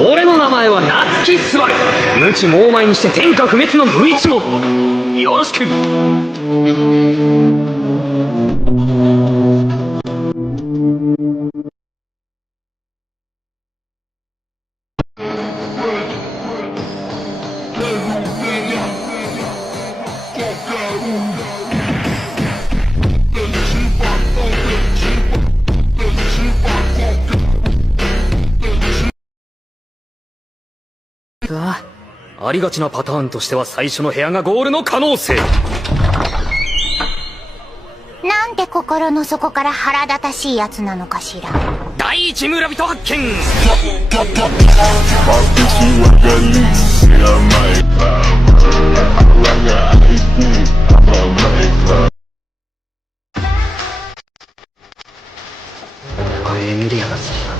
俺の名前は夏木スバル。無知猛前にして天下不滅の無一文。よろしく。ありがちなパターンとしては最初の部屋がゴールの可能性。なんて心の底から腹立たしいやつなのかしら。第一村人発見。エミリアが好きだ。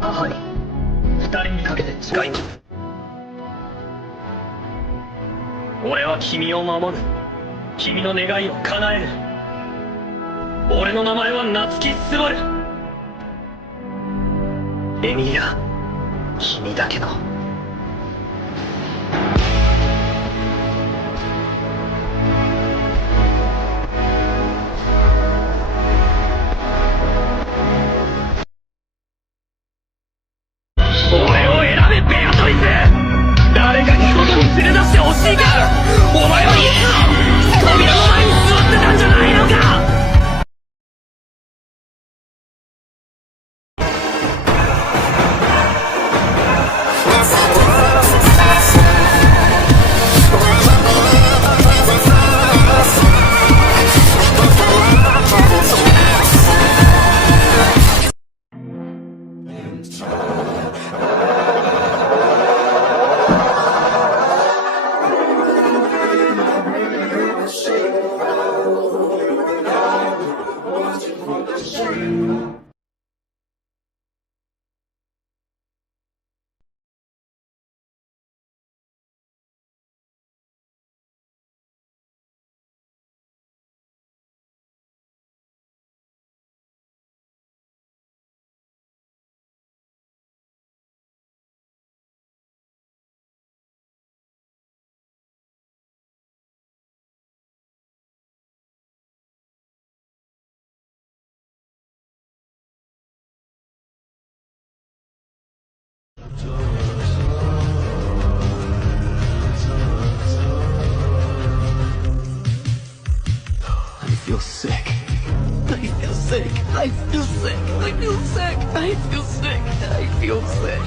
母に二人にかけて誓います。俺は君を守る。君の願いを叶える。俺の名前は夏木スバル。エミリア、君だけの。俺を選べ、ベアトリス。誰かに外に連れ出してほしいか。お前はいつも扉の前に座ってたんじゃないのか。I feel sick. I feel sick. I feel sick. I feel sick. I feel sick. I feel sick.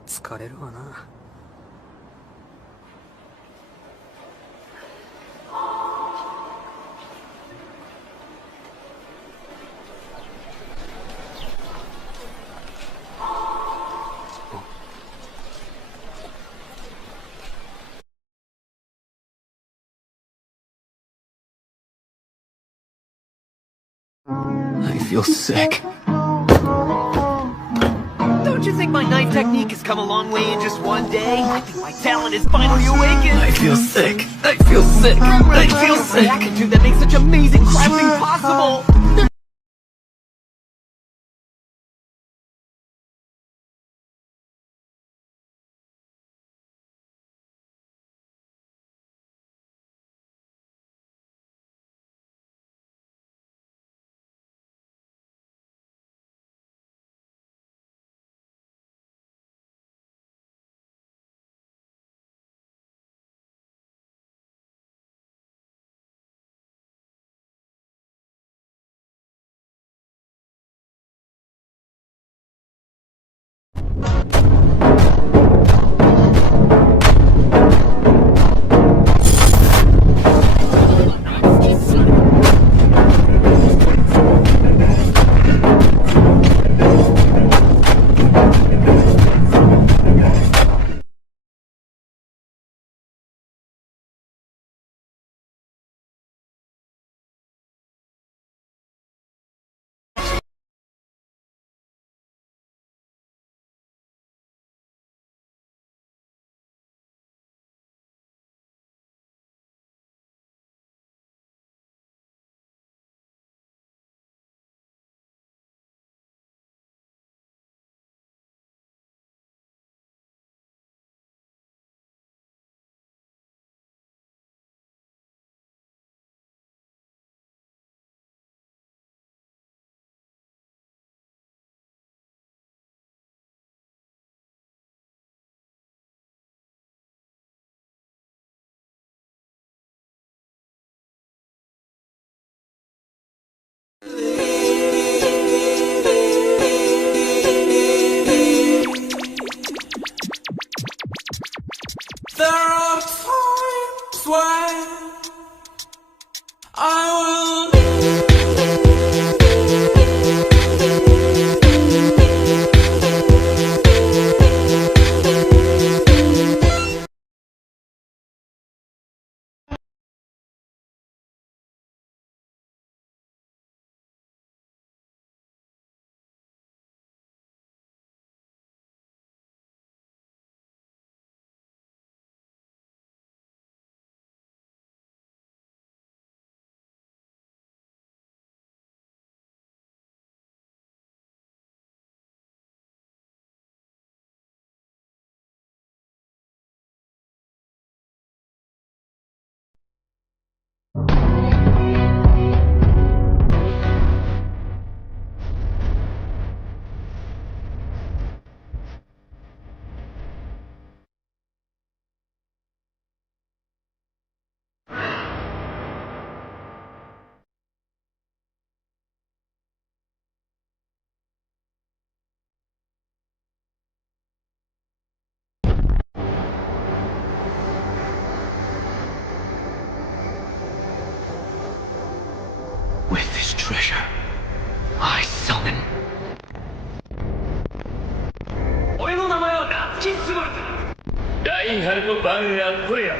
「疲れるわな」I feel sick. Don't you think my knife technique has come a long way in just one day? I think my talent is finally awakened! I feel sick. I feel sick. I feel sick. I can do that makes such amazing crafting possible! 実はラインハルト・バン・アントレア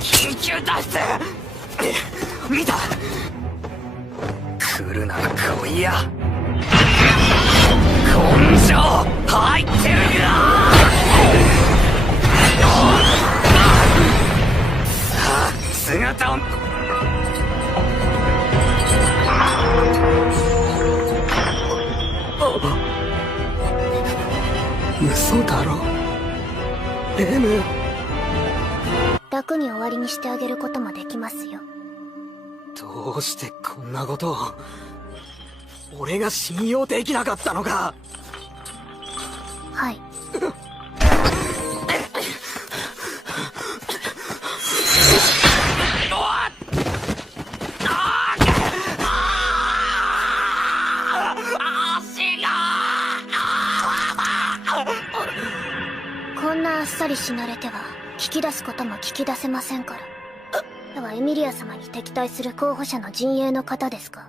緊急脱出見た来るなら来いや根性入ってるよさあ姿を嘘だろレム楽に終わりにしてあげることもできますよ。どうしてこんなことを俺が信用できなかったのかはい。こんなあっさり死なれては聞き出すことも聞き出せませんから。ではエミリア様に敵対する候補者の陣営の方ですか？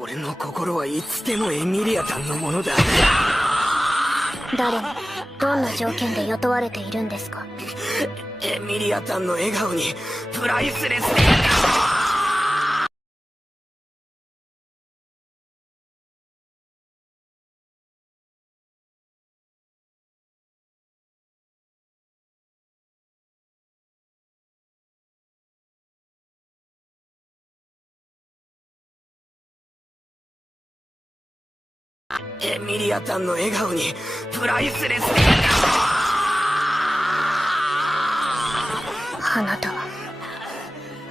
俺の心はいつでもエミリアタンのものだ。誰にどんな条件で雇われているんですか？エミリアタンの笑顔にプライスレスでエミリアタンの笑顔にプライスレスであなたは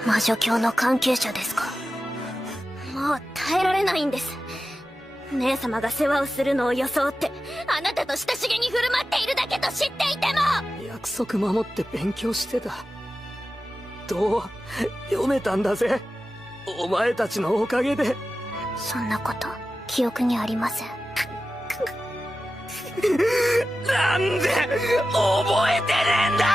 魔女教の関係者ですか？もう耐えられないんです。姉様が世話をするのを装ってあなたと親しげに振る舞っているだけと知っていても。約束守って勉強してた。どう読めたんだぜお前たちのおかげで。そんなこと記憶にありません。なんで覚えてねえんだよ。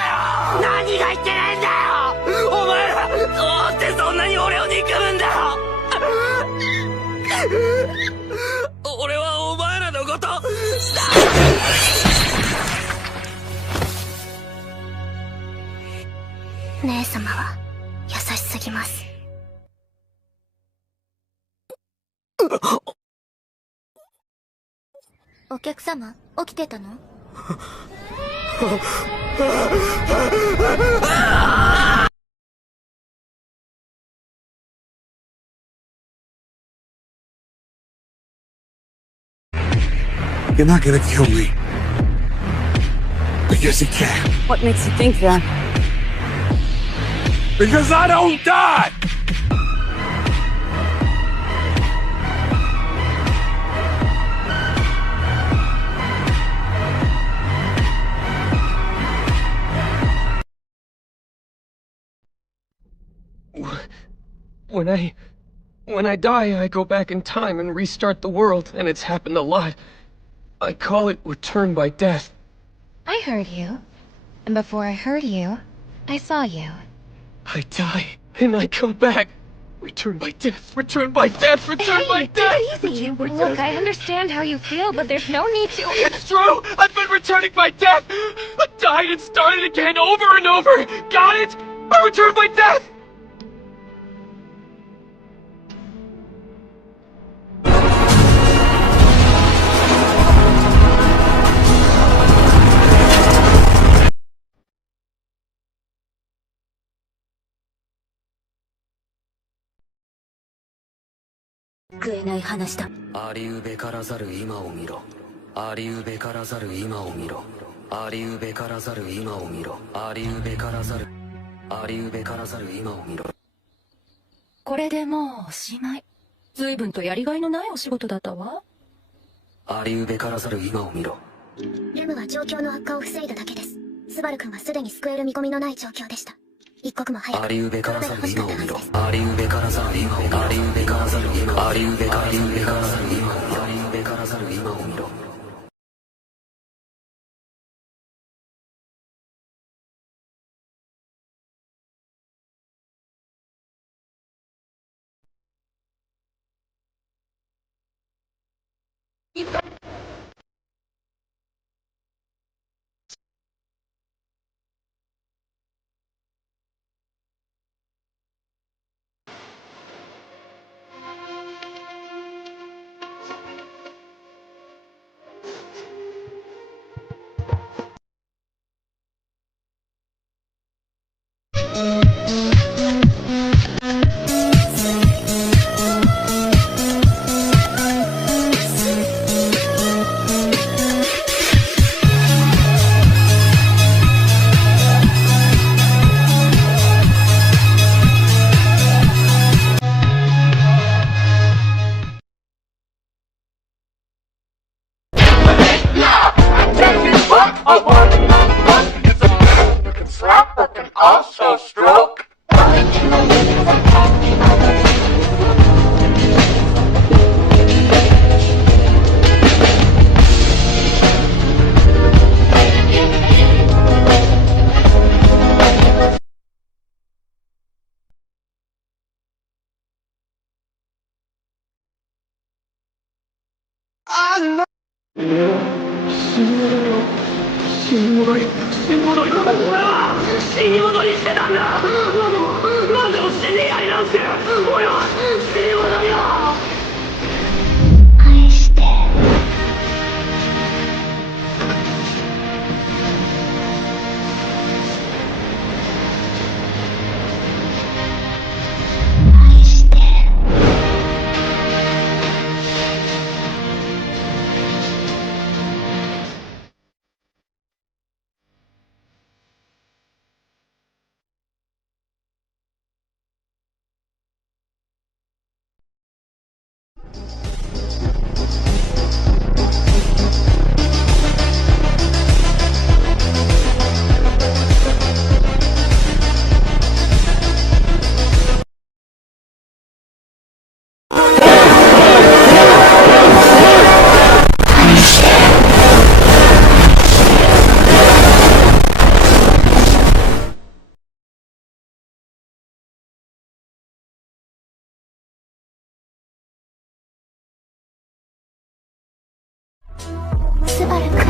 何がいけないんだよお前ら。どうしてそんなに俺を憎むんだよ。俺はお前らのこと姉様は優しすぎます。お客様起きてたの？You're not gonna kill me. Because you can't. What makes you think that? Because I don't die! When I die, I go back in time and restart the world, and it's happened a lot. I call it return by death. I heard you. And before I heard you, I saw you. I die, and I come back. Return by death, return by death, return by death! Take it easy. Return by Look, death. I understand how you feel, but there's no need to. It's true! I've been returning by death! I died and started again over and over! Got it? I return by death! 救えない話だ。ありうべからざる今を見ろ。ありうべからざる今を見ろ。ありうべからざる今を見ろ。ありうべからざる今を見ろ。これでもうおしまい。随分とやりがいのないお仕事だったわ。ありうべからざる今を見ろ。レムは状況の悪化を防いだだけです。スバル君はすでに救える見込みのない状況でした。一刻も早くありうべからざる今を見ろ。ありうべからざる今を見ろ。ありうべからざる今を見ろ。ありうべからざる今を見ろ。ありうべからざる今を見ろ。Also stroke. I 死に戻り俺は死に戻りしてたんだ。なんでも死んでやり直して俺は死に戻りよ。愛して愛してスバル君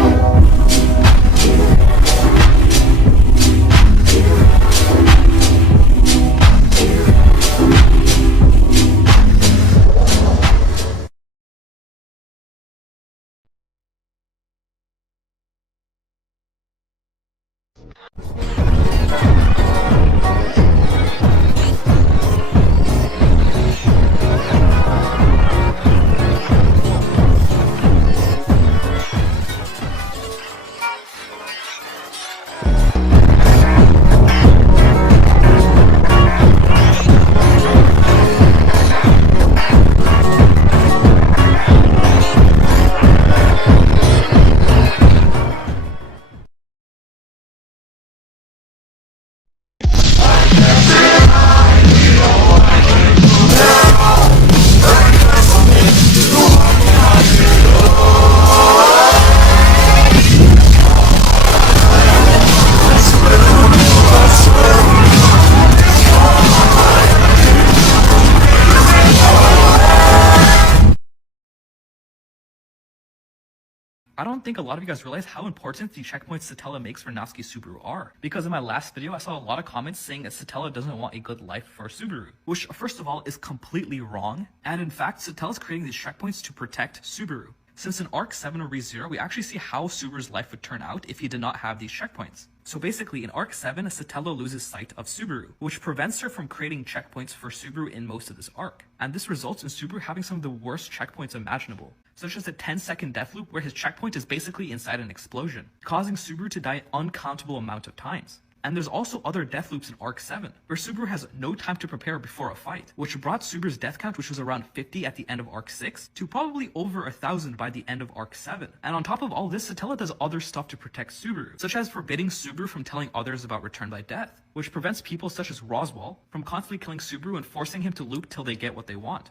I don't think a lot of you guys realize how important the checkpoints Satella makes for Natsuki Subaru are. Because in my last video, I saw a lot of comments saying that Satella doesn't want a good life for Subaru. Which, first of all, is completely wrong. And in fact, Satella's creating these checkpoints to protect Subaru. Since in Arc 7 of ReZero, we actually see how Subaru's life would turn out if he did not have these checkpoints. So basically, in Arc 7, Satella loses sight of Subaru, which prevents her from creating checkpoints for Subaru in most of this arc. And this results in Subaru having some of the worst checkpoints imaginable, such as a 10-second death loop where his checkpoint is basically inside an explosion, causing Subaru to die an uncountable amount of times. And there's also other death loops in Arc 7, where Subaru has no time to prepare before a fight, which brought Subaru's death count, which was around 50 at the end of Arc 6, to probably over 1,000 by the end of Arc 7. And on top of all this, Satella does other stuff to protect Subaru, such as forbidding Subaru from telling others about Return by Death, which prevents people such as Roswell from constantly killing Subaru and forcing him to loop till they get what they want.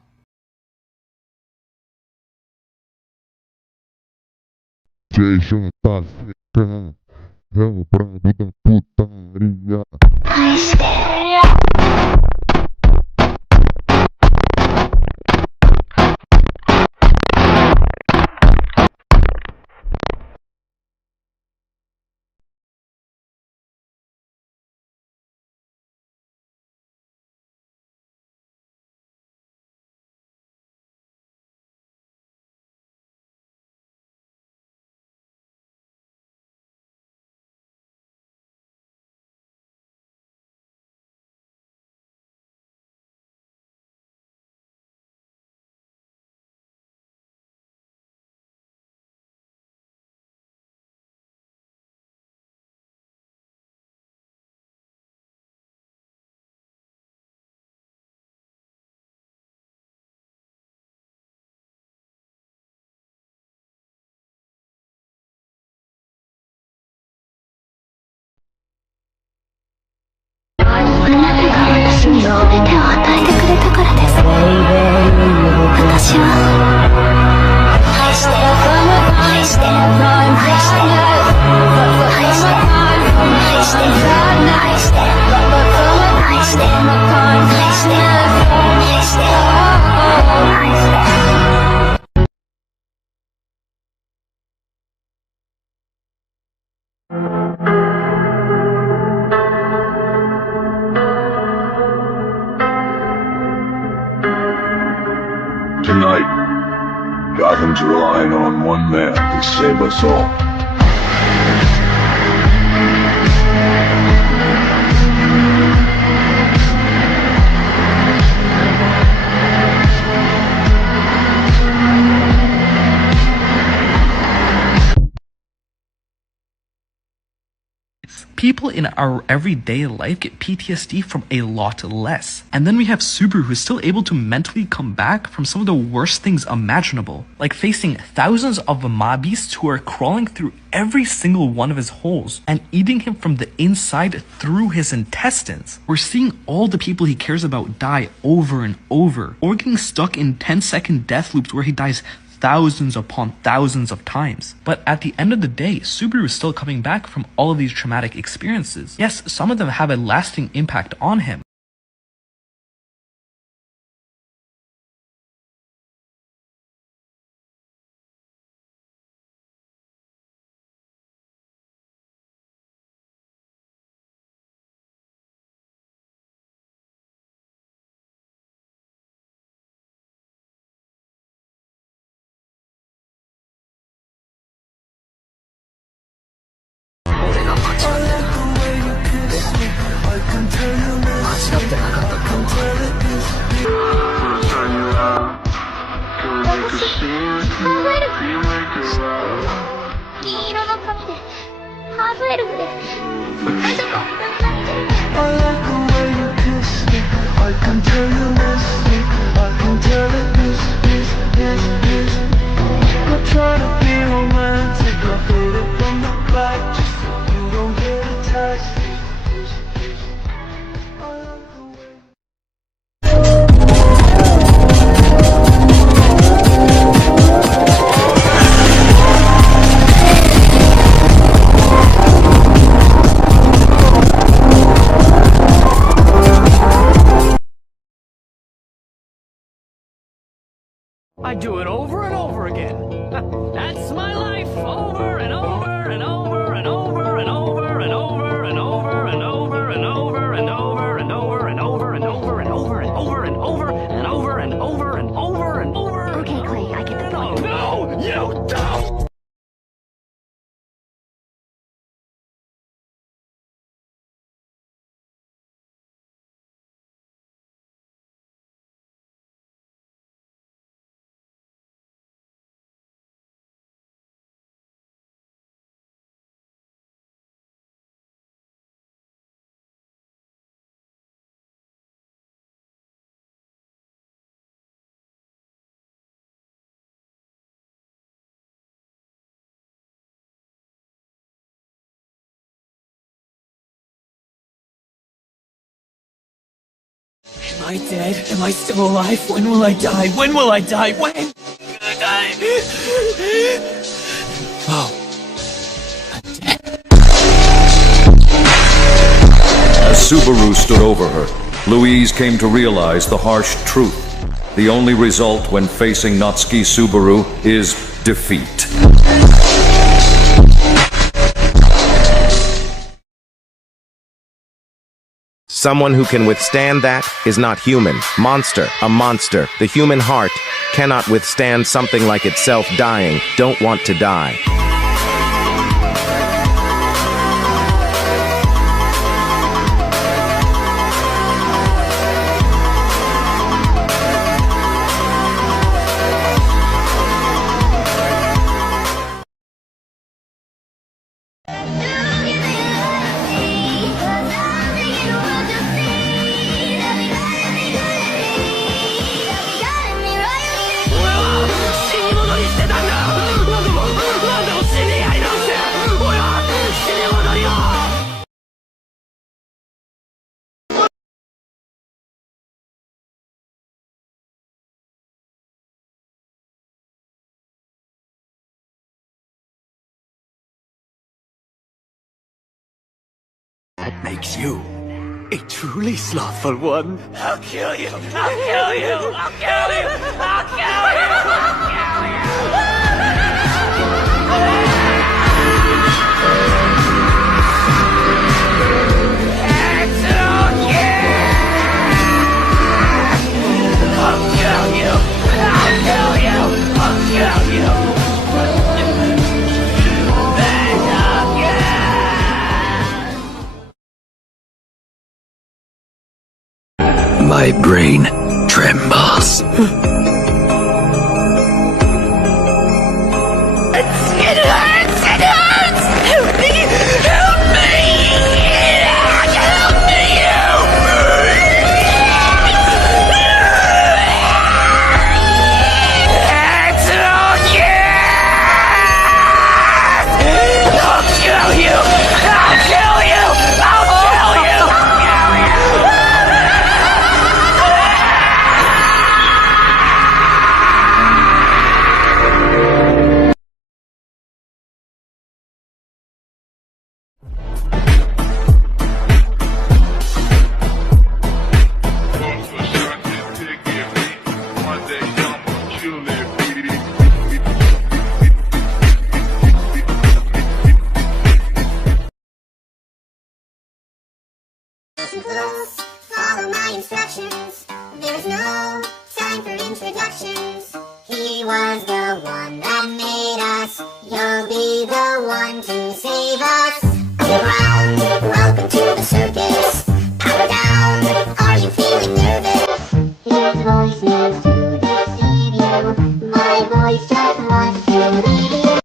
Tonight, Gotham's relying on one man to save us all. People in our everyday life get PTSD from a lot less. And then we have Subaru, who's still able to mentally come back from some of the worst things imaginable, like facing thousands of mob beasts who are crawling through every single one of his holes and eating him from the inside through his intestines. We're seeing all the people he cares about die over and over, or getting stuck in 10-second death loops where he dies thousands upon thousands of times. But at the end of the day, Subaru is still coming back from all of these traumatic experiences. Yes, some of them have a lasting impact on him. I do it over and over again. That's my life, over and over and over and over and over and over and over and over and over and over and over and over and over and over and over and over and over and over and over and over. Okay, Clay, I get the point. No, you don't! Am I dead? Am I still alive? When will I die? When will I die? When? Will I die? Oh. I'm dead. As Subaru stood over her, Louise came to realize the harsh truth. The only result when facing Natsuki Subaru is defeat. Someone who can withstand that is not human. Monster, a monster. The human heart cannot withstand something like itself dying. Don't want to die. That makes you a truly slothful one. I'll kill you! I'll kill you! I'll kill you! I'll kill you! I'll kill you! I'll kill you! I'll kill you! My brain trembles. It hurts! It hurts! Help me! Help me! Help me! Help I'll kill you! I'll kill you! I'll kill you! Follow my instructions. There's no time for introductions. He was the one that made us. You'll be the one to save us. Around, welcome to the circus. Power down, are you feeling nervous? His voice is to deceive you. My voice just wants to leave you.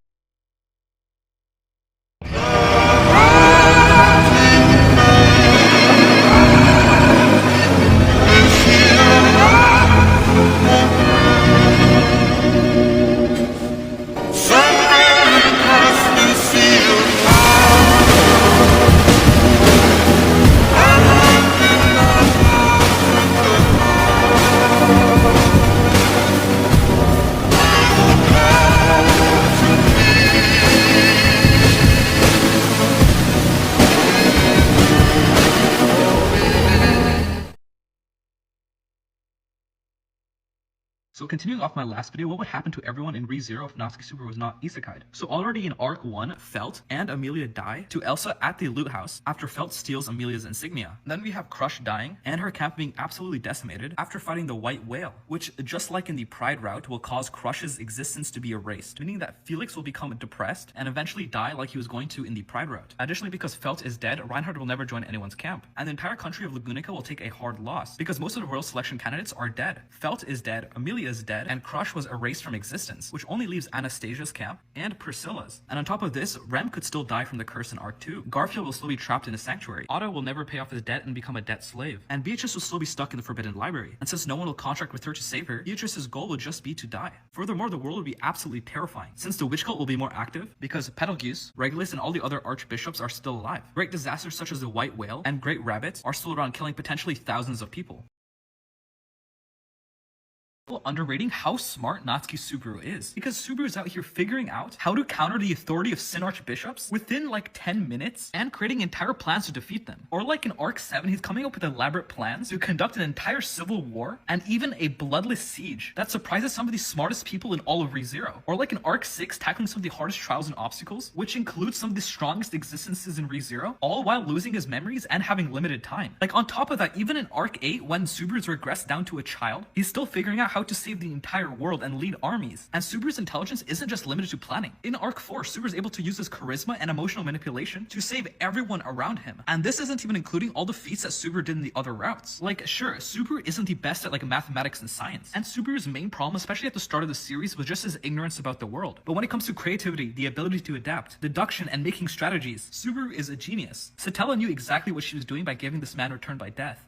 So continuing off my last video, what would happen to everyone in ReZero if Natsuki Subaru was not isekai'd? So already in Arc 1, Felt and Amelia die to Elsa at the loot house after Felt steals Amelia's insignia. Then we have Crush dying and her camp being absolutely decimated after fighting the White Whale, which just like in the Pride route will cause Crush's existence to be erased, meaning that Felix will become depressed and eventually die like he was going to in the Pride route. Additionally, because Felt is dead, Reinhardt will never join anyone's camp, and the entire country of Lagunica will take a hard loss because most of the royal selection candidates are dead. Felt is dead, Amelia is dead, and Crush was erased from existence, which only leaves Anastasia's camp and Priscilla's. And on top of this, Rem could still die from the curse in Arc 2. Garfield will still be trapped in a sanctuary. Otto will never pay off his debt and become a debt slave. And Beatrice will still be stuck in the Forbidden Library. And since no one will contract with her to save her, Beatrice's goal will just be to die. Furthermore, the world will be absolutely terrifying, since the witch cult will be more active because Betelgeuse, Regulus, and all the other archbishops are still alive. Great disasters such as the White Whale and Great Rabbit are still around, killing potentially thousands of people. underrating how smart Natsuki Subaru is, because Subaru's out here figuring out how to counter the authority of Sin Archbishops within like 10 minutes and creating entire plans to defeat them. Or like in Arc 7, he's coming up with elaborate plans to conduct an entire civil war and even a bloodless siege that surprises some of the smartest people in all of ReZero. Or like in Arc 6, tackling some of the hardest trials and obstacles, which includes some of the strongest existences in ReZero, all while losing his memories and having limited time. Like on top of that, even in Arc 8, when Subaru's regressed down to a child, he's still figuring out how to save the entire world and lead armies. And Subaru's intelligence isn't just limited to planning. In Arc 4, Subaru's able to use his charisma and emotional manipulation to save everyone around him. And this isn't even including all the feats that Subaru did in the other routes. Like, sure, Subaru isn't the best at like mathematics and science. And Subaru's main problem, especially at the start of the series, was just his ignorance about the world. But when it comes to creativity, the ability to adapt, deduction, and making strategies, Subaru is a genius. Satella knew exactly what she was doing by giving this man Return by Death.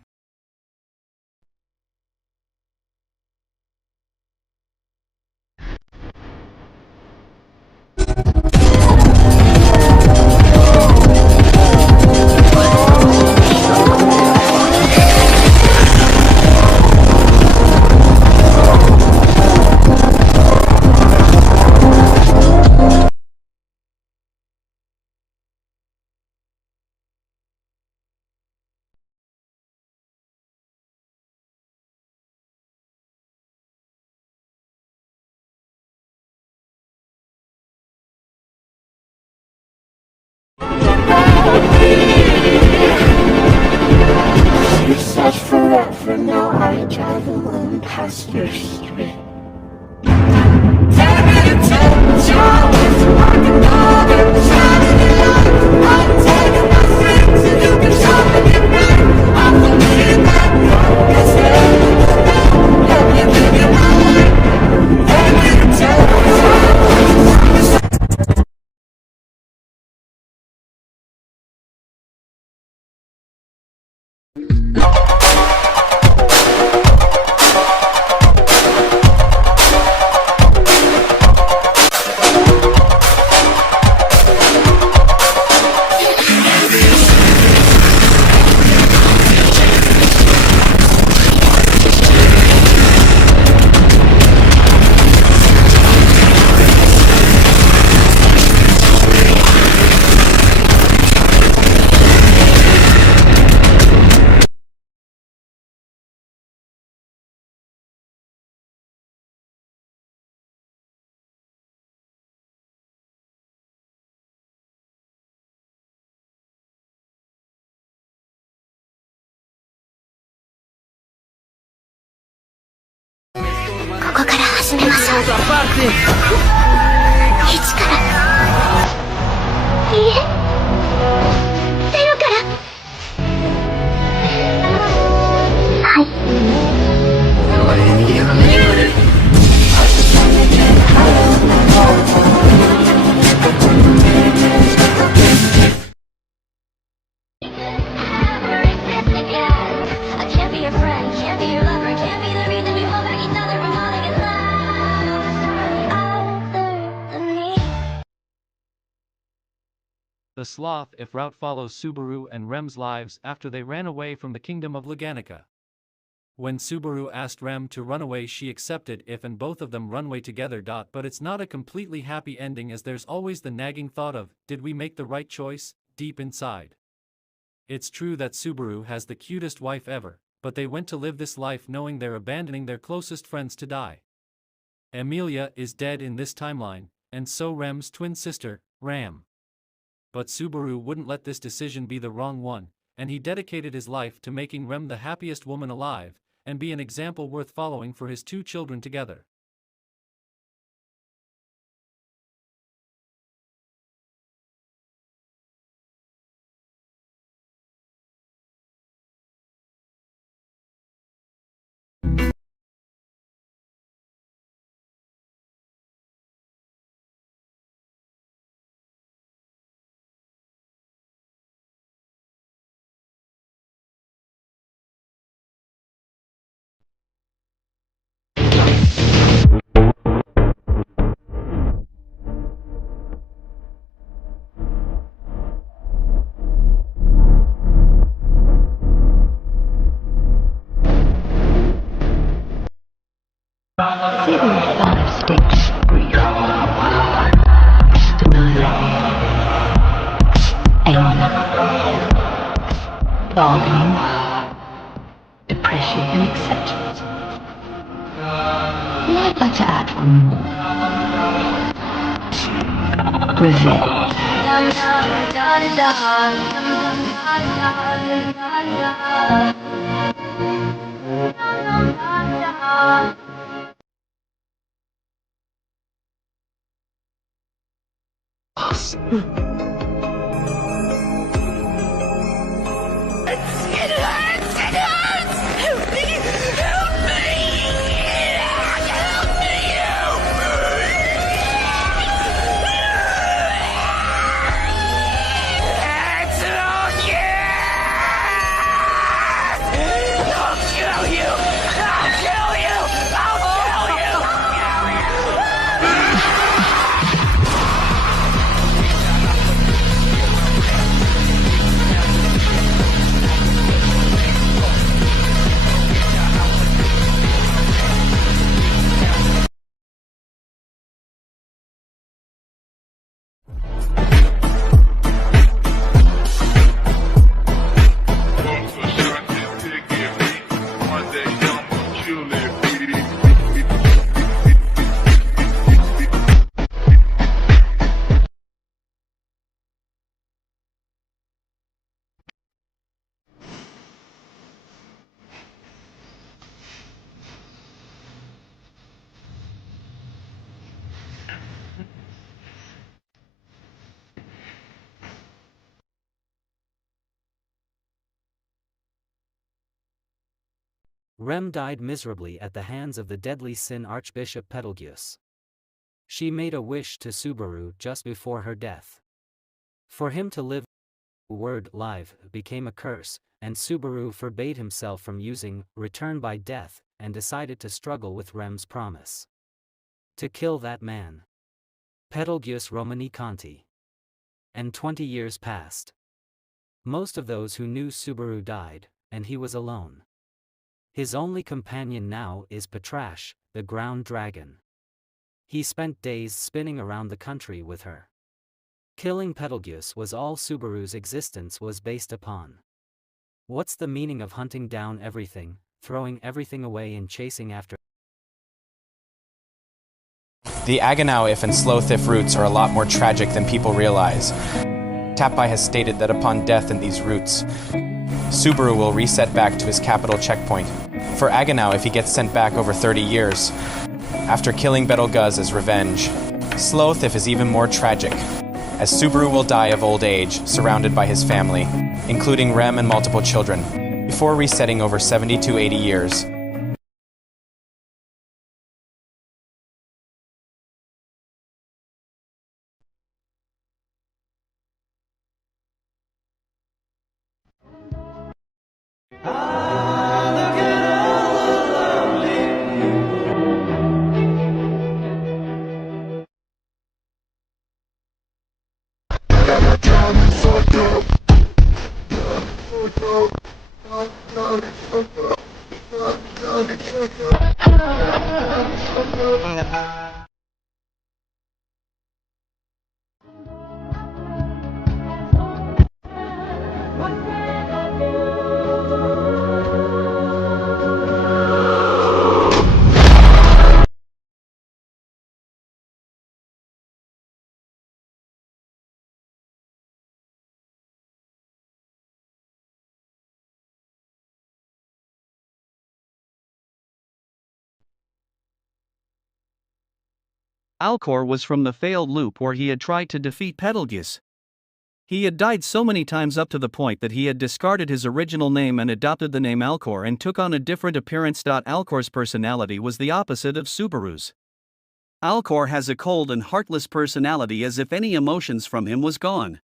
You search forever, now I drive alone past your street. Tell me to touch your lips, walking all in the shadow. I'm taking my strength so you can show me your back. I'm believing that love is there. Let me give you my life. Tell me to touch your lips. The sloth if route follows Subaru and Rem's lives after they ran away from the kingdom of Laganica. When Subaru asked Rem to run away, she accepted if and both of them run away together. But it's not a completely happy ending, as there's always the nagging thought of, did we make the right choice, deep inside. It's true that Subaru has the cutest wife ever, but they went to live this life knowing they're abandoning their closest friends to die. Emilia is dead in this timeline, and so Rem's twin sister, Ram. But Subaru wouldn't let this decision be the wrong one, and he dedicated his life to making Rem the happiest woman alive, and be an example worth following for his two children together. 5 states. Anger, bargaining, depression, and acceptance. And I'd like to add one more. Revenge. Rem died miserably at the hands of the deadly Sin Archbishop Betelgeuse. She made a wish to Subaru just before her death. For him to live, the word live became a curse, and Subaru forbade himself from using return by death and decided to struggle with Rem's promise. To kill that man. Betelgeuse Romani Conti. And 20 years passed. Most of those who knew Subaru died, and he was alone. His only companion now is Patrash, the ground dragon. He spent days spinning around the country with her. Killing Betelgeuse was all Subaru's existence was based upon. What's the meaning of hunting down everything, throwing everything away and chasing after? The Aganau-if and Sloth-if roots are a lot more tragic than people realize. Tapai has stated that upon death in these roots, Subaru will reset back to his capital checkpoint. For Aganau-if he gets sent back over 30 years, after killing Betelgeuse as revenge. Sloth-if is even more tragic, as Subaru will die of old age, surrounded by his family, including Rem and multiple children, before resetting over 70 to 80 years. Alcor was from the failed loop where he had tried to defeat Betelgeuse. He had died so many times up to the point that he had discarded his original name and adopted the name Alcor and took on a different appearance. Alcor's personality was the opposite of Subaru's. Alcor has a cold and heartless personality, as if any emotions from him was gone.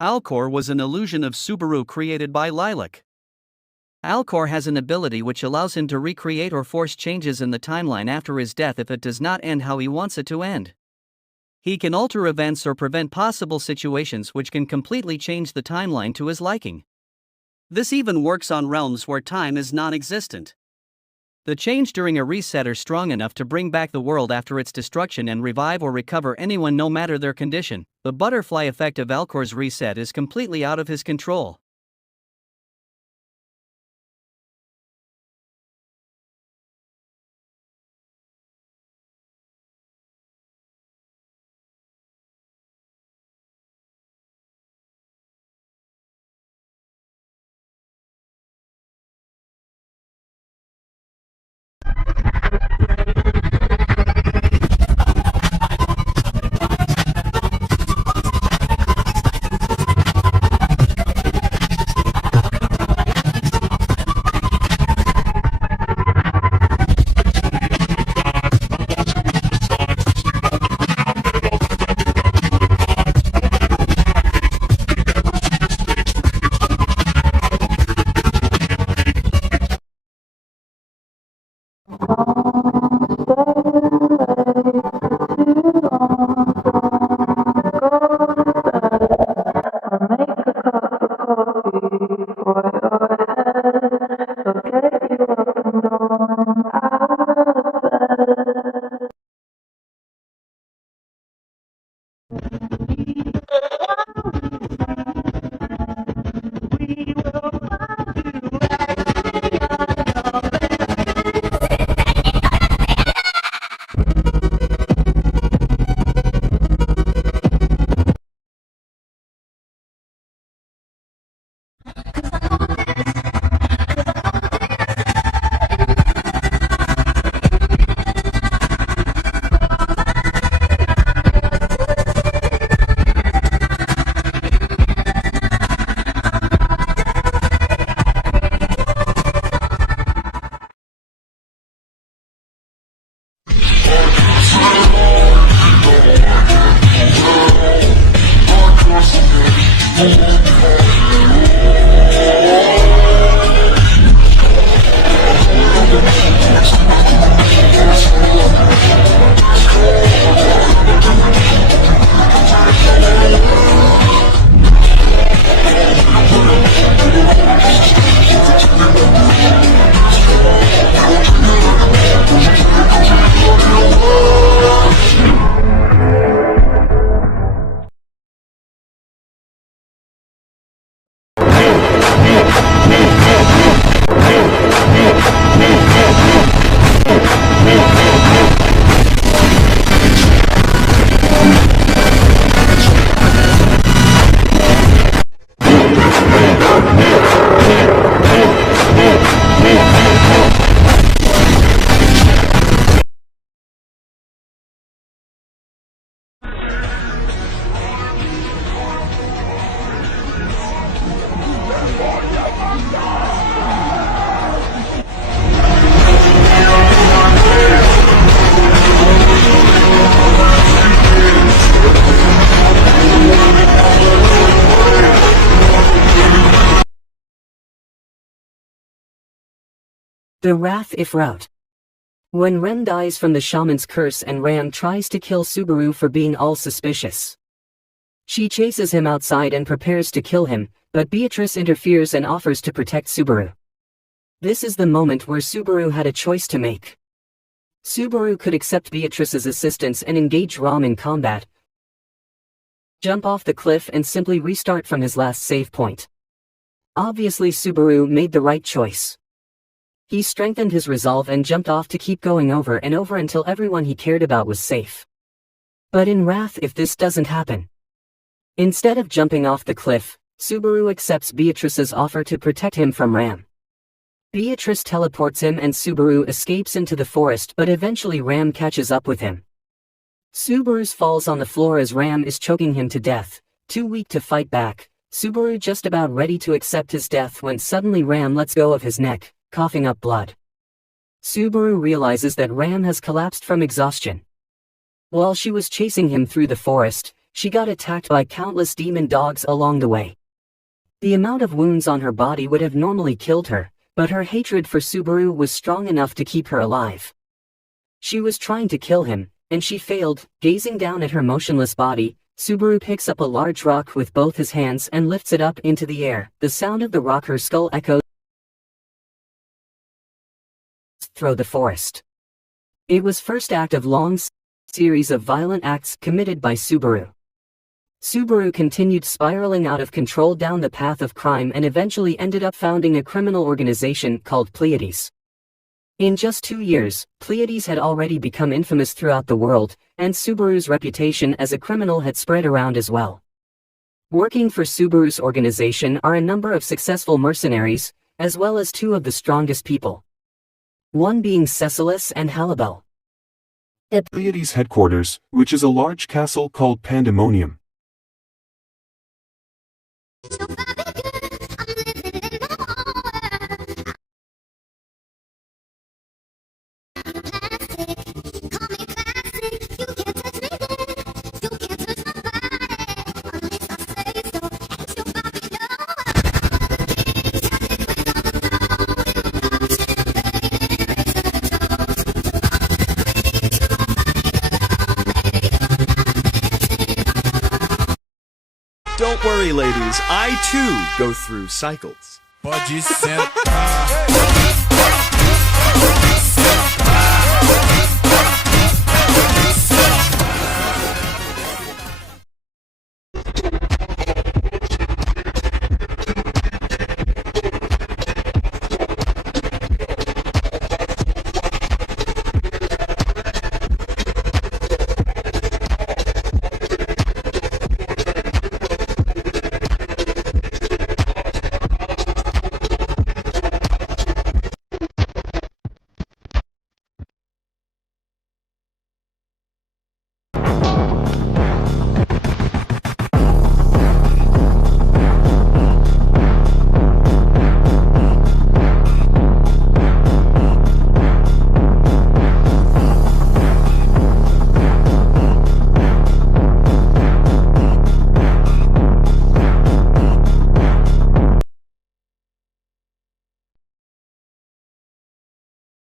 Alcor was an illusion of Subaru created by Lilac. Alcor has an ability which allows him to recreate or force changes in the timeline after his death if it does not end how he wants it to end. He can alter events or prevent possible situations which can completely change the timeline to his liking. This even works on realms where time is non-existent. The change during a reset are strong enough to bring back the world after its destruction and revive or recover anyone no matter their condition. The butterfly effect of Alcor's reset is completely out of his control. The Wrath if route. When Rem dies from the shaman's curse and Ram tries to kill Subaru for being all suspicious. She chases him outside and prepares to kill him, but Beatrice interferes and offers to protect Subaru. This is the moment where Subaru had a choice to make. Subaru could accept Beatrice's assistance and engage Ram in combat, jump off the cliff and simply restart from his last save point. Obviously Subaru made the right choice. He strengthened his resolve and jumped off to keep going over and over until everyone he cared about was safe. But in Wrath if this doesn't happen. Instead of jumping off the cliff, Subaru accepts Beatrice's offer to protect him from Ram. Beatrice teleports him and Subaru escapes into the forest, but eventually Ram catches up with him. Subaru falls on the floor as Ram is choking him to death, too weak to fight back. Subaru just about ready to accept his death when suddenly Ram lets go of his neck, coughing up blood. Subaru realizes that Ram has collapsed from exhaustion. While she was chasing him through the forest, she got attacked by countless demon dogs along the way. The amount of wounds on her body would have normally killed her, but her hatred for Subaru was strong enough to keep her alive. She was trying to kill him, and she failed. Gazing down at her motionless body, Subaru picks up a large rock with both his hands and lifts it up into the air. The sound of the rock her skull echoes overthrow the forest. It was first act of long series of violent acts committed by Subaru. Subaru continued spiraling out of control down the path of crime and eventually ended up founding a criminal organization called Pleiades. In just 2 years, Pleiades had already become infamous throughout the world, and Subaru's reputation as a criminal had spread around as well. Working for Subaru's organization are a number of successful mercenaries, as well as 2 of the strongest people. One being Cecilus and Halibel. At Pleiades headquarters, which is a large castle called Pandemonium. Don't worry, ladies. I too go through cycles.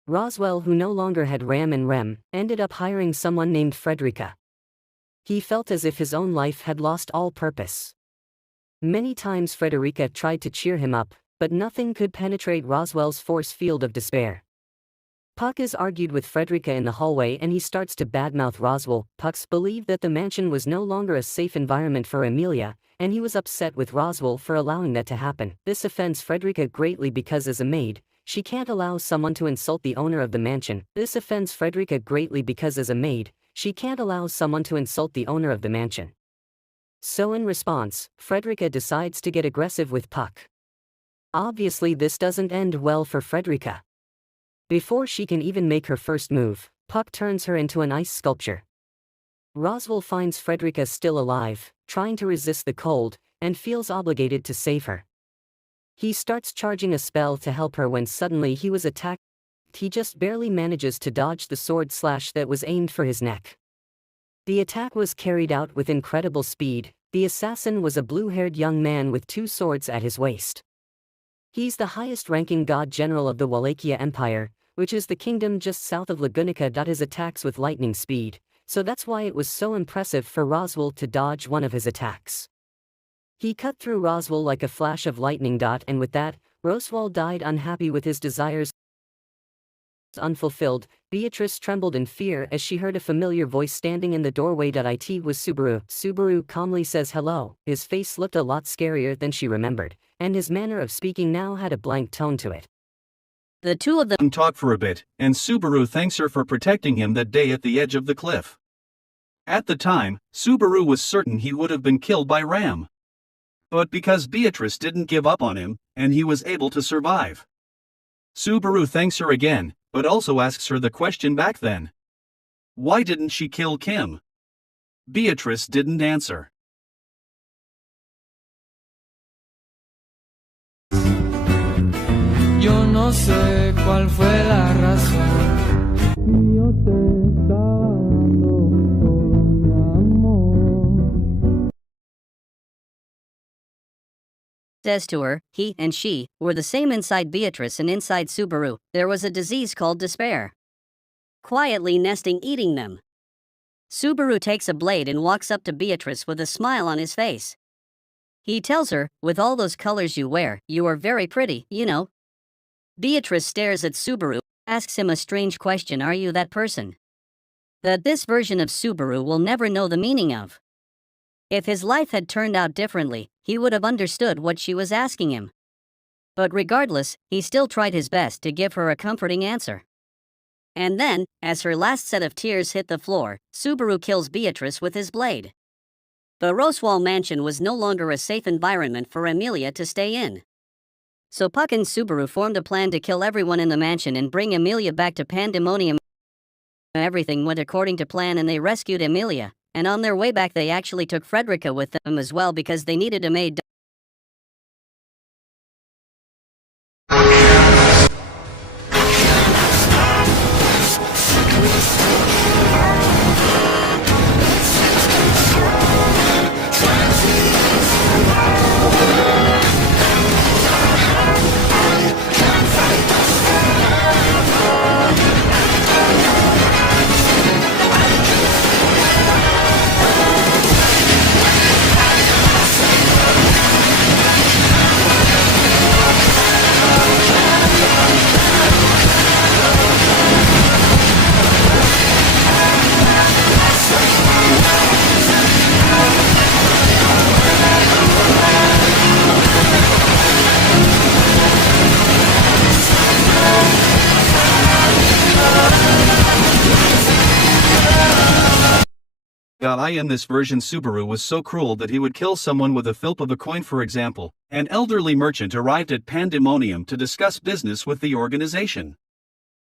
Roswell, who no longer had Ram and Rem, ended up hiring someone named Frederica. He felt as if his own life had lost all purpose. Many times Frederica tried to cheer him up, but nothing could penetrate Roswell's force field of despair. Puck is argued with Frederica in the hallway and he starts to badmouth Roswell. Pucks believed that the mansion was no longer a safe environment for Amelia, and he was upset with Roswell for allowing that to happen. This offends Frederica greatly because as a maid, she can't allow someone to insult the owner of the mansion. This offends Frederica greatly because as a maid, she can't allow someone to insult the owner of the mansion. So in response, Frederica decides to get aggressive with Puck. Obviously this doesn't end well for Frederica. Before she can even make her first move, Puck turns her into an ice sculpture. Roswell finds Frederica still alive, trying to resist the cold, and feels obligated to save her. He starts charging a spell to help her when suddenly he was attacked. He just barely manages to dodge the sword slash that was aimed for his neck. The attack was carried out with incredible speed. The assassin was a blue-haired young man with 2 swords at his waist. He's the highest-ranking god general of the Wallachia Empire, which is the kingdom just south of Lagunica. His attacks with lightning speed, so that's why it was so impressive for Roswell to dodge one of his attacks. He cut through Roswell like a flash of lightning. And with that, Roswell died unhappy with his desires unfulfilled. Beatrice trembled in fear as she heard a familiar voice standing in the doorway. It was Subaru. Subaru calmly says hello. His face looked a lot scarier than she remembered, and his manner of speaking now had a blank tone to it. The 2 of them talk for a bit, and Subaru thanks her for protecting him that day at the edge of the cliff. At the time, Subaru was certain he would have been killed by Ram. But because Beatrice didn't give up on him, and he was able to survive. Subaru thanks her again, but also asks her the question back then. Why didn't she kill Kim? Beatrice didn't answer. Yo no sé cuál fue la razón. Yo te estaba dando todo mi amor. Says to her, he and she were the same inside Beatrice and inside Subaru. There was a disease called despair, quietly nesting eating them. Subaru takes a blade and walks up to Beatrice with a smile on his face. He tells her, with all those colors you wear, you are very pretty, you know. Beatrice stares at Subaru. asks him a strange question, "Are you that person?" That this version of Subaru will never know the meaning of. If his life had turned out differently, he would have understood what she was asking him. But regardless, he still tried his best to give her a comforting answer. And then, as her last set of tears hit the floor, Subaru kills Beatrice with his blade. The Roswell mansion was no longer a safe environment for Emilia to stay in. So Puck and Subaru formed a plan to kill everyone in the mansion and bring Emilia back to Pandemonium. Everything went according to plan and they rescued Emilia, and on their way back they actually took Frederica with them as well because they needed a maid. In this version Subaru was so cruel that he would kill someone with a flip of a coin. For example, an elderly merchant arrived at Pandemonium to discuss business with the organization.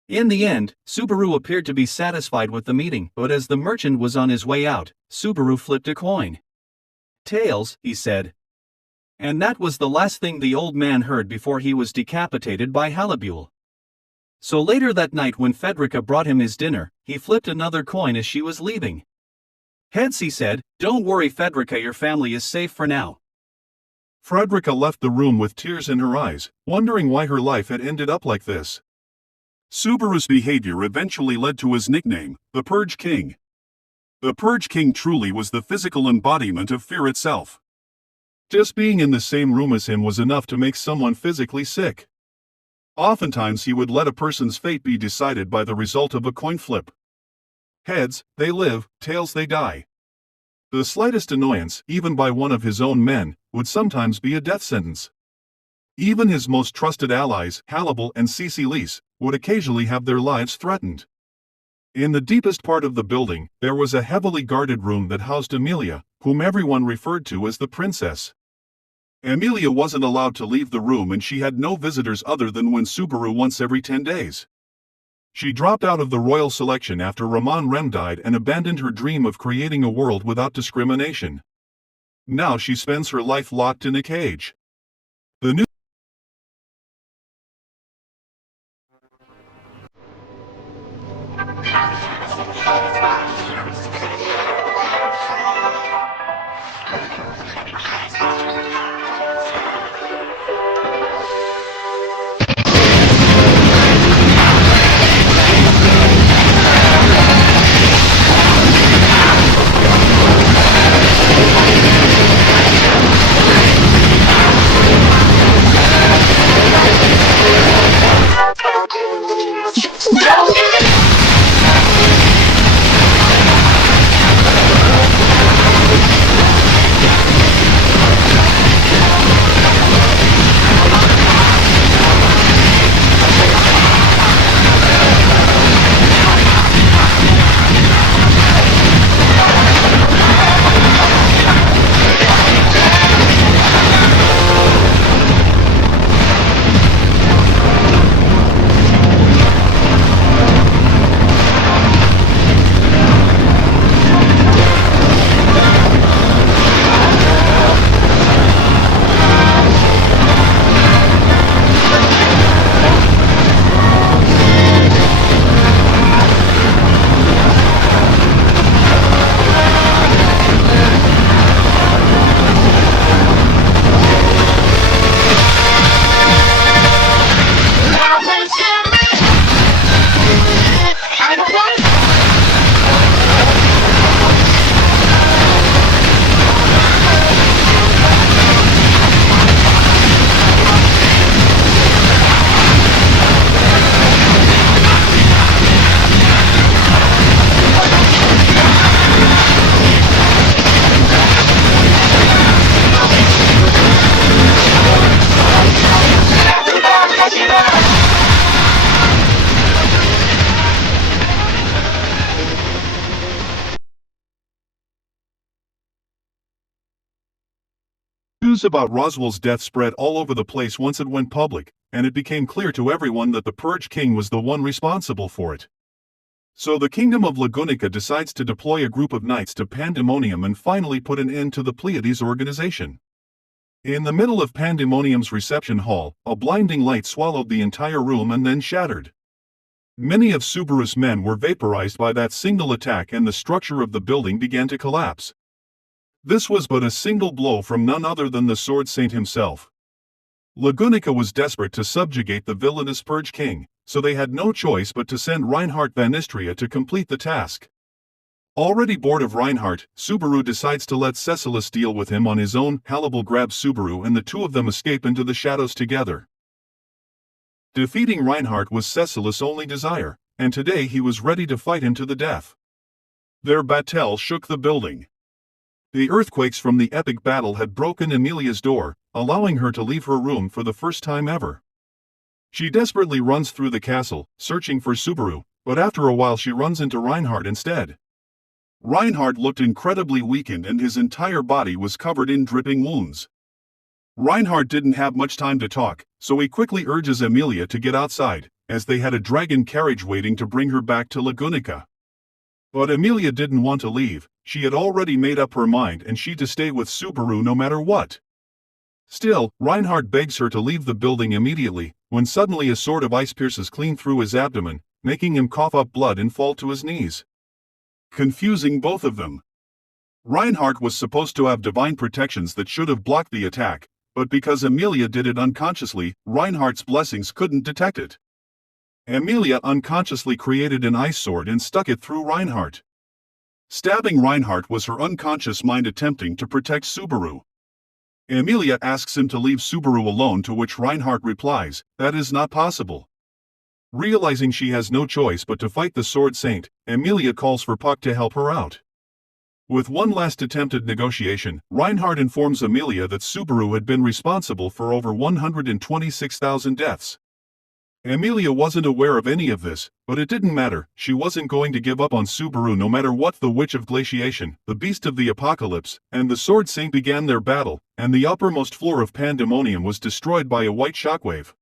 In the end, Subaru appeared to be satisfied with the meeting, but as the merchant was on his way out, Subaru flipped a coin. "Tails," he said. And that was the last thing the old man heard before he was decapitated by Halibule. So later that night when Frederica brought him his dinner, he flipped another coin as she was leaving. "Heads," he said. "Don't worry, Frederica, your family is safe for now." Frederica left the room with tears in her eyes, wondering why her life had ended up like this. Subaru's behavior eventually led to his nickname, the Purge King. The Purge King truly was the physical embodiment of fear itself. Just being in the same room as him was enough to make someone physically sick. Oftentimes he would let a person's fate be decided by the result of a coin flip. Heads, they live; tails, they die. The slightest annoyance, even by one of his own men, would sometimes be a death sentence. Even his most trusted allies, Halibule and Cece, would occasionally have their lives threatened. In the deepest part of the building, there was a heavily guarded room that housed Emilia, whom everyone referred to as the princess. Emilia wasn't allowed to leave the room and she had no visitors other than when Subaru once every 10 days. She dropped out of the royal selection after Ramon Rem died and abandoned her dream of creating a world without discrimination. Now she spends her life locked in a cage. The new News about Roswell's death spread all over the place once it went public, and it became clear to everyone that the Purge King was the one responsible for it. So the Kingdom of Lagunica decides to deploy a group of knights to Pandemonium and finally put an end to the Pleiades organization. In the middle of Pandemonium's reception hall, a blinding light swallowed the entire room and then shattered. Many of Subaru's men were vaporized by that single attack and the structure of the building began to collapse. This was but a single blow from none other than the Sword Saint himself. Lagunica was desperate to subjugate the villainous Purge King, so they had no choice but to send Reinhardt Van Istria to complete the task. Already bored of Reinhardt, Subaru decides to let Cecilus deal with him on his own. Hannibal grabs Subaru and the two of them escape into the shadows together. Defeating Reinhardt was Cecilus' only desire, and today he was ready to fight him to the death. Their battle shook the building. The earthquakes from the epic battle had broken Emilia's door, allowing her to leave her room for the first time ever. She desperately runs through the castle, searching for Subaru, but after a while she runs into Reinhardt instead. Reinhardt looked incredibly weakened and his entire body was covered in dripping wounds. Reinhardt didn't have much time to talk, so he quickly urges Emilia to get outside, as they had a dragon carriage waiting to bring her back to Lagunica. But Emilia didn't want to leave. She had already made up her mind and she to stay with Subaru no matter what. Still, Reinhardt begs her to leave the building immediately, when suddenly a sword of ice pierces clean through his abdomen, making him cough up blood and fall to his knees, confusing both of them. Reinhardt was supposed to have divine protections that should have blocked the attack, but because Emilia did it unconsciously, Reinhardt's blessings couldn't detect it. Emilia unconsciously created an ice sword and stuck it through Reinhardt. Stabbing Reinhardt was her unconscious mind attempting to protect Subaru. Emilia asks him to leave Subaru alone, to which Reinhardt replies, "That is not possible." Realizing she has no choice but to fight the Sword Saint, Emilia calls for Puck to help her out. With one last attempted negotiation, Reinhardt informs Emilia that Subaru had been responsible for over 126,000 deaths. Emilia wasn't aware of any of this, but it didn't matter. She wasn't going to give up on Subaru no matter what. The Witch of Glaciation, the Beast of the Apocalypse, and the Sword Saint began their battle, and the uppermost floor of Pandemonium was destroyed by a white shockwave.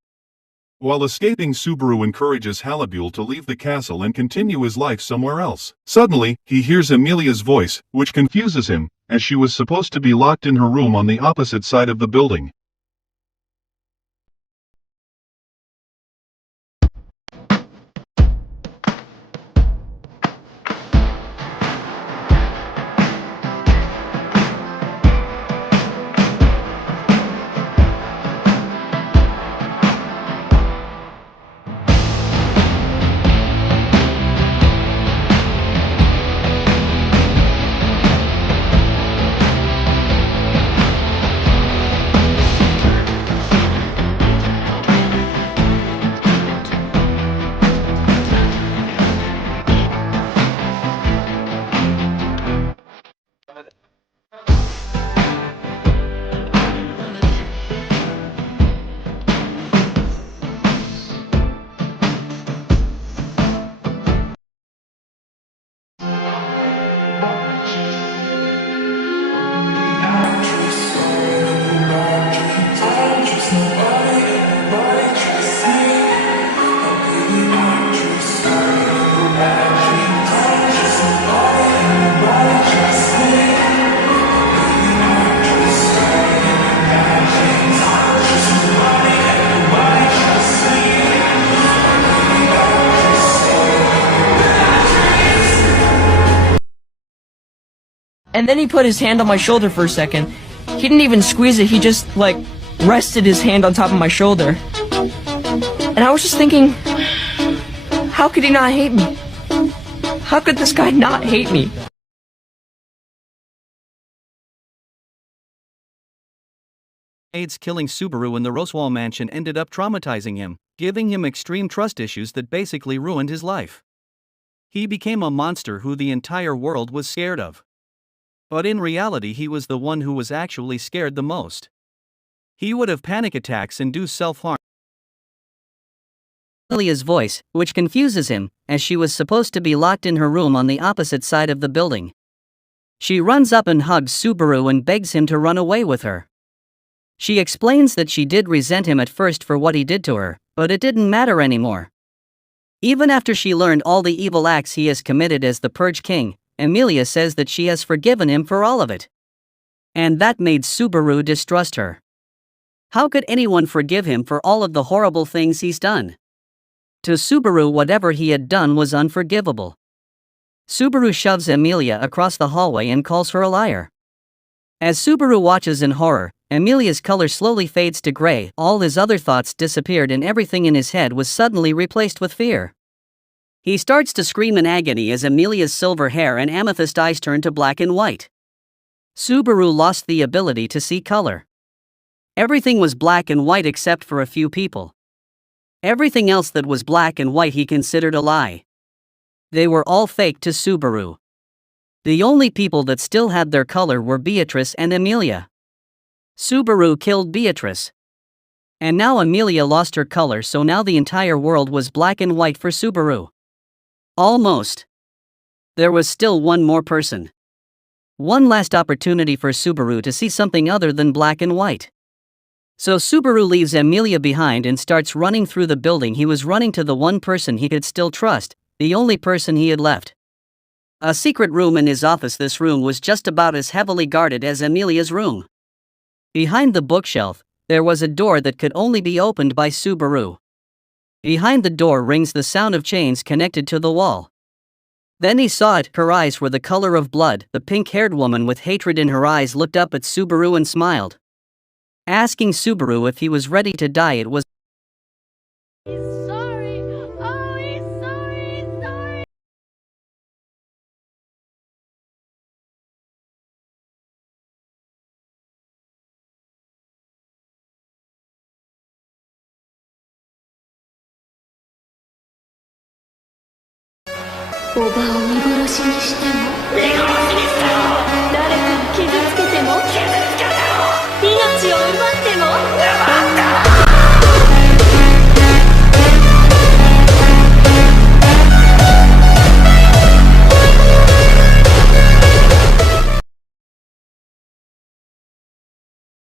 While escaping, Subaru encourages Halibule to leave the castle and continue his life somewhere else. Suddenly, he hears Emilia's voice, which confuses him, as she was supposed to be locked in her room on the opposite side of the building. And then he put his hand on my shoulder for a second. He didn't even squeeze it, he just, rested his hand on top of my shoulder. And I was just thinking, how could he not hate me? How could this guy not hate me? AIDS killing Subaru in the Roswell mansion ended up traumatizing him, giving him extreme trust issues that basically ruined his life. He became a monster who the entire world was scared of. But in reality, he was the one who was actually scared the most. He would have panic attacks and do self-harm. Emilia's voice, which confuses him, as she was supposed to be locked in her room on the opposite side of the building. She runs up and hugs Subaru and begs him to run away with her. She explains that she did resent him at first for what he did to her, but it didn't matter anymore. Even after she learned all the evil acts he has committed as the Purge King, Emilia says that she has forgiven him for all of it. And that made Subaru distrust her. How could anyone forgive him for all of the horrible things he's done? To Subaru, whatever he had done was unforgivable. Subaru shoves Emilia across the hallway and calls her a liar. As Subaru watches in horror, Emilia's color slowly fades to gray, all his other thoughts disappeared and everything in his head was suddenly replaced with fear. He starts to scream in agony as Emilia's silver hair and amethyst eyes turn to black and white. Subaru lost the ability to see color. Everything was black and white except for a few people. Everything else that was black and white he considered a lie. They were all fake to Subaru. The only people that still had their color were Beatrice and Emilia. Subaru killed Beatrice. And now Emilia lost her color, so now the entire world was black and white for Subaru. Almost. There was still one more person. One last opportunity for Subaru to see something other than black and white. So Subaru leaves Emilia behind and starts running through the building. He was running to the one person he could still trust, the only person he had left. A secret room in his office. This room was just about as heavily guarded as Emilia's room. Behind the bookshelf, there was a door that could only be opened by Subaru. Behind the door rings the sound of chains connected to the wall. Then he saw it. Her eyes were the color of blood. The pink-haired woman with hatred in her eyes looked up at Subaru and smiled. Asking Subaru if he was ready to die. It was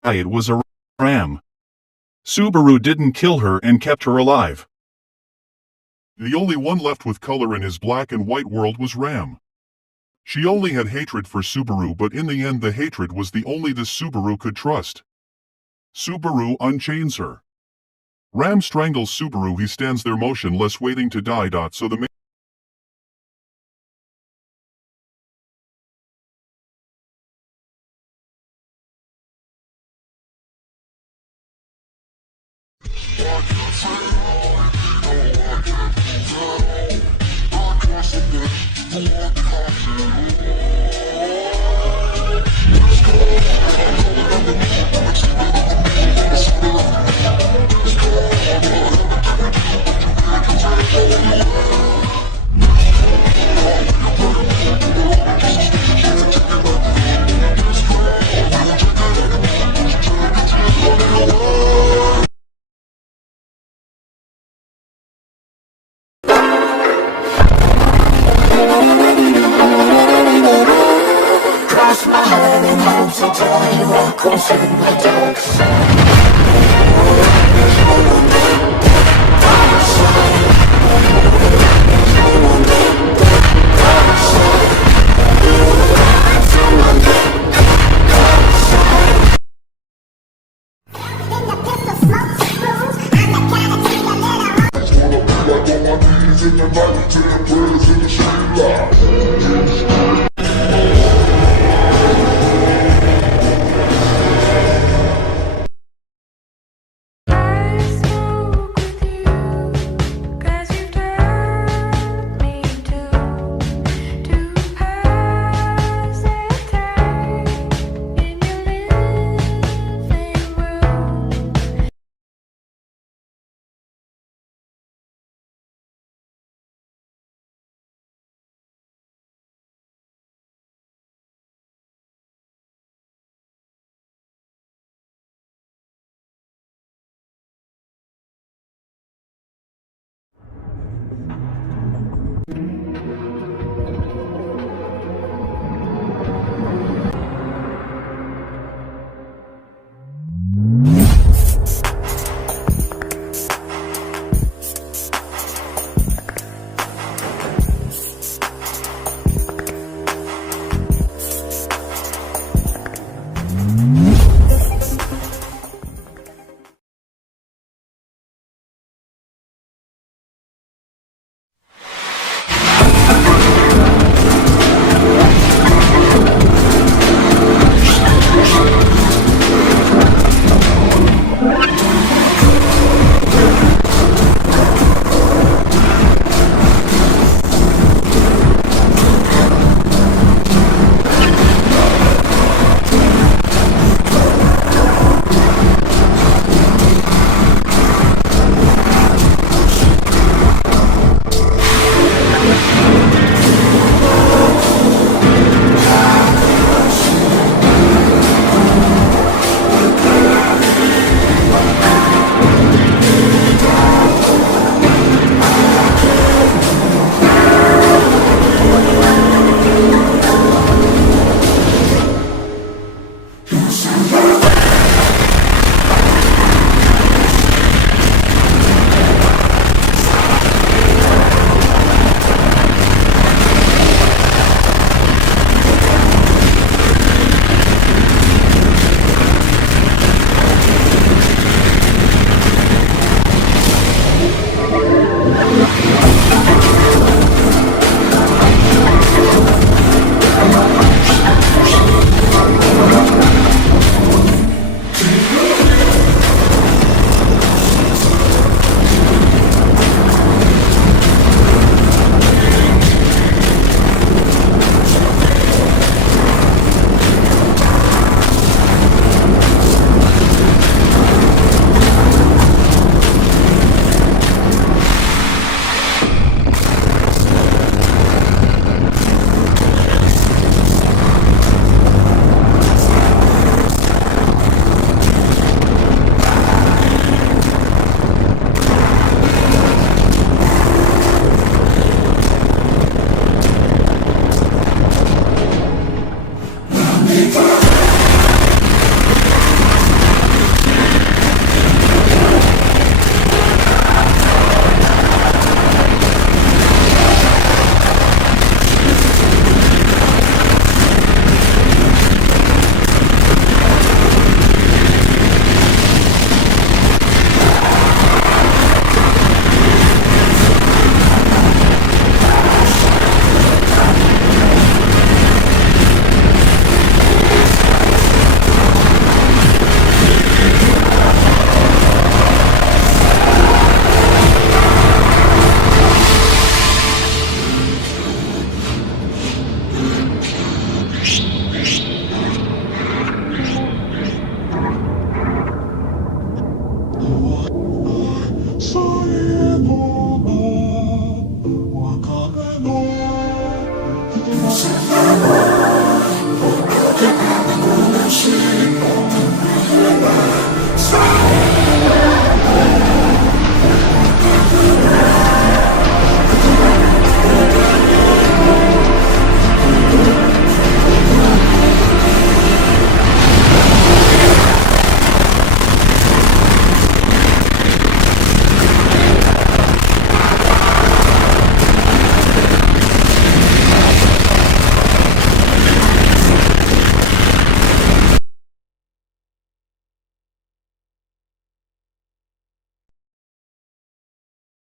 It was a ram. Subaru didn't kill her and kept her alive. The only one left with color in his black and white world was Ram. She only had hatred for Subaru, but in the end the hatred was the only this Subaru could trust. Subaru unchains her. Ram strangles Subaru. He stands there motionless, waiting to die. So the Cross my heart and hope to tell you I'll cross in my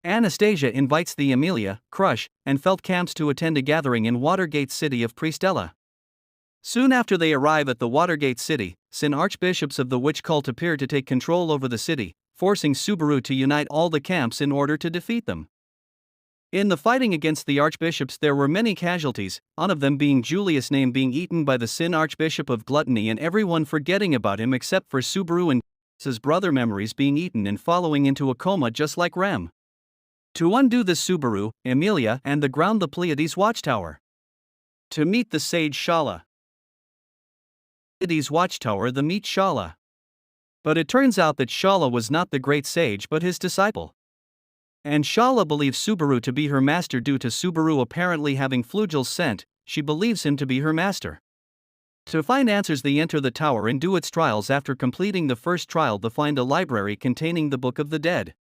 Anastasia invites the Amelia, crush, and felt camps to attend a gathering in Watergate City of Priestella. Soon after they arrive at the Watergate City, Sin archbishops of the witch cult appear to take control over the city, forcing Subaru to unite all the camps in order to defeat them. In the fighting against the archbishops there were many casualties, one of them being Julius' name being eaten by the Sin archbishop of gluttony and everyone forgetting about him except for Subaru and his brother memories being eaten and following into a coma just like Rem. To undo this, Subaru, Emilia, and the ground the Pleiades watchtower. To meet the sage Shala. Pleiades watchtower the meet Shala. But it turns out that Shala was not the great sage but his disciple. And Shala believes Subaru to be her master due to Subaru apparently having Flugels sent, she believes him to be her master. To find answers they enter the tower and do its trials. After completing the first trial they find a library containing the Book of the Dead.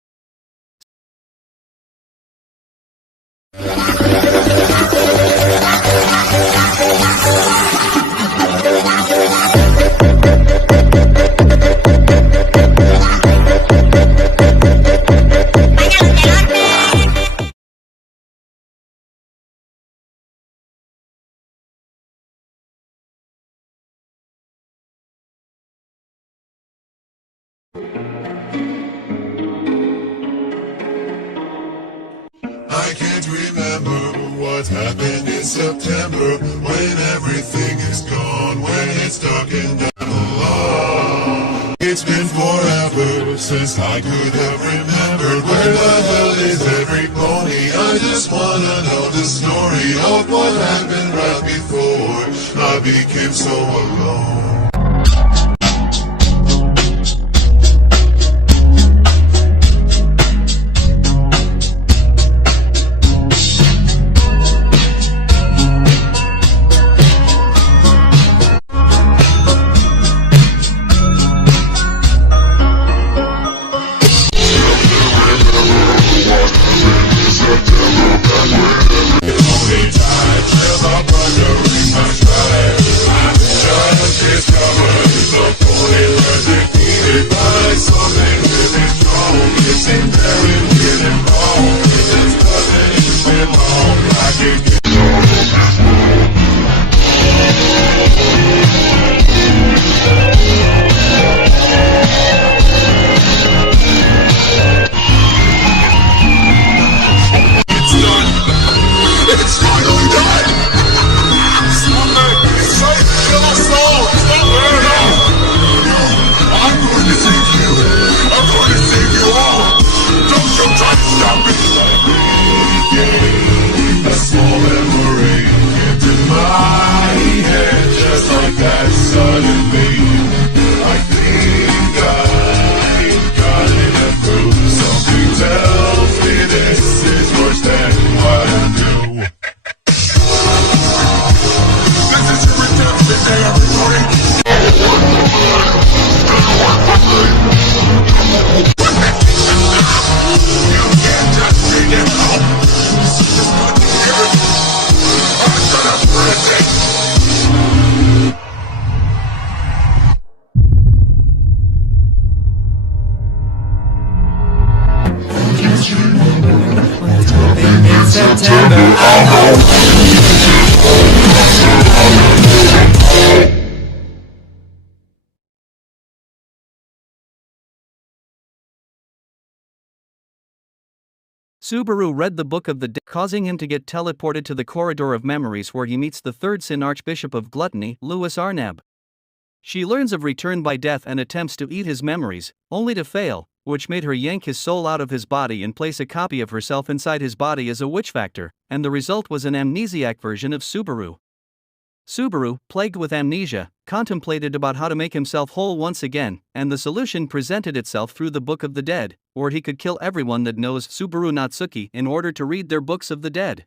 I can't remember what happened in September, when everything is gone, when it's dark and I'm alone. It's been forever since I could have remembered. Where the hell is every pony? I just wanna know the story of what happened right before I became so alone. Subaru read the Book of the Dead, causing him to get teleported to the Corridor of Memories where he meets the third Sin Archbishop of Gluttony, Louis Arnab. She learns of return by death and attempts to eat his memories, only to fail, which made her yank his soul out of his body and place a copy of herself inside his body as a witch factor, and the result was an amnesiac version of Subaru. Subaru, plagued with amnesia, contemplated about how to make himself whole once again, and the solution presented itself through the Book of the Dead, where he could kill everyone that knows Subaru Natsuki in order to read their books of the dead.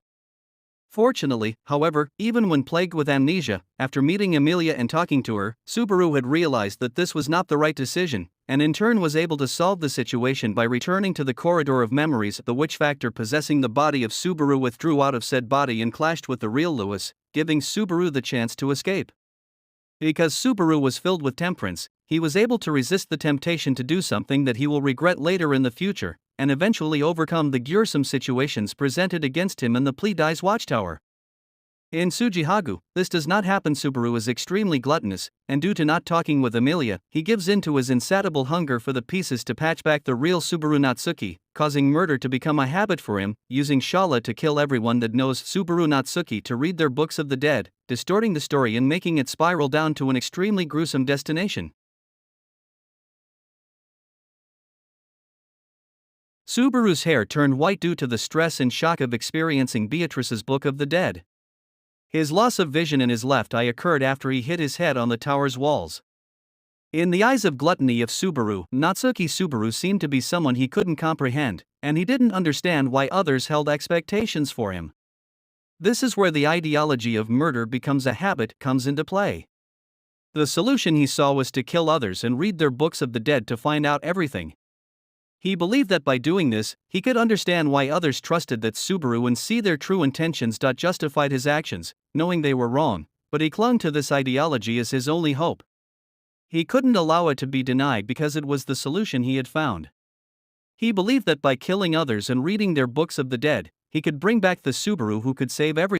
Fortunately, however, even when plagued with amnesia, after meeting Emilia and talking to her, Subaru had realized that this was not the right decision, and in turn was able to solve the situation by returning to the Corridor of Memories. The witch factor possessing the body of Subaru withdrew out of said body and clashed with the real Louis, giving Subaru the chance to escape. Because Subaru was filled with temperance, he was able to resist the temptation to do something that he will regret later in the future, and eventually overcome the gruesome situations presented against him in the Pleiades Watchtower. In Tsujihagu, this does not happen. Subaru is extremely gluttonous, and due to not talking with Emilia, he gives in to his insatiable hunger for the pieces to patch back the real Subaru Natsuki, causing murder to become a habit for him, using Shala to kill everyone that knows Subaru Natsuki to read their books of the dead, distorting the story and making it spiral down to an extremely gruesome destination. Subaru's hair turned white due to the stress and shock of experiencing Beatrice's Book of the Dead. His loss of vision in his left eye occurred after he hit his head on the tower's walls. In the eyes of gluttony of Subaru, Natsuki Subaru seemed to be someone he couldn't comprehend, and he didn't understand why others held expectations for him. This is where the ideology of murder becomes a habit comes into play. The solution he saw was to kill others and read their books of the dead to find out everything. He believed that by doing this, he could understand why others trusted that Subaru and see their true intentions. Justified his actions, knowing they were wrong, but he clung to this ideology as his only hope. He couldn't allow it to be denied because it was the solution he had found. He believed that by killing others and reading their books of the dead, he could bring back the Subaru who could save everyone.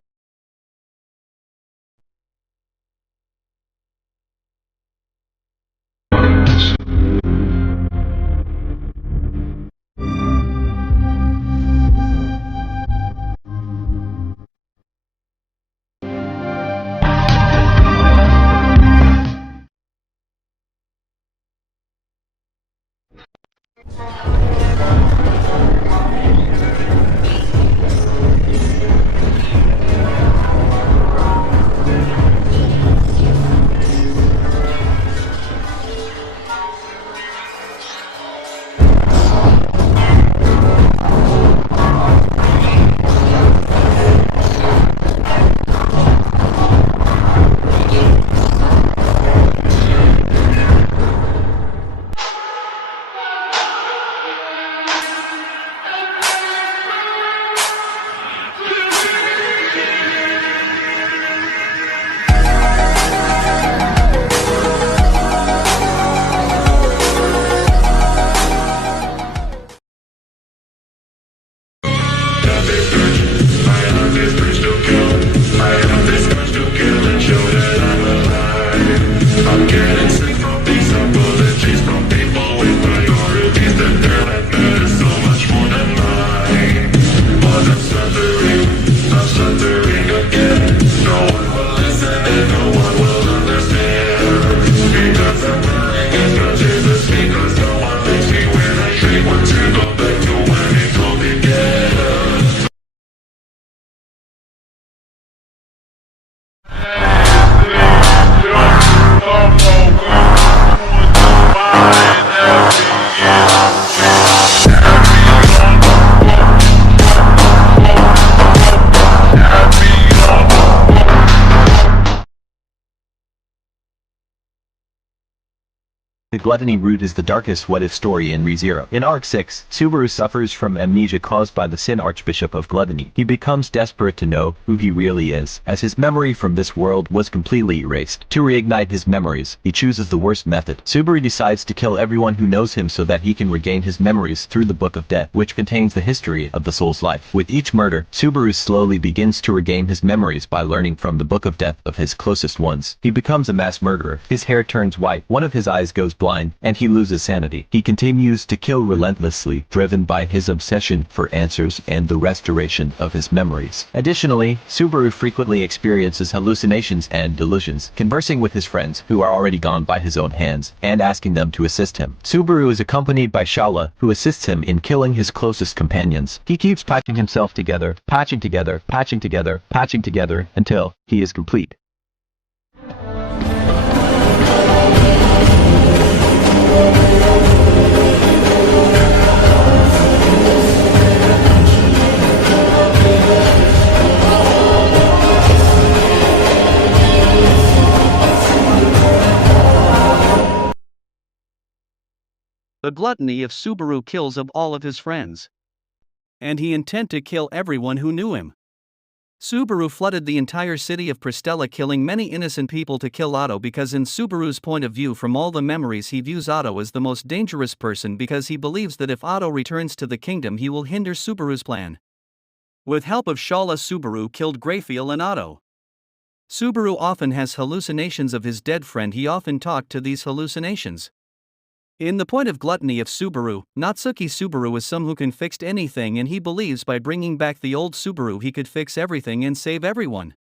The Gluttony Route is the darkest what-if story in ReZero. In Arc 6, Subaru suffers from amnesia caused by the Sin Archbishop of Gluttony. He becomes desperate to know who he really is, as his memory from this world was completely erased. To reignite his memories, he chooses the worst method. Subaru decides to kill everyone who knows him so that he can regain his memories through the Book of Death, which contains the history of the soul's life. With each murder, Subaru slowly begins to regain his memories by learning from the Book of Death of his closest ones. He becomes a mass murderer. His hair turns white, one of his eyes goes blind, and he loses sanity. He continues to kill relentlessly, driven by his obsession for answers and the restoration of his memories. Additionally, Subaru frequently experiences hallucinations and delusions, conversing with his friends who are already gone by his own hands, and asking them to assist him. Subaru is accompanied by Shala, who assists him in killing his closest companions. He keeps patching himself together, patching together, patching together, patching together, until he is complete. The gluttony of Subaru kills of all of his friends. And he intended to kill everyone who knew him. Subaru flooded the entire city of Pristella, killing many innocent people to kill Otto, because in Subaru's point of view, from all the memories, he views Otto as the most dangerous person, because he believes that if Otto returns to the kingdom he will hinder Subaru's plan. With help of Shala, Subaru killed Grayfiel and Otto. Subaru often has hallucinations of his dead friend. He often talked to these hallucinations. In the point of gluttony of Subaru, Natsuki Subaru is some who can fix anything, and he believes by bringing back the old Subaru he could fix everything and save everyone.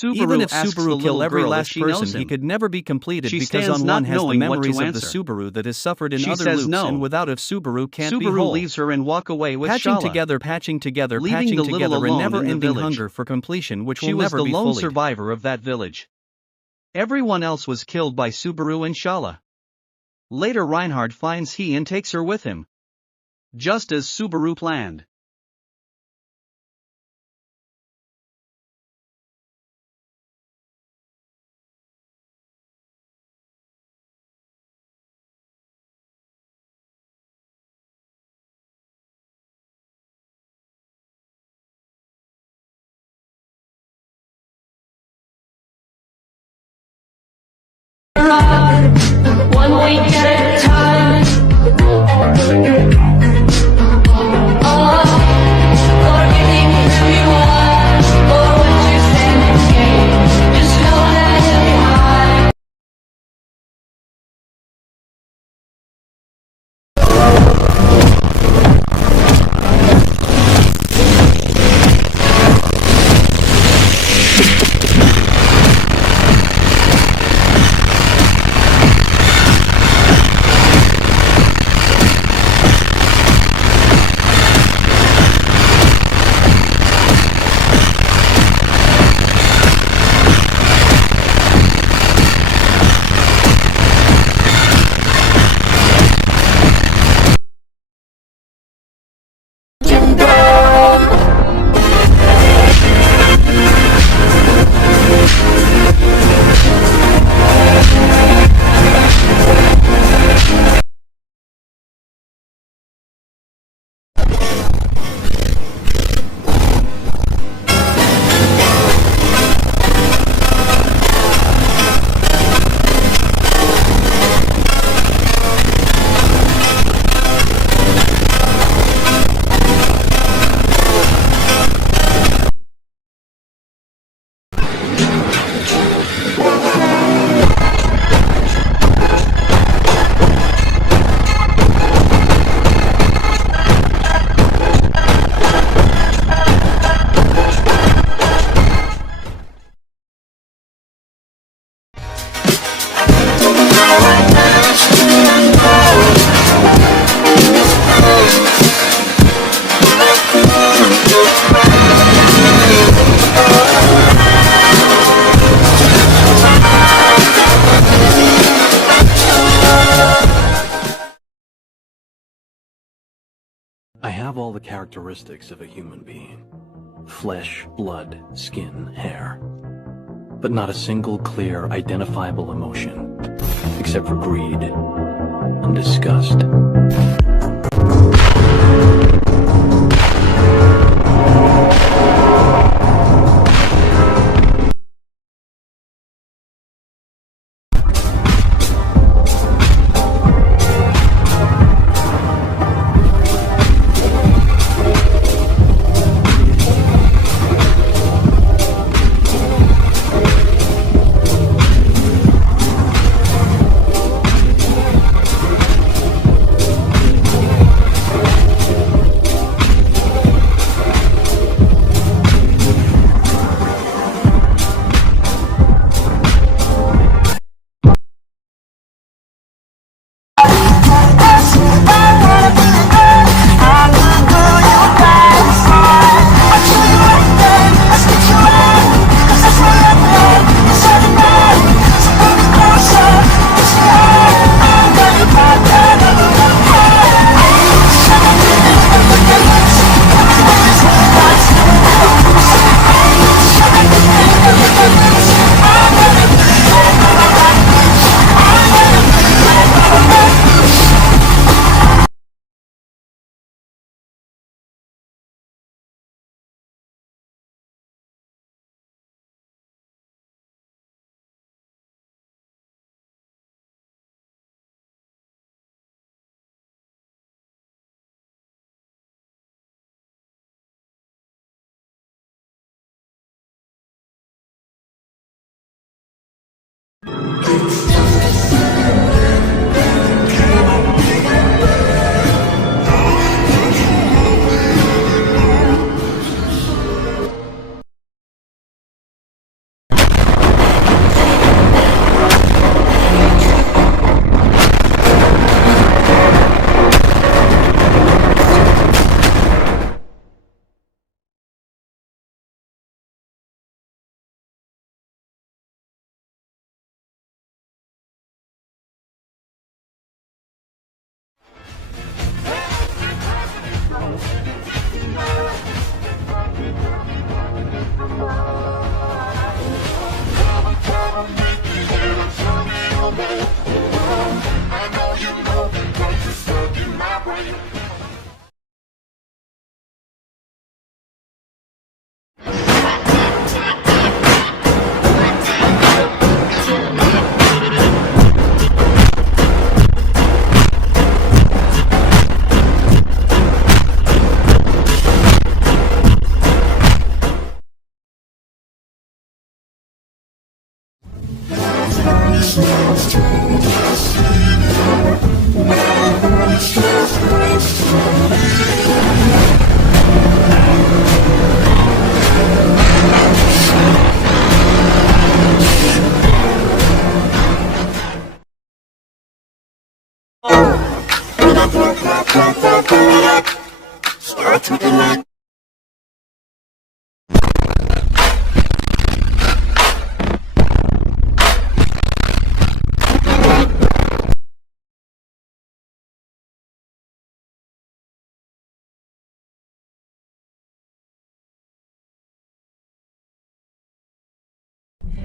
Even if Subaru kill every last person, he could never be completed, because on one has the memories of the Subaru that has suffered in other loops, and without if Subaru can't be whole. Subaru leaves her and walk away with patching Shala. Patching together, and never-ending hunger for completion, which will never be fully. She was the lone survivor of that village. Everyone else was killed by Subaru and Shala. Later Reinhard finds he and takes her with him, just as Subaru planned. One week at a time. Forgetting who you are or what you stand to gain. Just know that you'll be high. I have all the characteristics of a human being. Flesh, blood, skin, hair. But not a single clear, identifiable emotion, except for greed and disgust.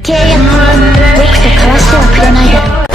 契約は僕と交わしてはくれないだろうか。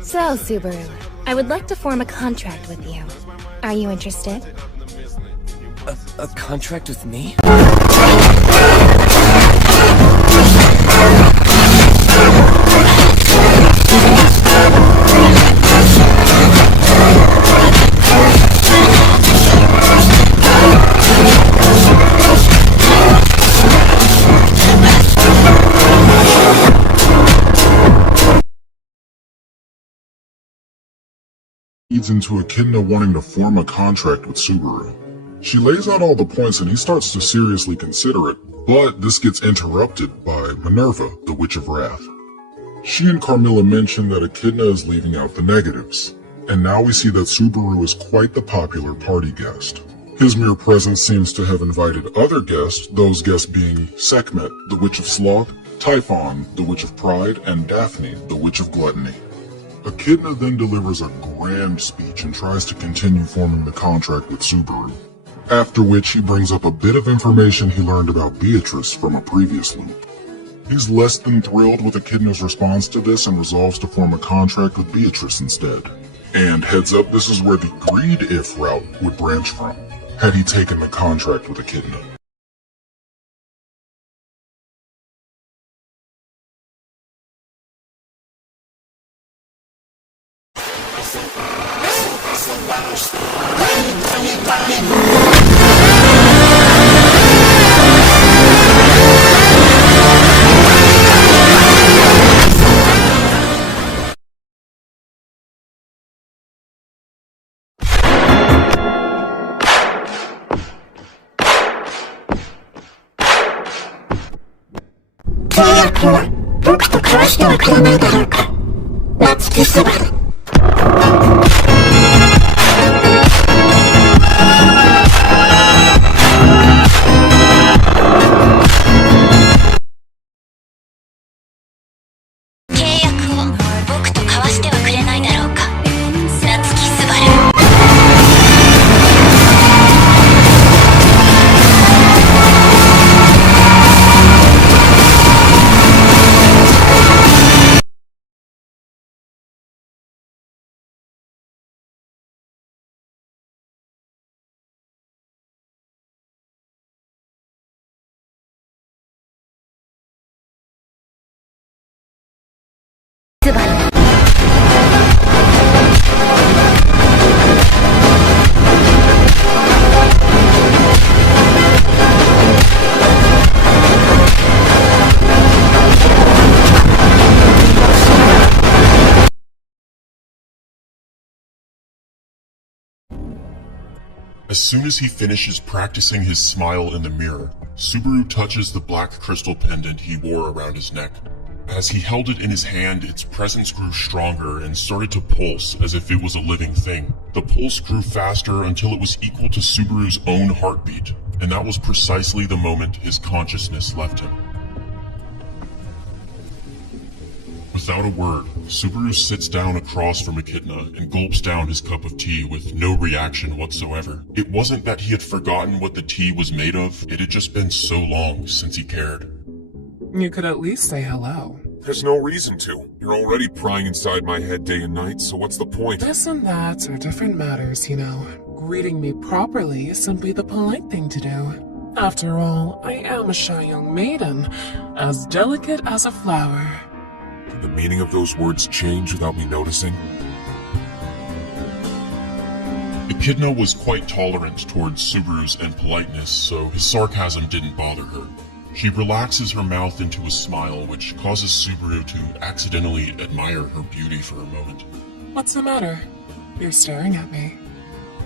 So, Subaru, I would like to form a contract with you. Are you interested? A contract with me? Leads into Echidna wanting to form a contract with Subaru. She lays out all the points and he starts to seriously consider it, but this gets interrupted by Minerva, the Witch of Wrath. She and Carmilla mention that Echidna is leaving out the negatives, and now we see that Subaru is quite the popular party guest. His mere presence seems to have invited other guests, those guests being Sekhmet, the Witch of Sloth, Typhon, the Witch of Pride, and Daphne, the Witch of Gluttony. Echidna then delivers a grand speech and tries to continue forming the contract with Subaru, after which he brings up a bit of information he learned about Beatrice from a previous loop. He's less than thrilled with Echidna's response to this and resolves to form a contract with Beatrice instead. And heads up, this is where the greed if route would branch from, had he taken the contract with Echidna. Natsuki subaru. As soon as he finishes practicing his smile in the mirror, Subaru touches the black crystal pendant he wore around his neck. As he held it in his hand, its presence grew stronger and started to pulse as if it was a living thing. The pulse grew faster until it was equal to Subaru's own heartbeat, and that was precisely the moment his consciousness left him. Without a word, Subaru sits down across from Echidna and gulps down his cup of tea with no reaction whatsoever. It wasn't that he had forgotten what the tea was made of, it had just been so long since he cared. You could at least say hello. There's no reason to. You're already prying inside my head day and night, so what's the point? This and that are different matters, you know. Greeting me properly is simply the polite thing to do. After all, I am a shy young maiden, as delicate as a flower. Did the meaning of those words change without me noticing? Echidna was quite tolerant towards Subaru's impoliteness, so his sarcasm didn't bother her. She relaxes her mouth into a smile, which causes Subaru to accidentally admire her beauty for a moment. What's the matter? You're staring at me.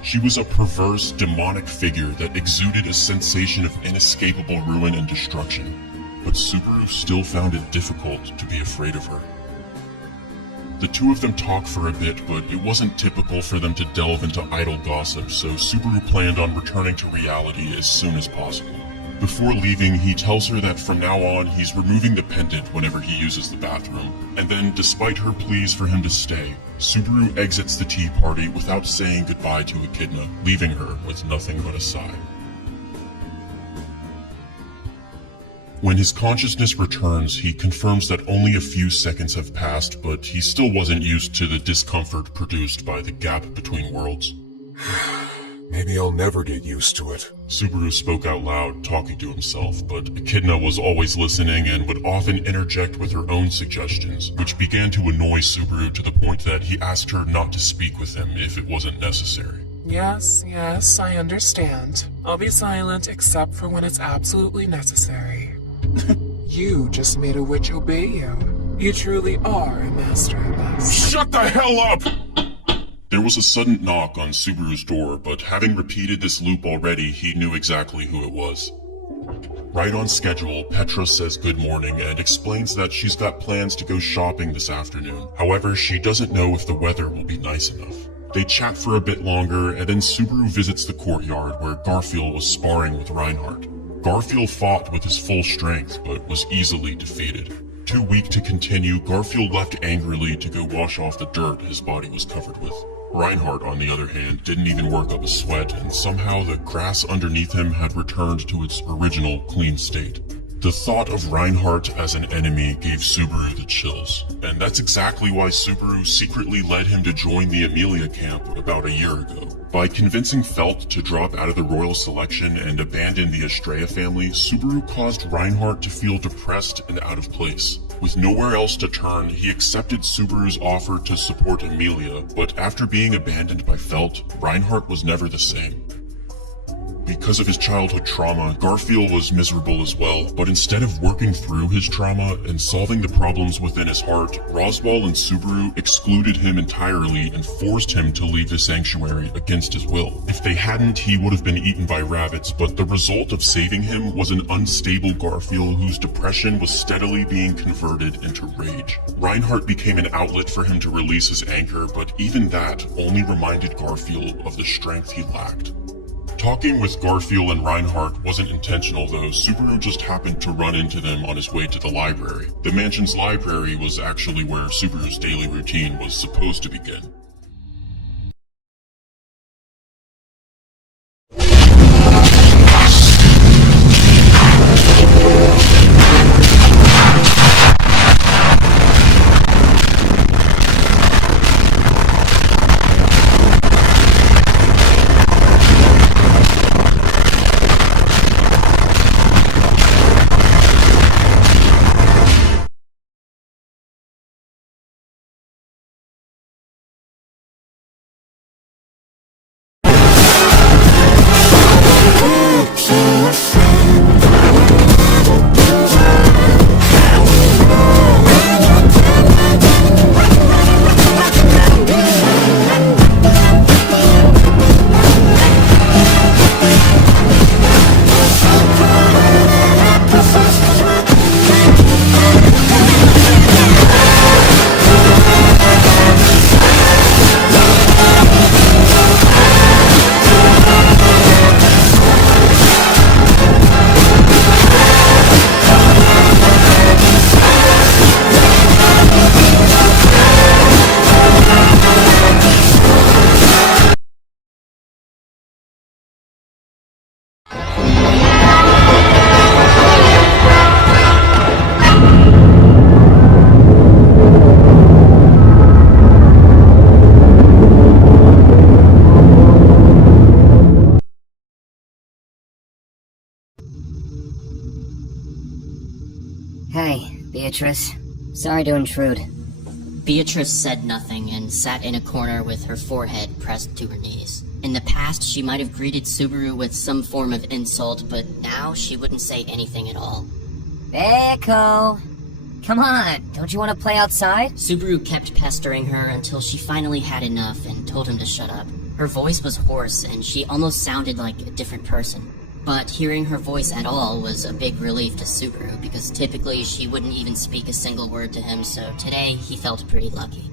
She was a perverse, demonic figure that exuded a sensation of inescapable ruin and destruction, but Subaru still found it difficult to be afraid of her. The two of them talked for a bit, but it wasn't typical for them to delve into idle gossip, so Subaru planned on returning to reality as soon as possible. Before leaving, he tells her that from now on, he's removing the pendant whenever he uses the bathroom, and then, despite her pleas for him to stay, Subaru exits the tea party without saying goodbye to Echidna, leaving her with nothing but a sigh. When his consciousness returns, he confirms that only a few seconds have passed, but he still wasn't used to the discomfort produced by the gap between worlds. Maybe I'll never get used to it. Subaru spoke out loud, talking to himself, but Echidna was always listening and would often interject with her own suggestions, which began to annoy Subaru to the point that he asked her not to speak with him if it wasn't necessary. Yes, I understand. I'll be silent except for when it's absolutely necessary. You just made a witch obey you. You truly are a master at this. Shut the hell up! There was a sudden knock on Subaru's door, but having repeated this loop already, he knew exactly who it was. Right on schedule, Petra says good morning and explains that she's got plans to go shopping this afternoon. However, she doesn't know if the weather will be nice enough. They chat for a bit longer, and then Subaru visits the courtyard where Garfield was sparring with Reinhardt. Garfield fought with his full strength, but was easily defeated. Too weak to continue, Garfield left angrily to go wash off the dirt his body was covered with. Reinhardt, on the other hand, didn't even work up a sweat, and somehow the grass underneath him had returned to its original clean state. The thought of Reinhardt as an enemy gave Subaru the chills, and that's exactly why Subaru secretly led him to join the Emilia camp about a year ago. By convincing Felt to drop out of the royal selection and abandon the Estrella family, Subaru caused Reinhardt to feel depressed and out of place. With nowhere else to turn, he accepted Subaru's offer to support Emilia, but after being abandoned by Felt, Reinhardt was never the same. Because of his childhood trauma, Garfield was miserable as well, but instead of working through his trauma and solving the problems within his heart, Roswaal and Subaru excluded him entirely and forced him to leave the sanctuary against his will. If they hadn't, he would have been eaten by rabbits, but the result of saving him was an unstable Garfield whose depression was steadily being converted into rage. Reinhardt became an outlet for him to release his anger, but even that only reminded Garfield of the strength he lacked. Talking with Garfield and Reinhardt wasn't intentional though. Subaru just happened to run into them on his way to the library. The mansion's library was actually where Subaru's daily routine was supposed to begin. Beatrice. Sorry to intrude. Beatrice said nothing and sat in a corner with her forehead pressed to her knees. In the past, she might have greeted Subaru with some form of insult, but now she wouldn't say anything at all. Echo! Come on, don't you want to play outside? Subaru kept pestering her until she finally had enough and told him to shut up. Her voice was hoarse and she almost sounded like a different person. But hearing her voice at all was a big relief to Subaru because typically she wouldn't even speak a single word to him, so today he felt pretty lucky.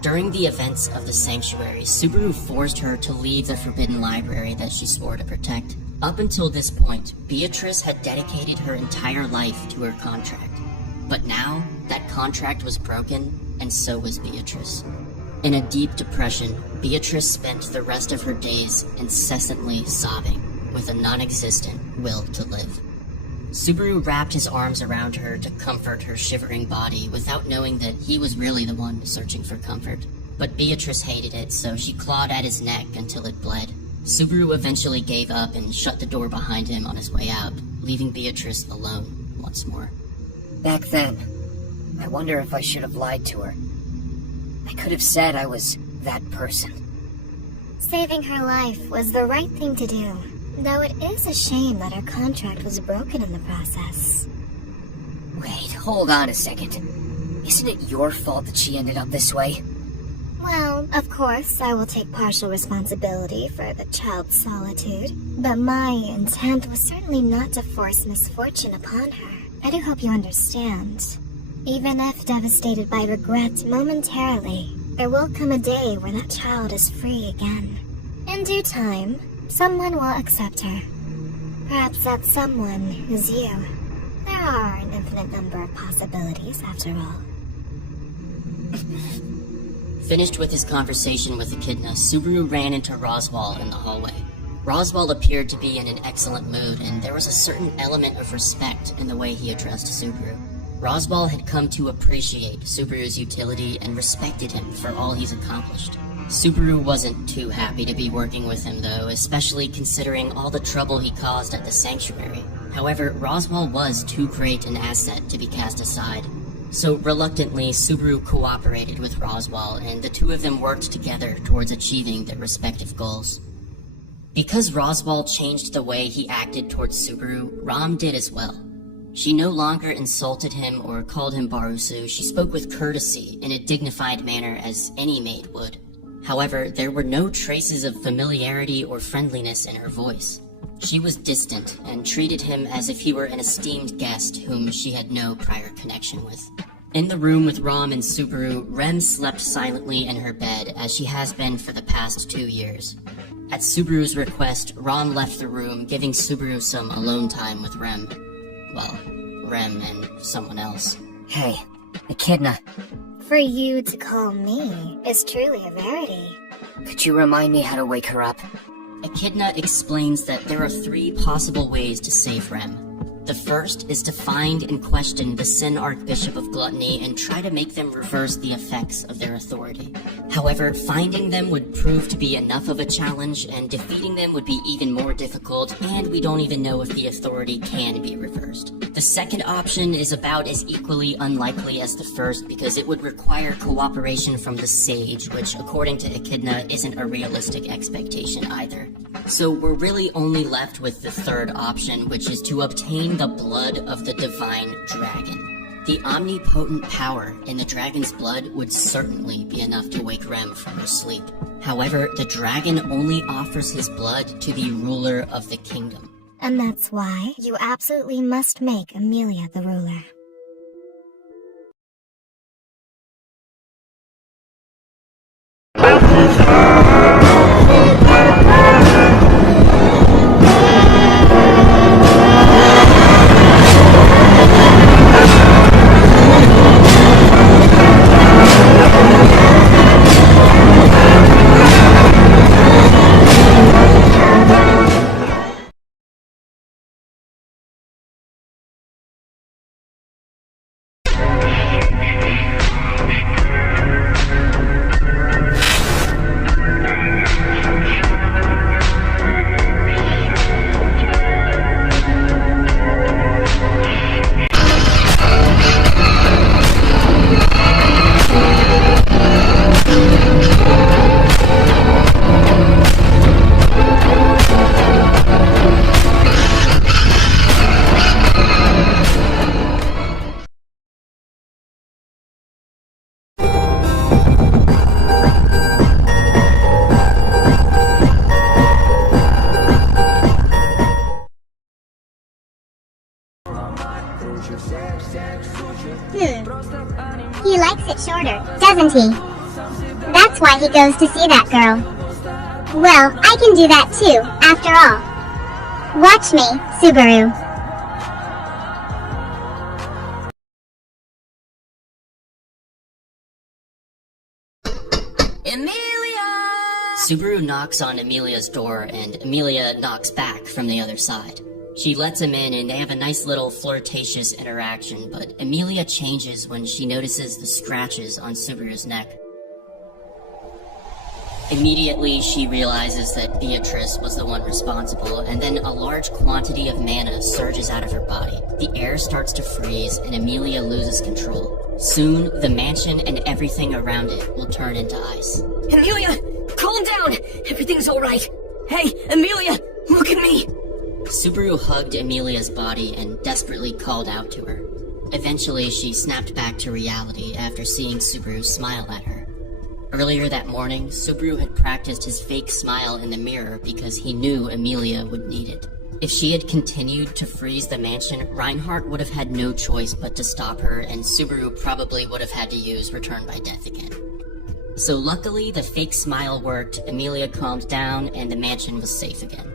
During the events of the sanctuary, Subaru forced her to leave the forbidden library that she swore to protect. Up until this point, Beatrice had dedicated her entire life to her contract. But now, that contract was broken, and so was Beatrice. In a deep depression, Beatrice spent the rest of her days incessantly sobbing, with a non-existent will to live. Subaru wrapped his arms around her to comfort her shivering body without knowing that he was really the one searching for comfort. But Beatrice hated it, so she clawed at his neck until it bled. Subaru eventually gave up and shut the door behind him on his way out, leaving Beatrice alone once more. Back then, I wonder if I should have lied to her. I could have said I was that person. Saving her life was the right thing to do, though it is a shame that her contract was broken in the process. Wait, hold on a second. Isn't it your fault that she ended up this way? Well, of course, I will take partial responsibility for the child's solitude, but my intent was certainly not to force misfortune upon her. I do hope you understand. Even if devastated by regret momentarily, there will come a day where that child is free again. In due time, someone will accept her. Perhaps that someone is you. There are an infinite number of possibilities, after all. Finished with his conversation with Echidna, Subaru ran into Roswal in the hallway. Roswal appeared to be in an excellent mood, and there was a certain element of respect in the way he addressed Subaru. Roswal had come to appreciate Subaru's utility and respected him for all he's accomplished. Subaru wasn't too happy to be working with him though, especially considering all the trouble he caused at the sanctuary. However, Roswal was too great an asset to be cast aside. So reluctantly, Subaru cooperated with Roswal, and the two of them worked together towards achieving their respective goals. Because Roswal changed the way he acted towards Subaru, Ram did as well. She no longer insulted him or called him Barusu. She spoke with courtesy in a dignified manner as any maid would. However, there were no traces of familiarity or friendliness in her voice. She was distant and treated him as if he were an esteemed guest whom she had no prior connection with. In the room with Ram and Subaru, Rem slept silently in her bed as she has been for the past 2 years. At Subaru's request, Ram left the room, giving Subaru some alone time with Rem. Well, Rem and someone else. Hey, Echidna. For you to call me is truly a rarity. Could you remind me how to wake her up? Echidna explains that there are 3 possible ways to save Rem. The first is to find and question the Sin Archbishop of Gluttony and try to make them reverse the effects of their authority. However, finding them would prove to be enough of a challenge, and defeating them would be even more difficult, and we don't even know if the authority can be reversed. The second option is about as equally unlikely as the first because it would require cooperation from the Sage, which according to Echidna isn't a realistic expectation either. So we're really only left with the third option, which is to obtain the blood of the divine dragon. The omnipotent power in the dragon's blood would certainly be enough to wake Rem from her sleep. However, the dragon only offers his blood to the ruler of the kingdom. And that's why you absolutely must make Amelia the ruler. He likes it shorter, doesn't he? That's why he goes to see that girl. Well, I can do that too, after all. Watch me, Subaru. Subaru knocks on Emilia's door, and Emilia knocks back from the other side. She lets him in, and they have a nice little flirtatious interaction, but Emilia changes when she notices the scratches on Subaru's neck. Immediately, she realizes that Beatrice was the one responsible, and then a large quantity of mana surges out of her body. The air starts to freeze, and Emilia loses control. Soon, the mansion and everything around it will turn into ice. Emilia, calm down. Everything's all right. Hey, Emilia, look at me. Subaru hugged Emilia's body and desperately called out to her. Eventually, she snapped back to reality after seeing Subaru smile at her. Earlier that morning, Subaru had practiced his fake smile in the mirror because he knew Emilia would need it. If she had continued to freeze the mansion, Reinhardt would have had no choice but to stop her, and Subaru probably would have had to use Return by Death again. So luckily, the fake smile worked, Emilia calmed down, and the mansion was safe again.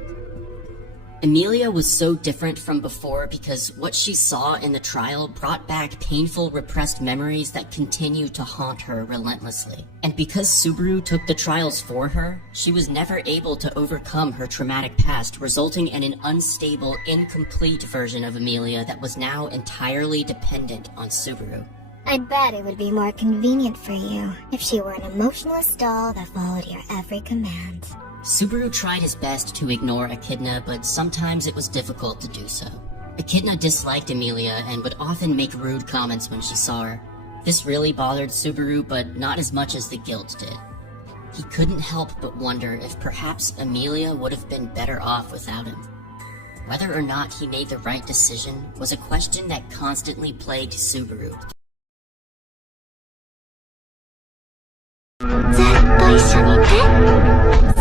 Emilia was so different from before because what she saw in the trial brought back painful repressed memories that continue to haunt her relentlessly. And because Subaru took the trials for her, she was never able to overcome her traumatic past, resulting in an unstable, incomplete version of Emilia that was now entirely dependent on Subaru. I bet it would be more convenient for you if she were an emotionless doll that followed your every command. Subaru tried his best to ignore Echidna, but sometimes it was difficult to do so. Echidna disliked Emilia and would often make rude comments when she saw her. This really bothered Subaru, but not as much as the guilt did. He couldn't help but wonder if perhaps Emilia would have been better off without him. Whether or not he made the right decision was a question that constantly plagued Subaru. ずっと一緒にいて。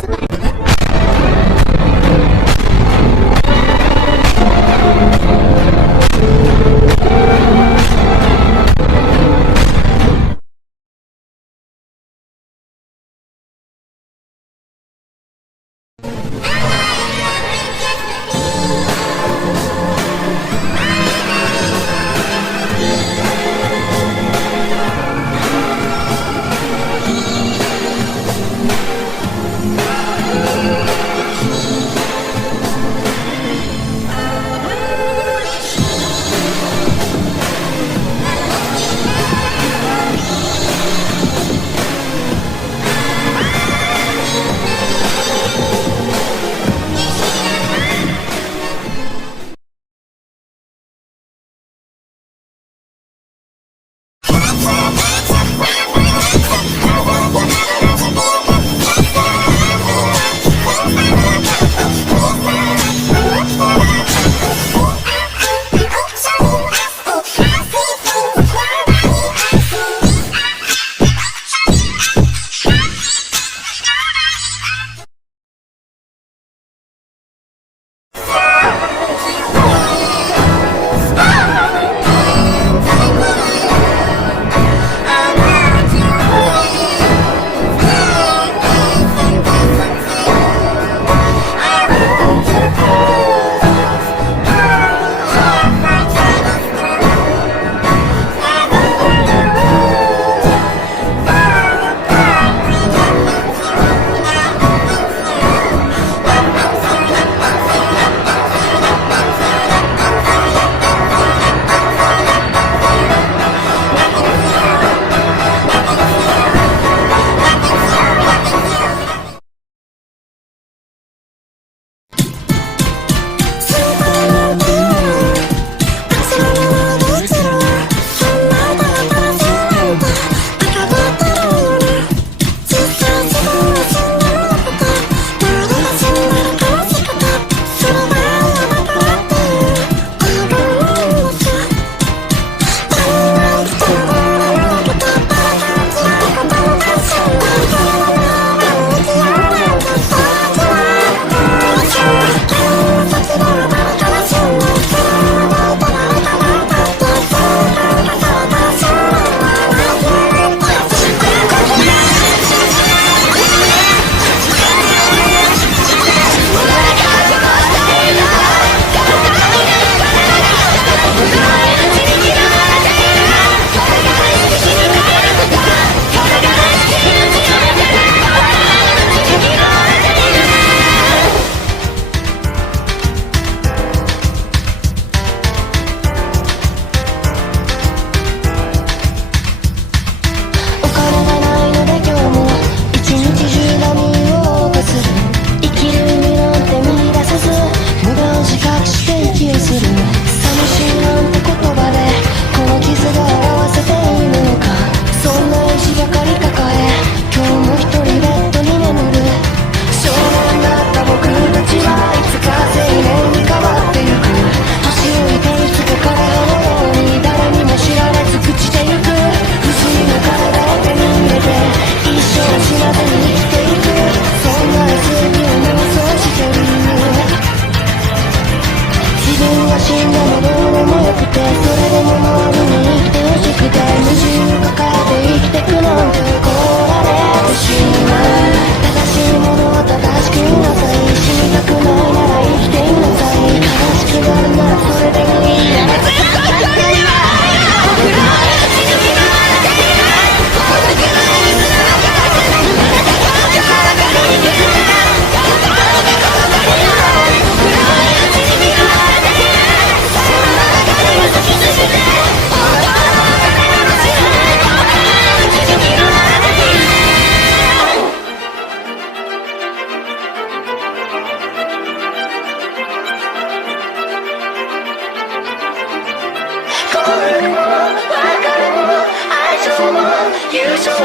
優勝滑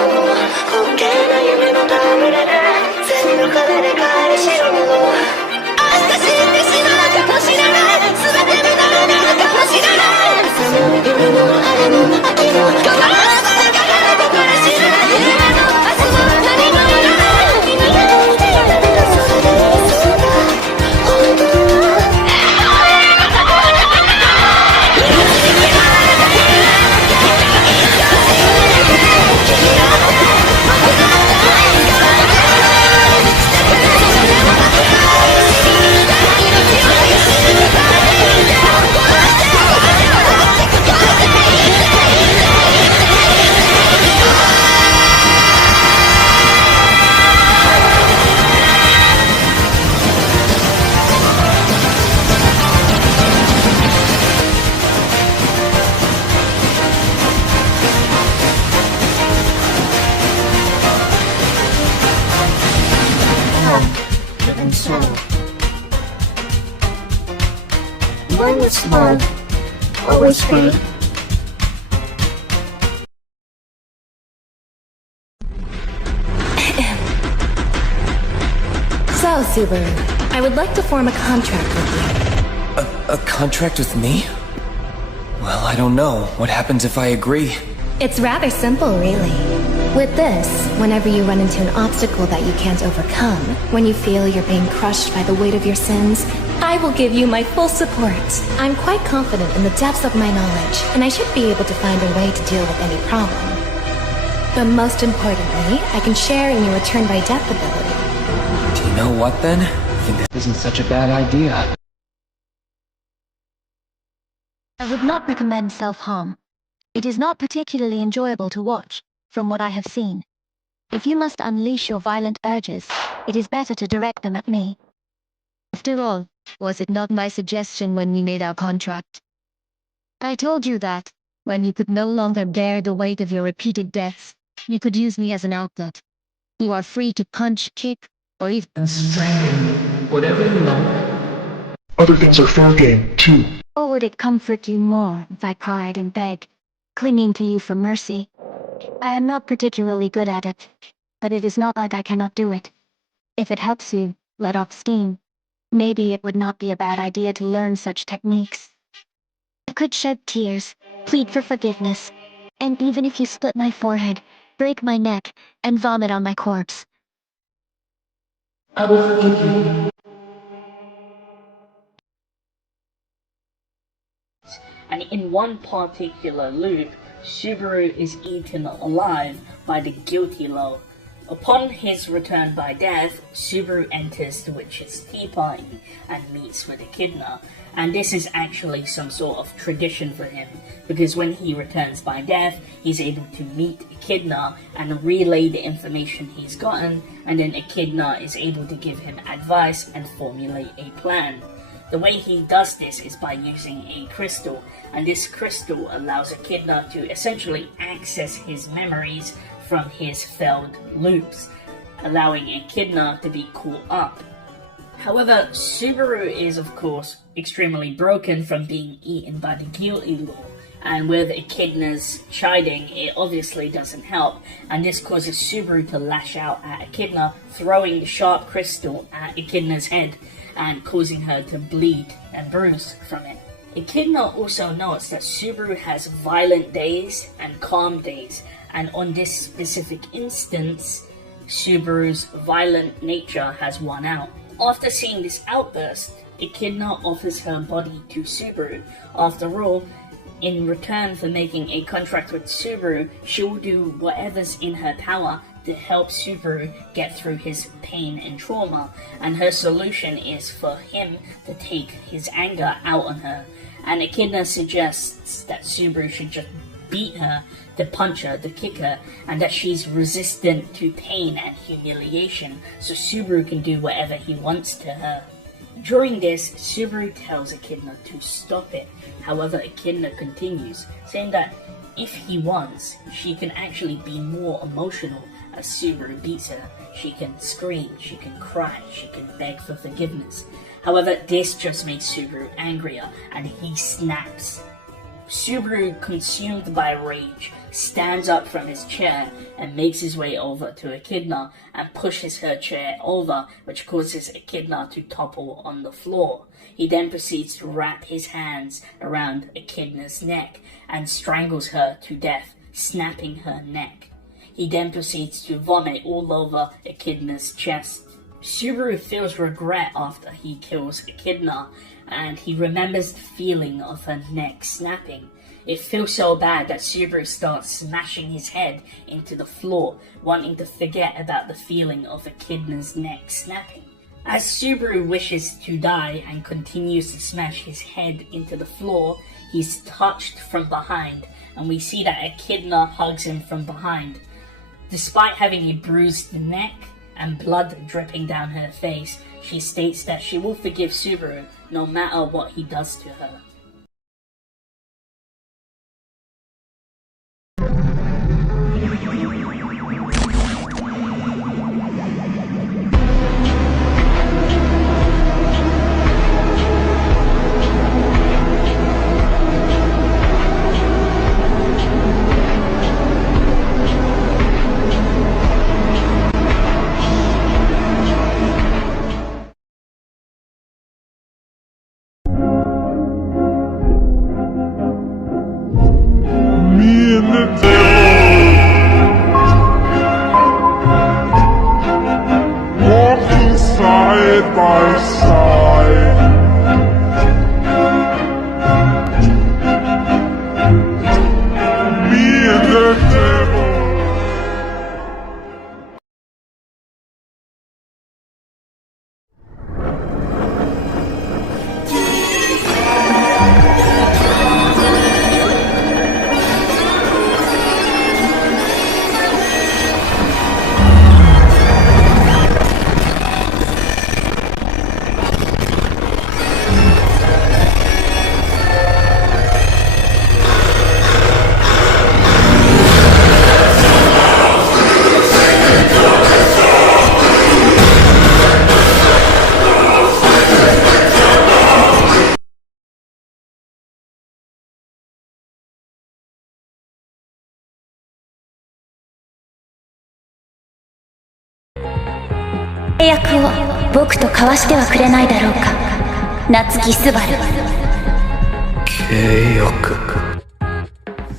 稽な夢の戯れで全の壁で返しろ明日死んでしまうかもしれない全てになるかもしれない朝も夜も晴れも秋も変わらずだからここで知らない夢の明日も何もいらない君がいていたけどそれでそうだ本当はOne is love, always free. So, Subaru, I would like to form a contract with you. A contract with me? Well, I don't know. What happens if I agree? It's rather simple, really. With this, whenever you run into an obstacle that you can't overcome, when you feel you're being crushed by the weight of your sins, I will give you my full support. I'm quite confident in the depths of my knowledge, and I should be able to find a way to deal with any problem. But most importantly, I can share in your return by death ability. Do you know what then? I think this isn't such a bad idea. I would not recommend self-harm. It is not particularly enjoyable to watch, from what I have seen. If you must unleash your violent urges, it is better to direct them at me. After all, was it not my suggestion when we made our contract? I told you that, when you could no longer bear the weight of your repeated deaths, you could use me as an outlet. You are free to punch, kick, or even strangle, whatever you like. Other things are fair game, too. Or would it comfort you more if I cried and begged, clinging to you for mercy? I am not particularly good at it, but it is not like I cannot do it. If it helps you, let off steam. Maybe it would not be a bad idea to learn such techniques. I could shed tears, plead for forgiveness, and even if you split my forehead, break my neck, and vomit on my corpse, I will forgive you. And in one particular loop, Subaru is eaten alive by the guilty Lo. Upon his return by death, Subaru enters the witch's tea party and meets with Echidna, and this is actually some sort of tradition for him, because when he returns by death, he's able to meet Echidna and relay the information he's gotten, and then Echidna is able to give him advice and formulate a plan. The way he does this is by using a crystal, and this crystal allows Echidna to essentially access his memories from his failed loops, allowing Echidna to be caught up. However, Subaru is of course extremely broken from being eaten by the guilty Lo, and with Echidna's chiding, it obviously doesn't help, and this causes Subaru to lash out at Echidna, throwing the sharp crystal at Echidna's head and causing her to bleed and bruise from it. Echidna also notes that Subaru has violent days and calm days, and on this specific instance, Subaru's violent nature has won out. After seeing this outburst, Echidna offers her body to Subaru. After all, in return for making a contract with Subaru, she will do whatever's in her power to help Subaru get through his pain and trauma, and her solution is for him to take his anger out on her. And Echidna suggests that Subaru should just beat her, to punch her, to kick her, and that she's resistant to pain and humiliation, so Subaru can do whatever he wants to her. During this, Subaru tells Echidna to stop it. However, Echidna continues, saying that if he wants, she can actually be more emotional as Subaru beats her. She can scream, she can cry, she can beg for forgiveness. However, this just makes Subaru angrier, and he snaps. Subaru, consumed by rage, stands up from his chair and makes his way over to Echidna and pushes her chair over, which causes Echidna to topple on the floor. He then proceeds to wrap his hands around Echidna's neck and strangles her to death, snapping her neck. He then proceeds to vomit all over Echidna's chest. Subaru feels regret after he kills Echidna, and he remembers the feeling of her neck snapping. It feels so bad that Subaru starts smashing his head into the floor, wanting to forget about the feeling of Echidna's neck snapping. As Subaru wishes to die and continues to smash his head into the floor, he's touched from behind, and we see that Echidna hugs him from behind. Despite having a bruised neck and blood dripping down her face, she states that she will forgive Subaru no matter what he does to her. Walking side by side. Me and the devil.契約を僕と交わしてはくれないだろうか、夏木スバル。契約。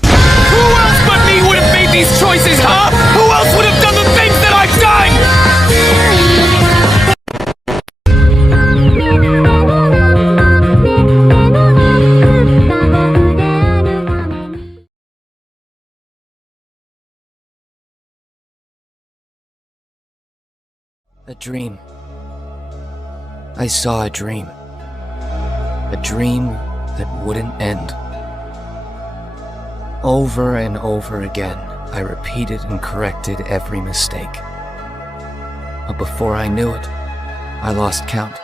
Who else but me would have made these choices, huh? Who else would have done the things that I've done? A dream. I saw a dream. A dream that wouldn't end. Over and over again, I repeated and corrected every mistake. But before I knew it, I lost count.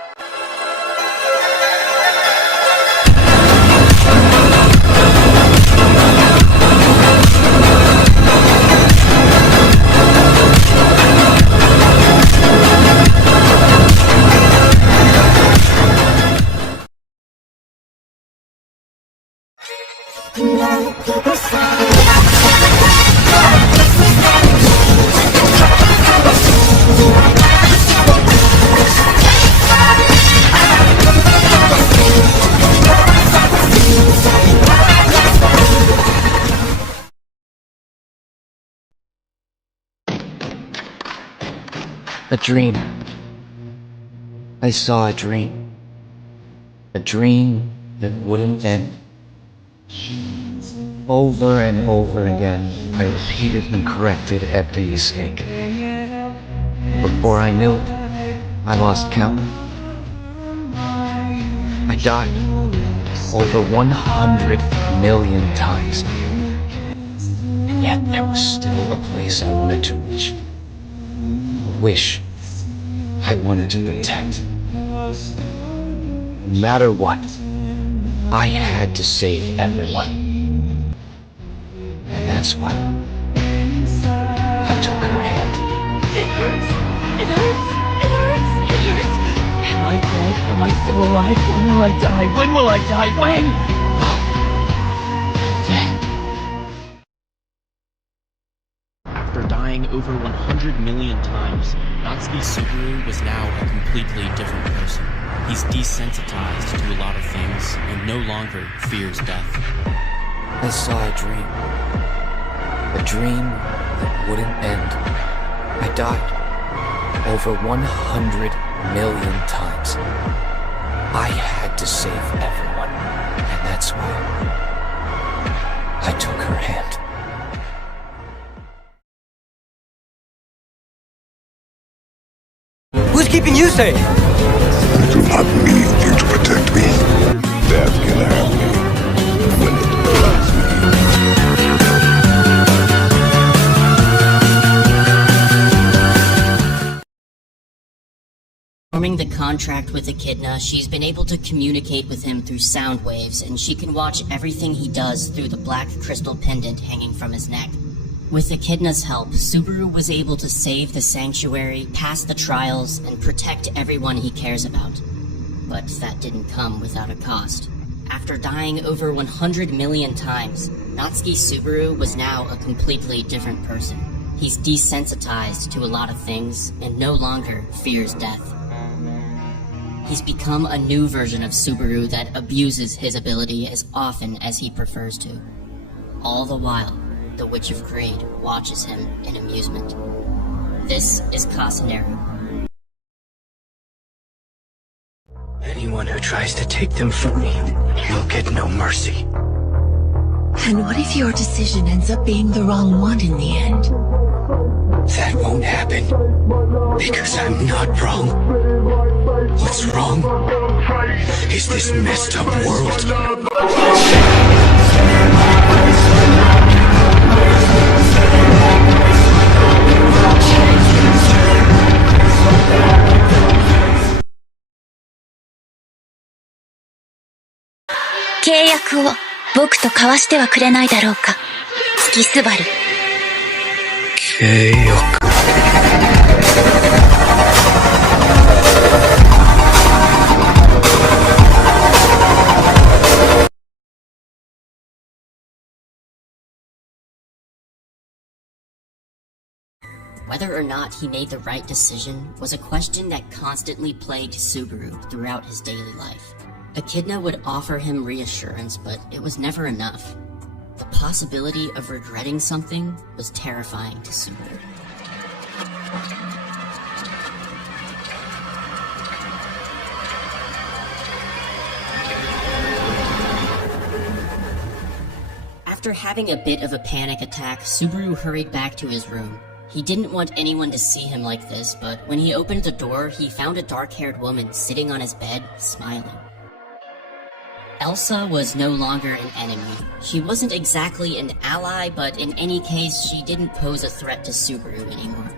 A dream. I saw a dream. A dream that wouldn't end. Over and over again, I repeated and corrected every mistake. Before I knew it, I lost count. I died over 100 million times. And yet there was still a place I wanted to reach. A wish I wanted to protect. No matter what, I had to save everyone. And that's why I took her hand. It hurts. It hurts. It hurts. It hurts. Am I dead? Am I still alive? When will I die? When will I die? When? completely different person. He's desensitized to a lot of things and no longer fears death. I saw a dream. A dream that wouldn't end. I died. Over 100 million times. I had to save everyone, and that's why I took her hand. Who's keeping you safe? I do not need you to protect me. Death can have me when it does me. Forming the contract with Echidna, she's been able to communicate with him through sound waves, and she can watch everything he does through the black crystal pendant hanging from his neck. With Echidna's help, Subaru was able to save the sanctuary, pass the trials, and protect everyone he cares about. But that didn't come without a cost. After dying over 100 million times, Natsuki Subaru was now a completely different person. He's desensitized to a lot of things and no longer fears death. He's become a new version of Subaru that abuses his ability as often as he prefers to. All the while, the Witch of Greed watches him in amusement. This is Casanero. Anyone who tries to take them from me will get no mercy. And what if your decision ends up being the wrong one in the end? That won't happen, because I'm not wrong. What's wrong is this messed up world. Whether or not he made the right decision was a question that constantly plagued Subaru throughout his daily life. Echidna would offer him reassurance, but it was never enough. The possibility of regretting something was terrifying to Subaru. After having a bit of a panic attack, Subaru hurried back to his room. He didn't want anyone to see him like this, but when he opened the door, he found a dark-haired woman sitting on his bed, smiling. Elsa was no longer an enemy. She wasn't exactly an ally, but in any case, she didn't pose a threat to Subaru anymore.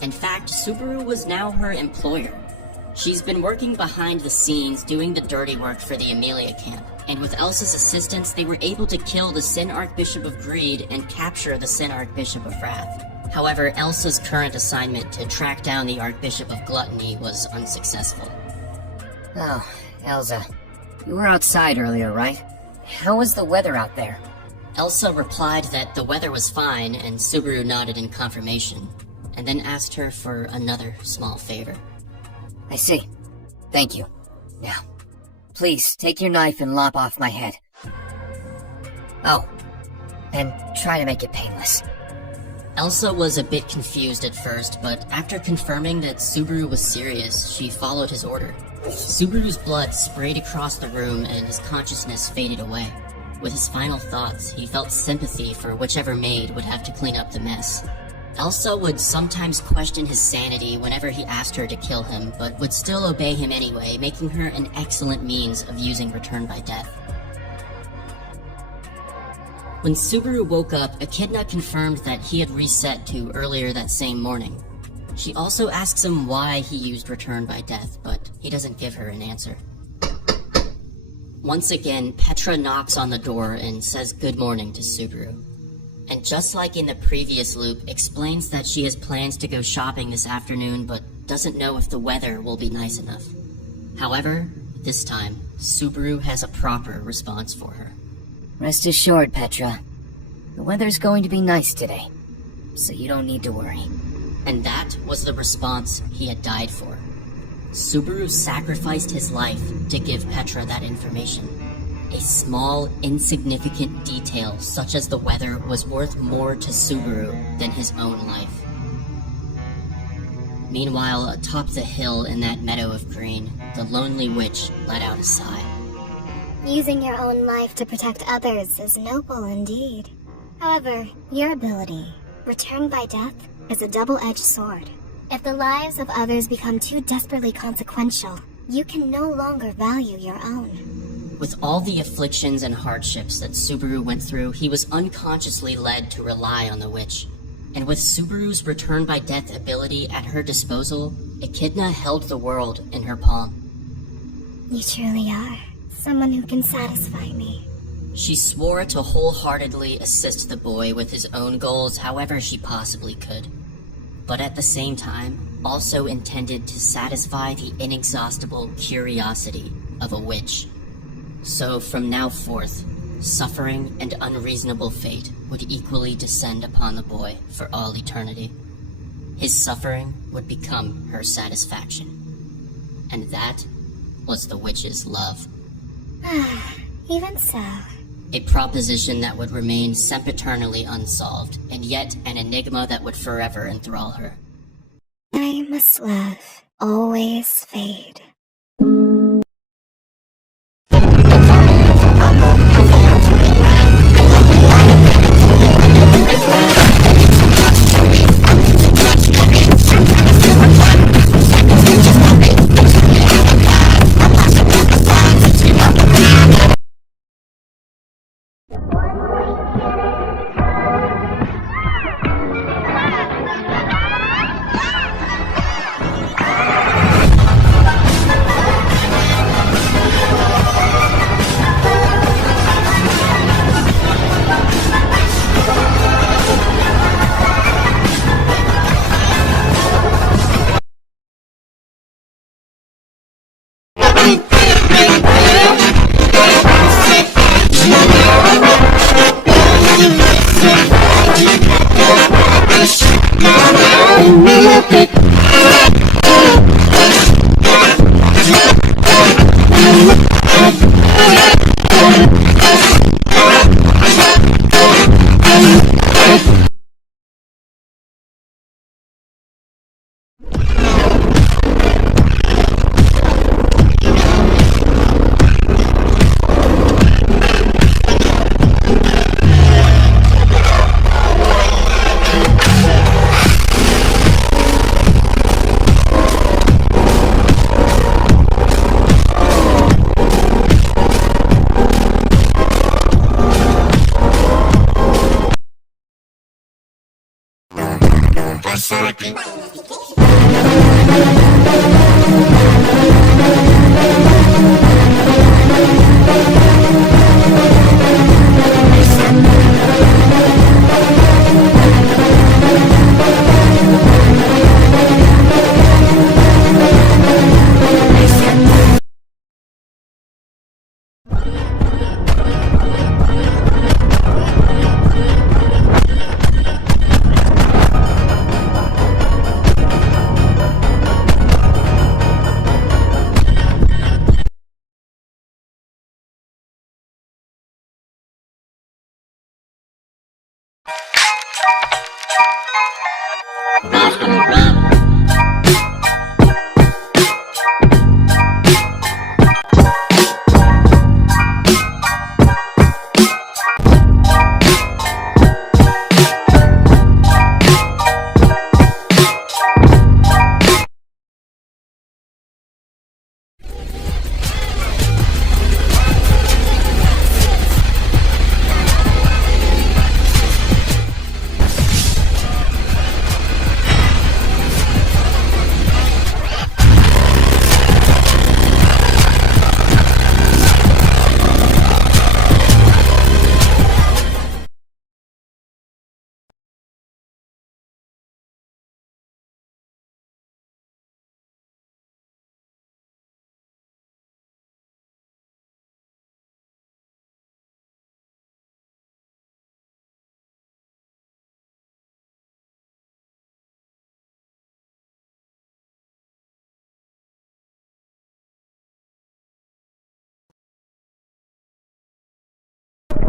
In fact, Subaru was now her employer. She's been working behind the scenes doing the dirty work for the Amelia camp, and with Elsa's assistance, they were able to kill the Sin Archbishop of Greed and capture the Sin Archbishop of Wrath. However, Elsa's current assignment to track down the Archbishop of Gluttony was unsuccessful. Oh, Elsa. You were outside earlier, right? How was the weather out there? Elsa replied that the weather was fine, and Subaru nodded in confirmation, and then asked her for another small favor. I see. Thank you. Now, please take your knife and lop off my head. Oh, and try to make it painless. Elsa was a bit confused at first, but after confirming that Subaru was serious, she followed his order. Subaru's blood sprayed across the room and his consciousness faded away. With his final thoughts, he felt sympathy for whichever maid would have to clean up the mess. Elsa would sometimes question his sanity whenever he asked her to kill him, but would still obey him anyway, making her an excellent means of using Return by Death. When Subaru woke up, Echidna confirmed that he had reset to earlier that same morning. She also asks him why he used Return by Death, but he doesn't give her an answer. Once again, Petra knocks on the door and says good morning to Subaru. And just like in the previous loop, explains that she has plans to go shopping this afternoon, but doesn't know if the weather will be nice enough. However, this time, Subaru has a proper response for her. Rest assured, Petra. The weather's going to be nice today, so you don't need to worry. And that was the response he had died for. Subaru sacrificed his life to give Petra that information. A small, insignificant detail such as the weather was worth more to Subaru than his own life. Meanwhile, atop the hill in that meadow of green, the lonely witch let out a sigh. Using your own life to protect others is noble indeed. However, your ability, returned by death, is a double-edged sword. If the lives of others become too desperately consequential, you can no longer value your own. With all the afflictions and hardships that Subaru went through, he was unconsciously led to rely on the witch. And with Subaru's return by death ability at her disposal, Echidna held the world in her palm. You truly are someone who can satisfy me. She swore to wholeheartedly assist the boy with his own goals however she possibly could, but at the same time also intended to satisfy the inexhaustible curiosity of a witch. So from now forth, suffering and unreasonable fate would equally descend upon the boy for all eternity. His suffering would become her satisfaction. And that was the witch's love. Even so. A proposition that would remain sempiternally unsolved, and yet an enigma that would forever enthrall her. Timeless love always fade.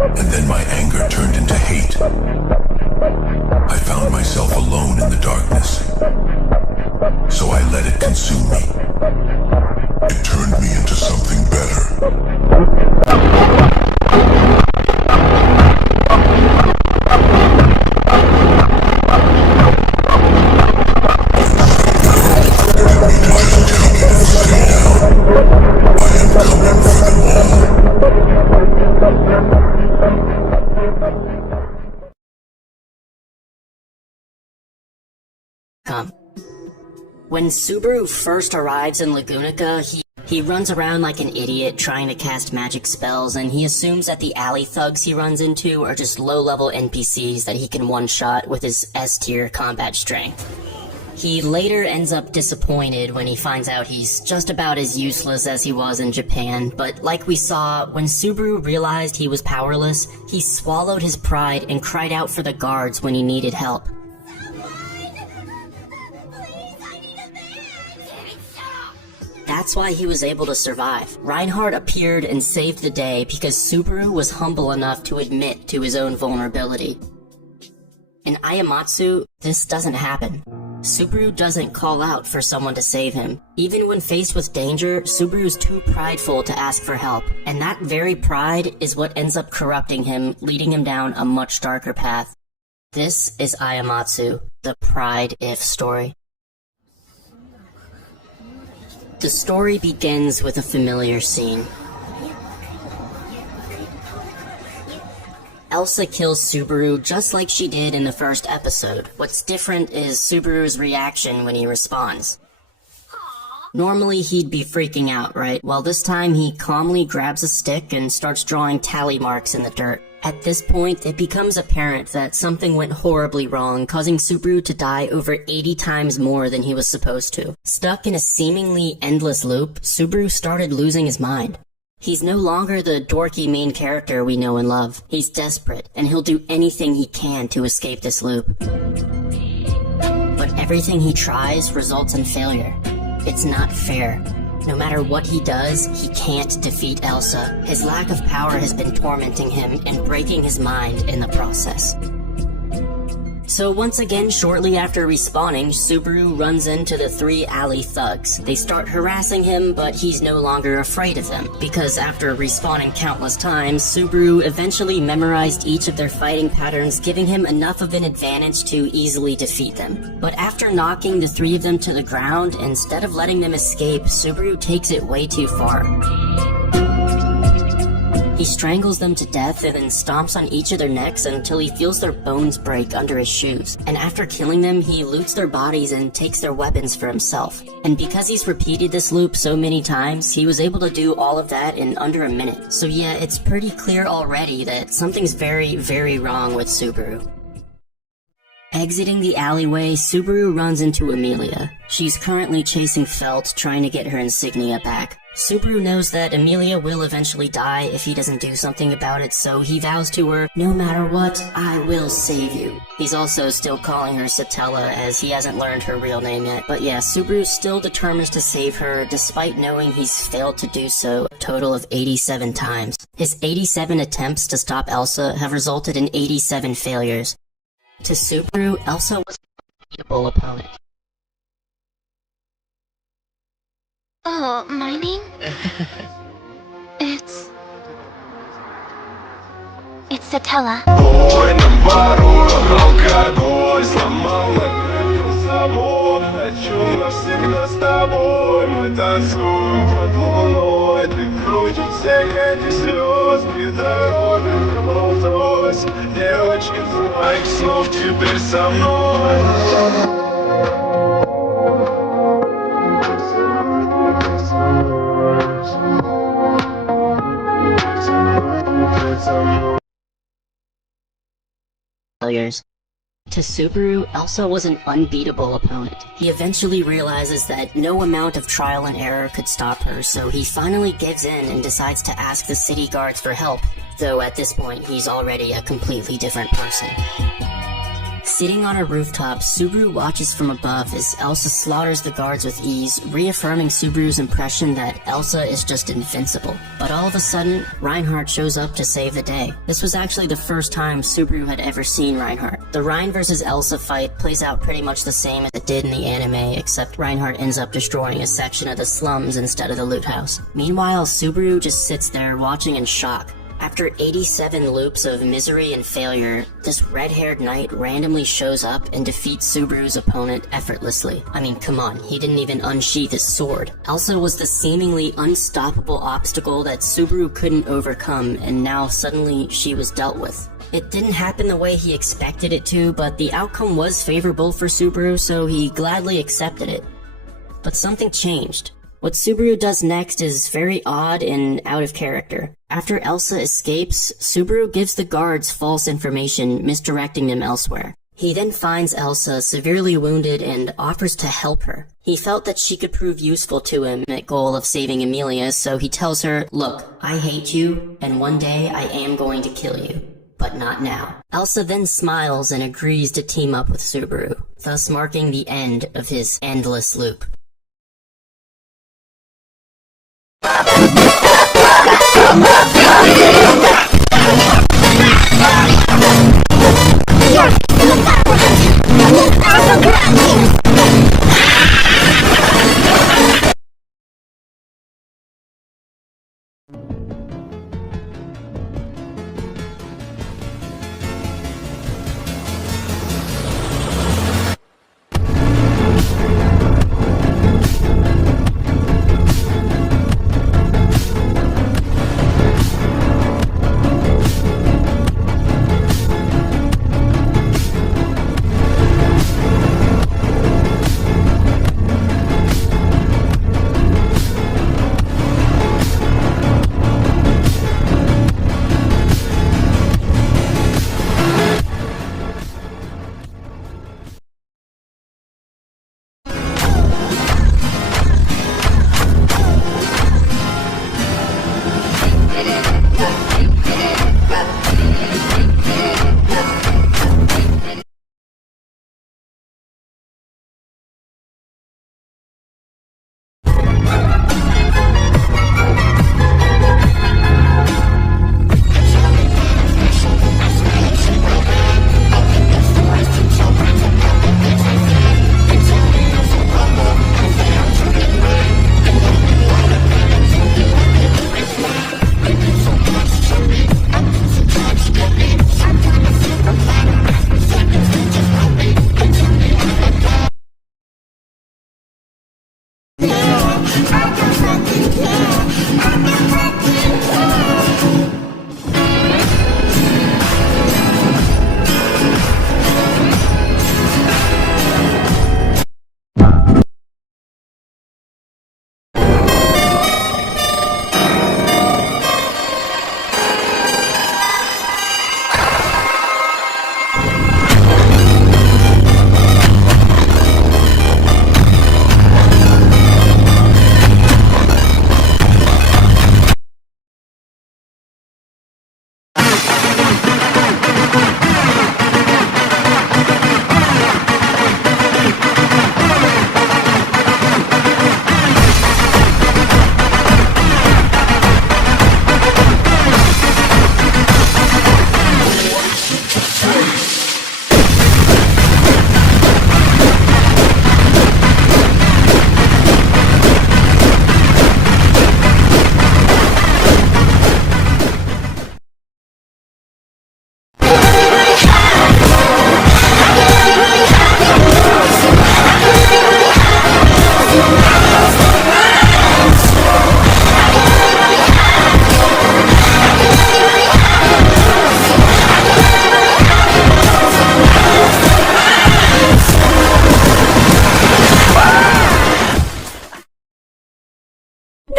And then my anger turned into hate. I found myself alone in the darkness. So I let it consume me. It turned me into something better. When Subaru first arrives in Lagunica, he runs around like an idiot trying to cast magic spells, and he assumes that the alley thugs he runs into are just low-level NPCs that he can one-shot with his S-tier combat strength. He later ends up disappointed when he finds out he's just about as useless as he was in Japan, but like we saw, when Subaru realized he was powerless, he swallowed his pride and cried out for the guards when he needed help. That's why he was able to survive. Reinhardt appeared and saved the day because Subaru was humble enough to admit to his own vulnerability. In Ayamatsu, this doesn't happen. Subaru doesn't call out for someone to save him. Even when faced with danger, Subaru's too prideful to ask for help, and that very pride is what ends up corrupting him, leading him down a much darker path. This is Ayamatsu, the Pride If story. The story begins with a familiar scene. Elsa kills Subaru just like she did in the first episode. What's different is Subaru's reaction when he responds. Normally he'd be freaking out, right? Well, this time he calmly grabs a stick and starts drawing tally marks in the dirt. At this point, it becomes apparent that something went horribly wrong, causing Subaru to die over 80 times more than he was supposed to. Stuck in a seemingly endless loop, Subaru started losing his mind. He's no longer the dorky main character we know and love. He's desperate, and he'll do anything he can to escape this loop. But everything he tries results in failure. It's not fair. No matter what he does, he can't defeat Elsa. His lack of power has been tormenting him and breaking his mind in the process. So once again, shortly after respawning, Subaru runs into the three alley thugs. They start harassing him, but he's no longer afraid of them, because after respawning countless times, Subaru eventually memorized each of their fighting patterns, giving him enough of an advantage to easily defeat them. But after knocking the three of them to the ground, instead of letting them escape, Subaru takes it way too far. He strangles them to death and then stomps on each of their necks until he feels their bones break under his shoes. And after killing them, he loots their bodies and takes their weapons for himself. And because he's repeated this loop so many times, he was able to do all of that in under a minute. So yeah, it's pretty clear already that something's very, very wrong with Subaru. Exiting the alleyway, Subaru runs into Amelia. She's currently chasing Felt, trying to get her insignia back. Subaru knows that Amelia will eventually die if he doesn't do something about it, so he vows to her, "No matter what, I will save you." He's also still calling her Satella, as he hasn't learned her real name yet. But yeah, Subaru still determines to save her, despite knowing he's failed to do so a total of 87 times. His 87 attempts to stop Elsa have resulted in 87 failures. To Subaru, Elsa was a beatable opponent. Oh, my name? It's Satella. Ой, на бару алкоголь сломал накрыл собой. Хочу навсегда с тобой. Мы танцуем под луной. Ты крутишься, эти слезы дороги Rolls-Royce. Девочки, твоих слов теперь со мной. Failures. To Subaru, Elsa was an unbeatable opponent. He eventually realizes that no amount of trial and error could stop her, so he finally gives in and decides to ask the city guards for help, though at this point he's already a completely different person. Sitting on a rooftop, Subaru watches from above as Elsa slaughters the guards with ease, reaffirming Subaru's impression that Elsa is just invincible. But all of a sudden, Reinhardt shows up to save the day. This was actually the first time Subaru had ever seen Reinhardt. The Rein vs. Elsa fight plays out pretty much the same as it did in the anime, except Reinhardt ends up destroying a section of the slums instead of the loot house. Meanwhile, Subaru just sits there watching in shock. After 87 loops of misery and failure, this red-haired knight randomly shows up and defeats Subaru's opponent effortlessly. I mean, come on, he didn't even unsheath his sword. Elsa was the seemingly unstoppable obstacle that Subaru couldn't overcome, and now suddenly she was dealt with. It didn't happen the way he expected it to, but the outcome was favorable for Subaru, so he gladly accepted it. But something changed. What Subaru does next is very odd and out of character. After Elsa escapes, Subaru gives the guards false information, misdirecting them elsewhere. He then finds Elsa severely wounded and offers to help her. He felt that she could prove useful to him at goal of saving Emilia, so he tells her, "Look, I hate you, and one day I am going to kill you. But not now." Elsa then smiles and agrees to team up with Subaru, thus marking the end of his endless loop.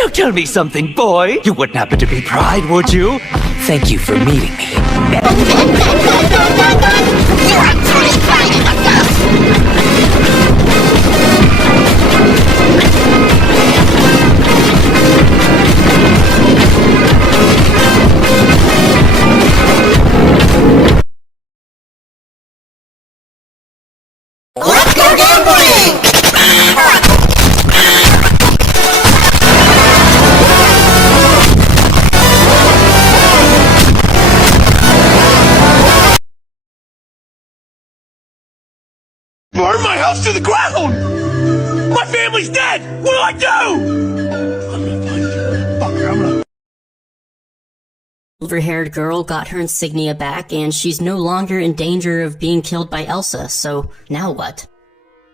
Now tell me something, boy. You wouldn't happen to be Pride, would you? Thank you for meeting me. house to the ground! My family's dead! What do I do? I'm gonna find you. Fucker, I'm gonna... Silver-haired girl got her insignia back, and she's no longer in danger of being killed by Elsa, so now what?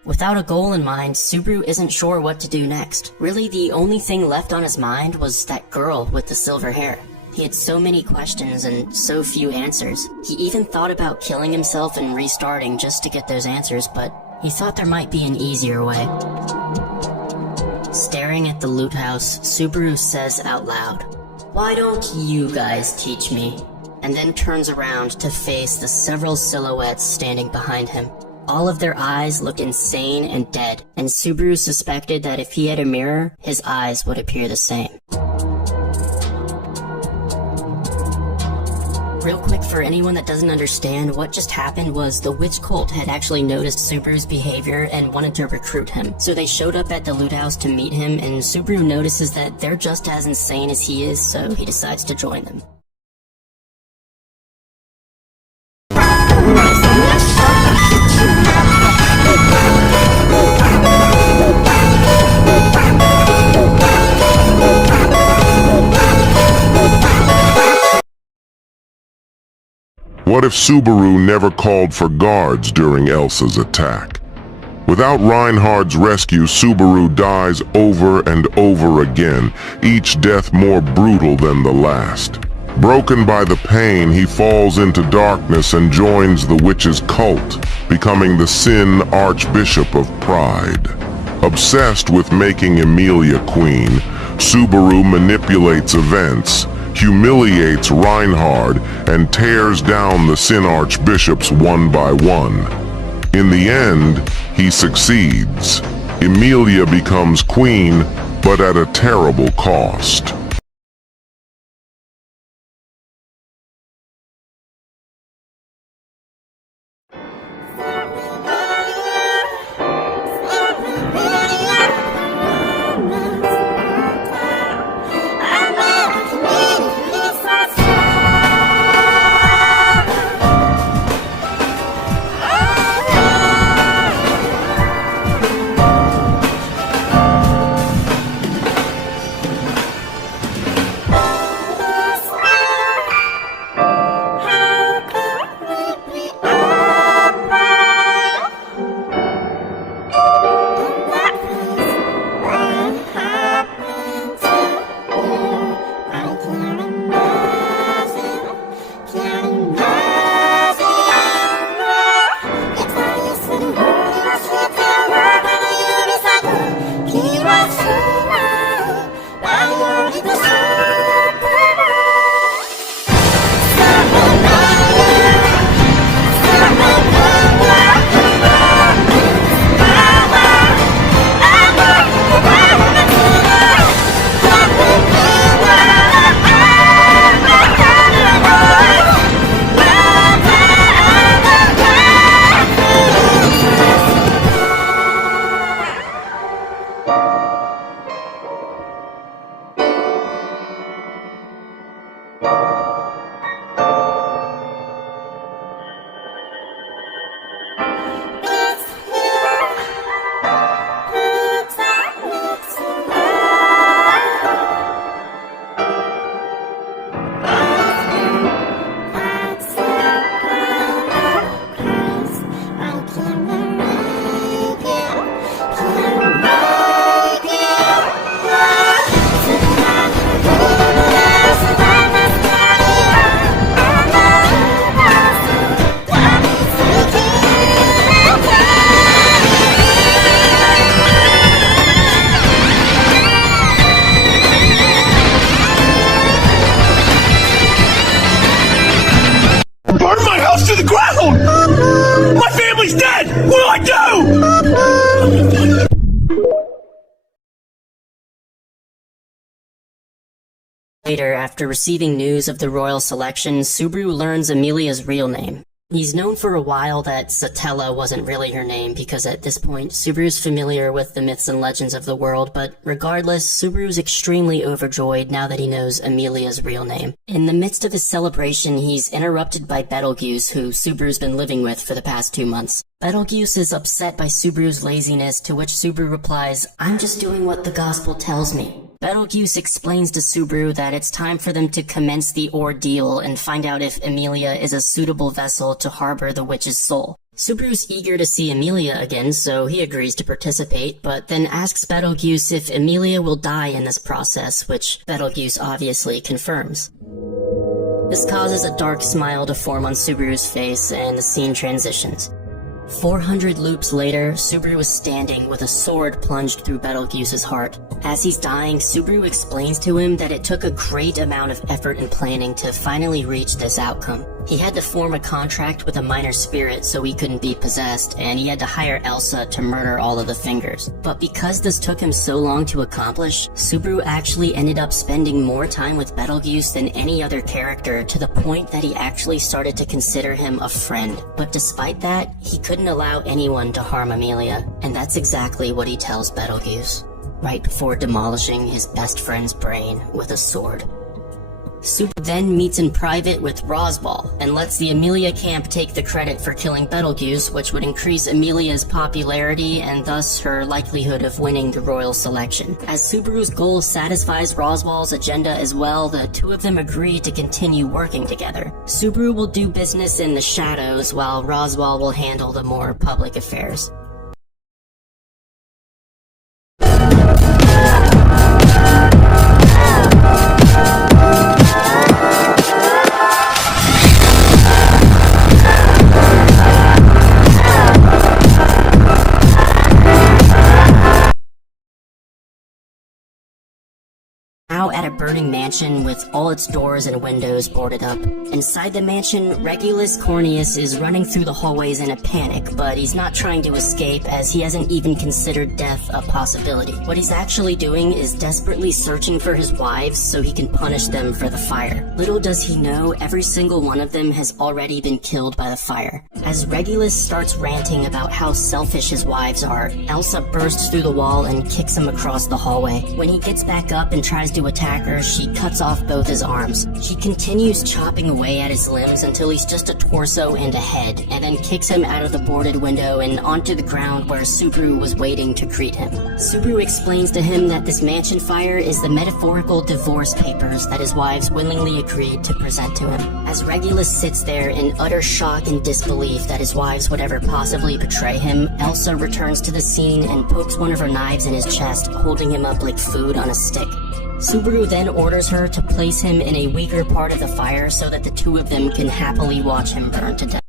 Without a goal in mind, Subaru isn't sure what to do next. Really, the only thing left on his mind was that girl with the silver hair. He had so many questions and so few answers. He even thought about killing himself and restarting just to get those answers, but he thought there might be an easier way. Staring at the loot house, Subaru says out loud, "Why don't you guys teach me?" And then turns around to face the several silhouettes standing behind him. All of their eyes looked insane and dead, and Subaru suspected that if he had a mirror, his eyes would appear the same. Real quick, for anyone that doesn't understand, what just happened was the witch cult had actually noticed Subaru's behavior and wanted to recruit him. So they showed up at the loot house to meet him, and Subaru notices that they're just as insane as he is, so he decides to join them. What if Subaru never called for guards during Elsa's attack? Without Reinhardt's rescue, Subaru dies over and over again, each death more brutal than the last. Broken by the pain, he falls into darkness and joins the witch's cult, becoming the Sin Archbishop of Pride. Obsessed with making Emilia queen, Subaru manipulates events, humiliates Reinhardt, and tears down the Sin Archbishops one by one. In the end, he succeeds. Emilia becomes queen, but at a terrible cost. Later, after receiving news of the royal selection, Subaru learns Emilia's real name. He's known for a while that Satella wasn't really her name because at this point, Subaru's familiar with the myths and legends of the world, but regardless, Subaru's extremely overjoyed now that he knows Amelia's real name. In the midst of his celebration, he's interrupted by Betelgeuse, who Subaru's been living with for the past 2 months. Betelgeuse is upset by Subaru's laziness, to which Subaru replies, "I'm just doing what the gospel tells me." Betelgeuse explains to Subaru that it's time for them to commence the ordeal and find out if Amelia is a suitable vessel to harbor the witch's soul. Subaru's eager to see Amelia again, so he agrees to participate, but then asks Betelgeuse if Amelia will die in this process, which Betelgeuse obviously confirms. This causes a dark smile to form on Subaru's face, and the scene transitions. 400 loops later, Subaru is standing with a sword plunged through Betelgeuse's heart. As he's dying, Subaru explains to him that it took a great amount of effort and planning to finally reach this outcome. He had to form a contract with a minor spirit so he couldn't be possessed, and he had to hire Elsa to murder all of the fingers. But because this took him so long to accomplish, Subaru actually ended up spending more time with Betelgeuse than any other character, to the point that he actually started to consider him a friend. But despite that, he couldn't allow anyone to harm Amelia, and that's exactly what he tells Betelgeuse, right before demolishing his best friend's brain with a sword. Subaru then meets in private with Roswaal and lets the Amelia camp take the credit for killing Betelgeuse, which would increase Amelia's popularity and thus her likelihood of winning the royal selection. As Subaru's goal satisfies Roswaal's agenda as well, the two of them agree to continue working together. Subaru will do business in the shadows while Roswaal will handle the more public affairs. Now at a burning mansion with all its doors and windows boarded up. Inside the mansion, Regulus Corneus is running through the hallways in a panic, but he's not trying to escape as he hasn't even considered death a possibility. What he's actually doing is desperately searching for his wives so he can punish them for the fire. Little does he know, every single one of them has already been killed by the fire. As Regulus starts ranting about how selfish his wives are, Elsa bursts through the wall and kicks him across the hallway. When he gets back up and tries to attack her, she cuts off both his arms. She continues chopping away at his limbs until he's just a torso and a head, and then kicks him out of the boarded window and onto the ground where Subaru was waiting to greet him. Subaru explains to him that this mansion fire is the metaphorical divorce papers that his wives willingly agreed to present to him. As Regulus sits there in utter shock and disbelief that his wives would ever possibly betray him, Elsa returns to the scene and pokes one of her knives in his chest, holding him up like food on a stick. Subaru then orders her to place him in a weaker part of the fire so that the two of them can happily watch him burn to death.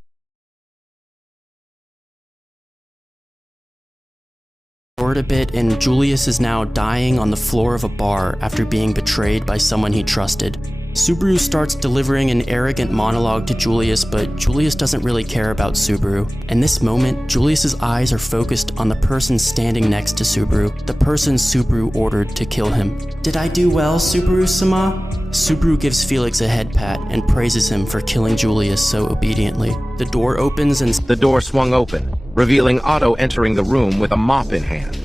Forward a bit, and Julius is now dying on the floor of a bar after being betrayed by someone he trusted. Subaru starts delivering an arrogant monologue to Julius, but Julius doesn't really care about Subaru. In this moment, Julius's eyes are focused on the person standing next to Subaru, the person Subaru ordered to kill him. "Did I do well, Subaru-sama?" Subaru gives Felix a head pat and praises him for killing Julius so obediently. The door opens and the door swung open, revealing Otto entering the room with a mop in hand.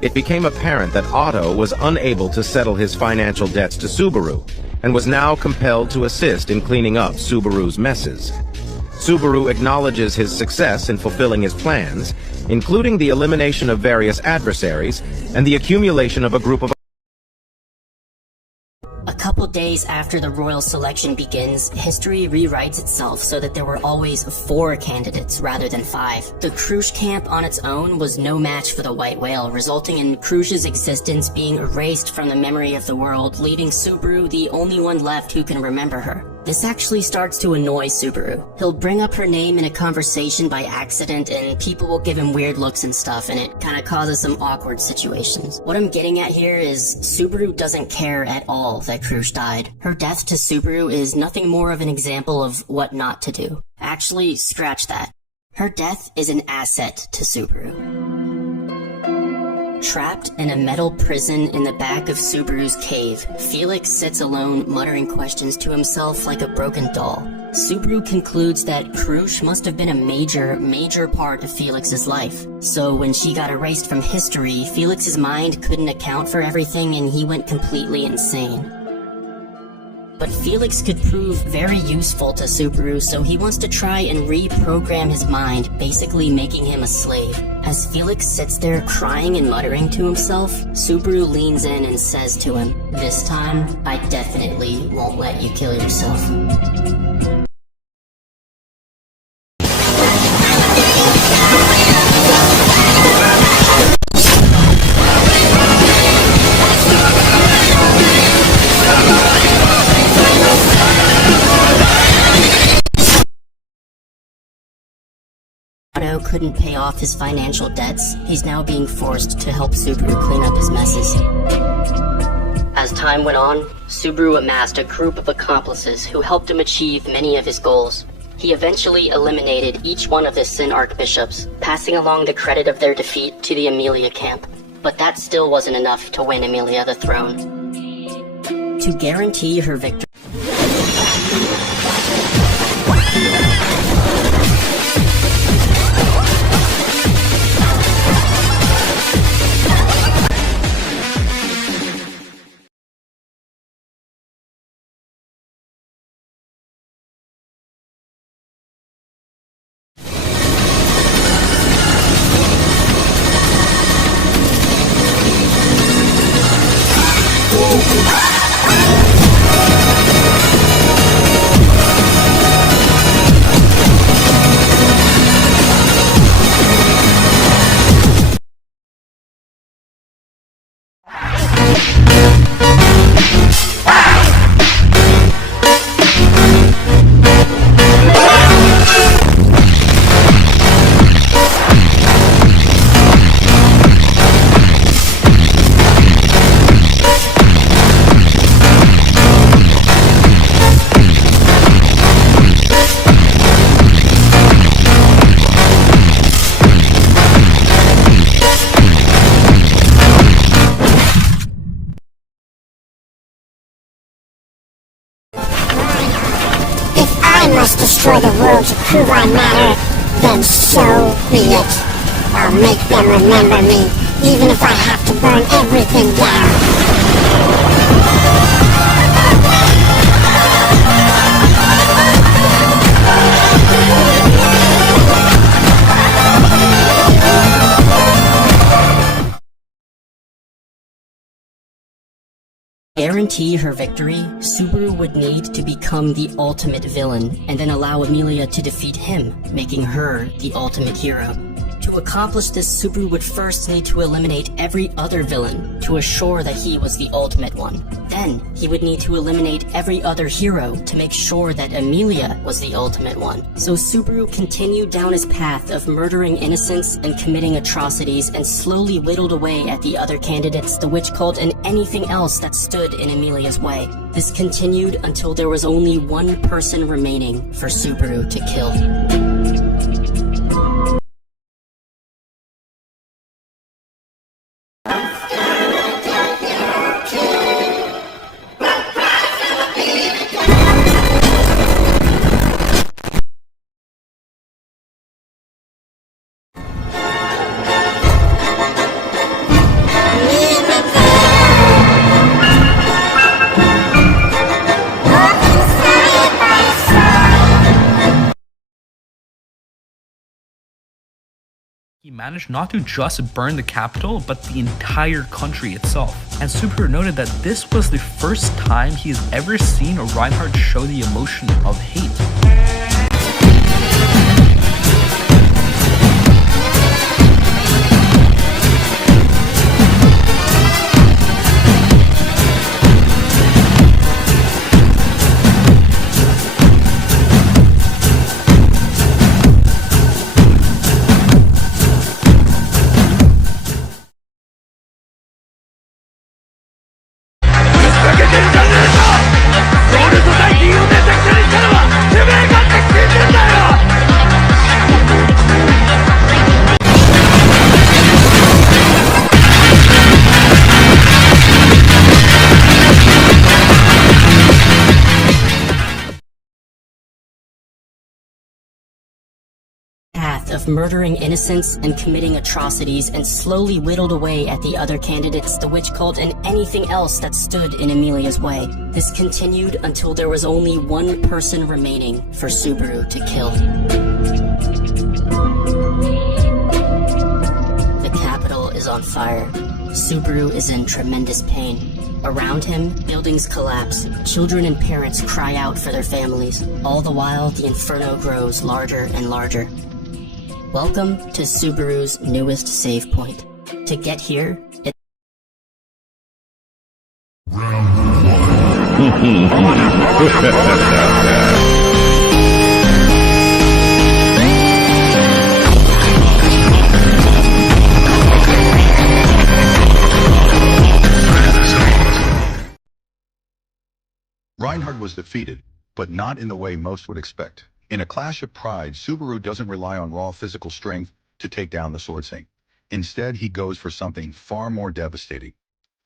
It became apparent that Otto was unable to settle his financial debts to Subaru, and was now compelled to assist in cleaning up Subaru's messes. Subaru acknowledges his success in fulfilling his plans, including the elimination of various adversaries and the accumulation of a group of A couple days after the royal selection begins, history rewrites itself so that there were always 4 candidates rather than 5. The Krush camp on its own was no match for the White Whale, resulting in Krush's existence being erased from the memory of the world, leaving Subaru the only one left who can remember her. This actually starts to annoy Subaru. He'll bring up her name in a conversation by accident and people will give him weird looks and stuff, and it kinda causes some awkward situations. What I'm getting at here is Subaru doesn't care at all that Krush died. Her death to Subaru is nothing more of an example of what not to do. Actually, scratch that. Her death is an asset to Subaru. Trapped in a metal prison in the back of Subaru's cave, Felix sits alone muttering questions to himself like a broken doll. Subaru concludes that Krush must have been a major part of Felix's life. So when she got erased from history, Felix's mind couldn't account for everything and he went completely insane. But Felix could prove very useful to Subaru, so he wants to try and reprogram his mind, basically making him a slave. As Felix sits there crying and muttering to himself, Subaru leans in and says to him, "This time, I definitely won't let you kill yourself." Otto couldn't pay off his financial debts. He's now being forced to help Subaru clean up his messes. As time went on, Subaru amassed a group of accomplices who helped him achieve many of his goals. He eventually eliminated each one of the Sin Archbishops, passing along the credit of their defeat to the Emilia camp. But that still wasn't enough to win Emilia the throne. To guarantee her victory, Destroy the world to prove I matter, then so be it. I'll make them remember me, even if I have to burn everything down. guarantee her victory, Subaru would need to become the ultimate villain, and then allow Emilia to defeat him, making her the ultimate hero. To accomplish this, Subaru would first need to eliminate every other villain to assure that he was the ultimate one. Then, he would need to eliminate every other hero to make sure that Emilia was the ultimate one. So Subaru continued down his path of murdering innocents and committing atrocities and slowly whittled away at the other candidates, the witch cult, and anything else that stood in Emilia's way. This continued until there was only one person remaining for Subaru to kill. He managed not to just burn the capital, but the entire country itself. And Subaru noted that this was the first time he's ever seen Reinhardt show the emotion of hate. of murdering innocents and committing atrocities, and slowly whittled away at the other candidates the witch cult and anything else that stood in Emilia's way. This continued until there was only one person remaining for Subaru to kill. The capital is on fire. Subaru is in tremendous pain. Around him, buildings collapse. Children and parents cry out for their families. All the while, the inferno grows larger and larger. Welcome to Subaru's newest save point. To get here, it Reinhardt was defeated, but not in the way most would expect. In a clash of pride, Subaru doesn't rely on raw physical strength to take down the Sword Saint. Instead, he goes for something far more devastating.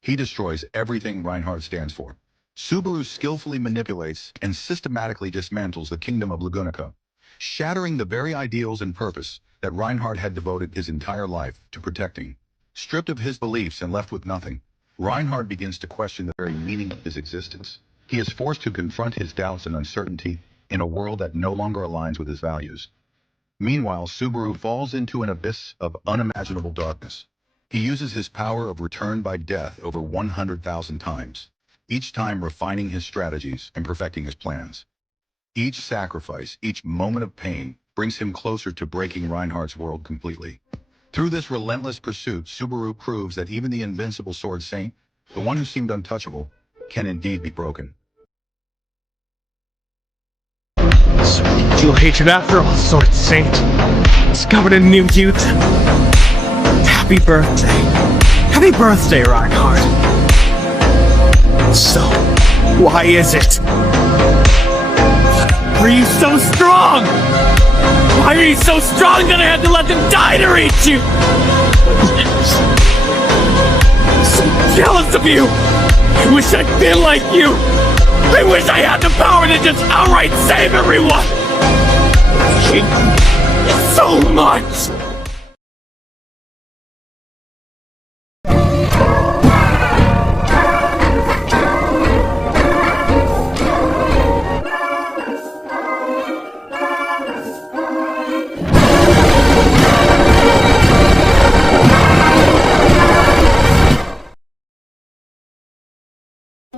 He destroys everything Reinhardt stands for. Subaru skillfully manipulates and systematically dismantles the kingdom of Lugunica, shattering the very ideals and purpose that Reinhardt had devoted his entire life to protecting. Stripped of his beliefs and left with nothing, Reinhardt begins to question the very meaning of his existence. He is forced to confront his doubts and uncertainty in a world that no longer aligns with his values. Meanwhile, Subaru falls into an abyss of unimaginable darkness. He uses his power of return by death over 100,000 times, each time refining his strategies and perfecting his plans. Each sacrifice, each moment of pain, brings him closer to breaking Reinhardt's world completely. Through this relentless pursuit, Subaru proves that even the invincible Sword Saint, the one who seemed untouchable, can indeed be broken. Your hatred after all, Sword Saint. Discovered a new youth. Happy birthday. Happy birthday, Reinhardt. So, why is it? Are you so strong? Why are you so strong that I had to let them die to reach you? So jealous of you. I wish I'd been like you. I wish I had the power to just outright save everyone. So much.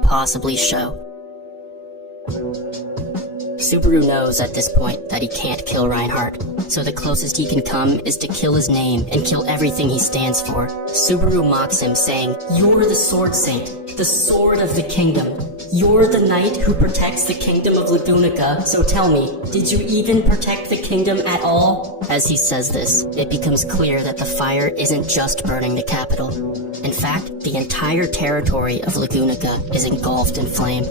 Possibly show. Subaru knows at this point that he can't kill Reinhardt, so the closest he can come is to kill his name and kill everything he stands for. Subaru mocks him, saying, "You're the Sword Saint, the sword of the kingdom. You're the knight who protects the kingdom of Lugunica, so tell me, did you even protect the kingdom at all?" As he says this, it becomes clear that the fire isn't just burning the capital. In fact, the entire territory of Lugunica is engulfed in flame.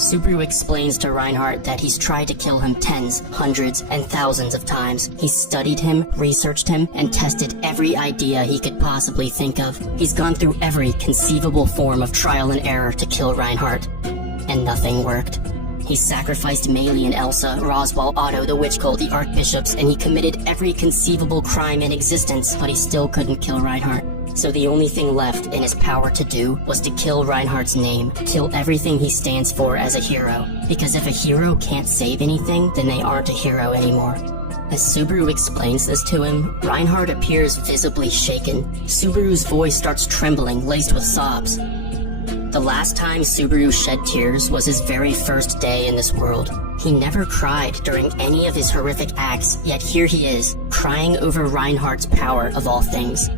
Subaru explains to Reinhardt that he's tried to kill him tens, hundreds, and thousands of times. He's studied him, researched him, and tested every idea he could possibly think of. He's gone through every conceivable form of trial and error to kill Reinhardt, and nothing worked. He sacrificed Meili and Elsa, Roswaal, Otto, the witch cult, the archbishops, and he committed every conceivable crime in existence, but he still couldn't kill Reinhardt. So the only thing left in his power to do was to kill Reinhardt's name, kill everything he stands for as a hero. Because if a hero can't save anything, then they aren't a hero anymore. As Subaru explains this to him, Reinhardt appears visibly shaken. Subaru's voice starts trembling, laced with sobs. The last time Subaru shed tears was his very first day in this world. He never cried during any of his horrific acts, yet here he is, crying over Reinhardt's power of all things.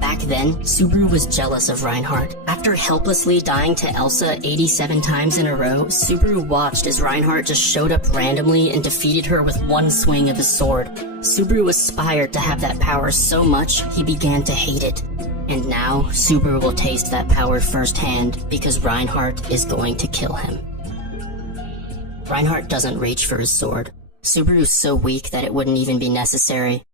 Back then, Subaru was jealous of Reinhardt. After helplessly dying to Elsa 87 times in a row, Subaru watched as Reinhardt just showed up randomly and defeated her with one swing of his sword. Subaru aspired to have that power so much, he began to hate it. And now, Subaru will taste that power firsthand, because Reinhardt is going to kill him. Reinhardt doesn't reach for his sword. Subaru's so weak that it wouldn't even be necessary.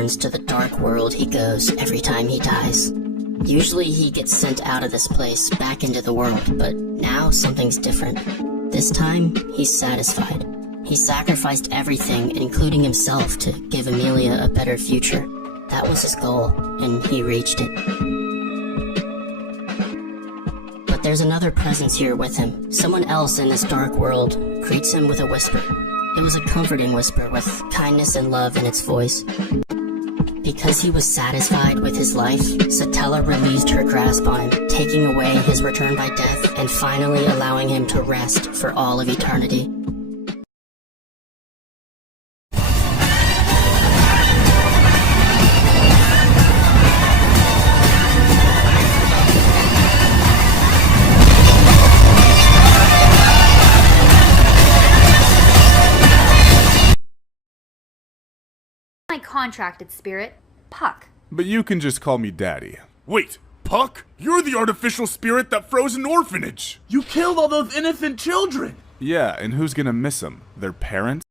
returns to the dark world he goes every time he dies. Usually he gets sent out of this place back into the world, but now something's different. This time, he's satisfied. He sacrificed everything, including himself, to give Amelia a better future. That was his goal, and he reached it. But there's another presence here with him. Someone else in this dark world greets him with a whisper. It was a comforting whisper with kindness and love in its voice. Because he was satisfied with his life, Satella released her grasp on him, taking away his return by death and finally allowing him to rest for all of eternity. My contracted spirit, Puck. But you can just call me Daddy. Wait, Puck? You're the artificial spirit that froze an orphanage! You killed all those innocent children! Yeah, and who's gonna miss them? Their parents?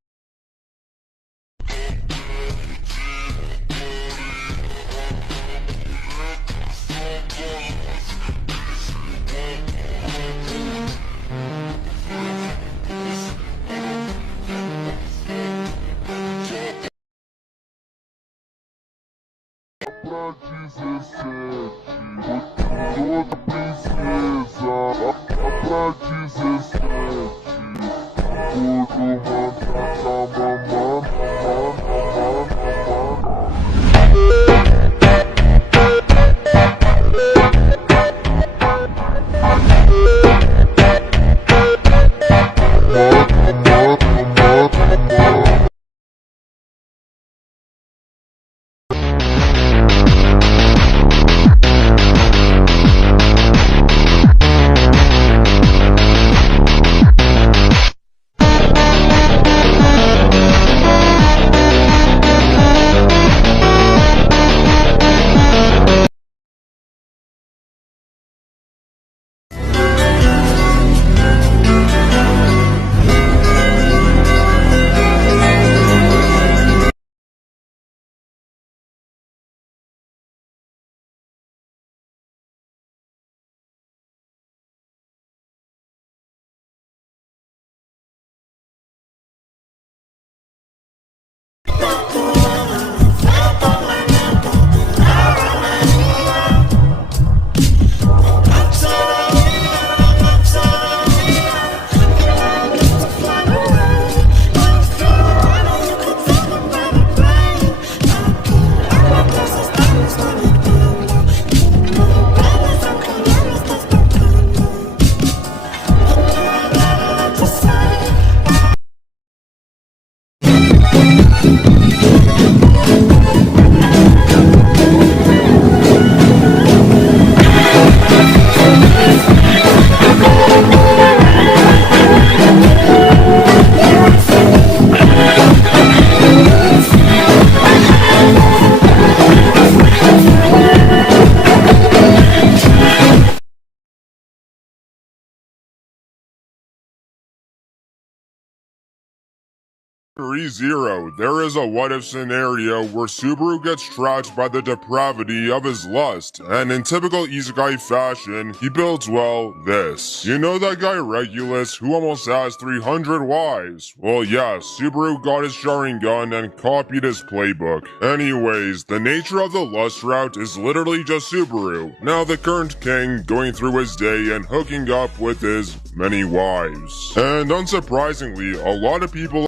Zero, there is a what-if scenario where Subaru gets trapped by the depravity of his lust, and in typical isekai fashion, he builds, well, this. You know that guy Regulus, who almost has 300 wives? Well, yeah, Subaru got his Sharingan and copied his playbook. Anyways, the nature of the lust route is literally just Subaru, now the current king, going through his day and hooking up with his many wives. And unsurprisingly, a lot of people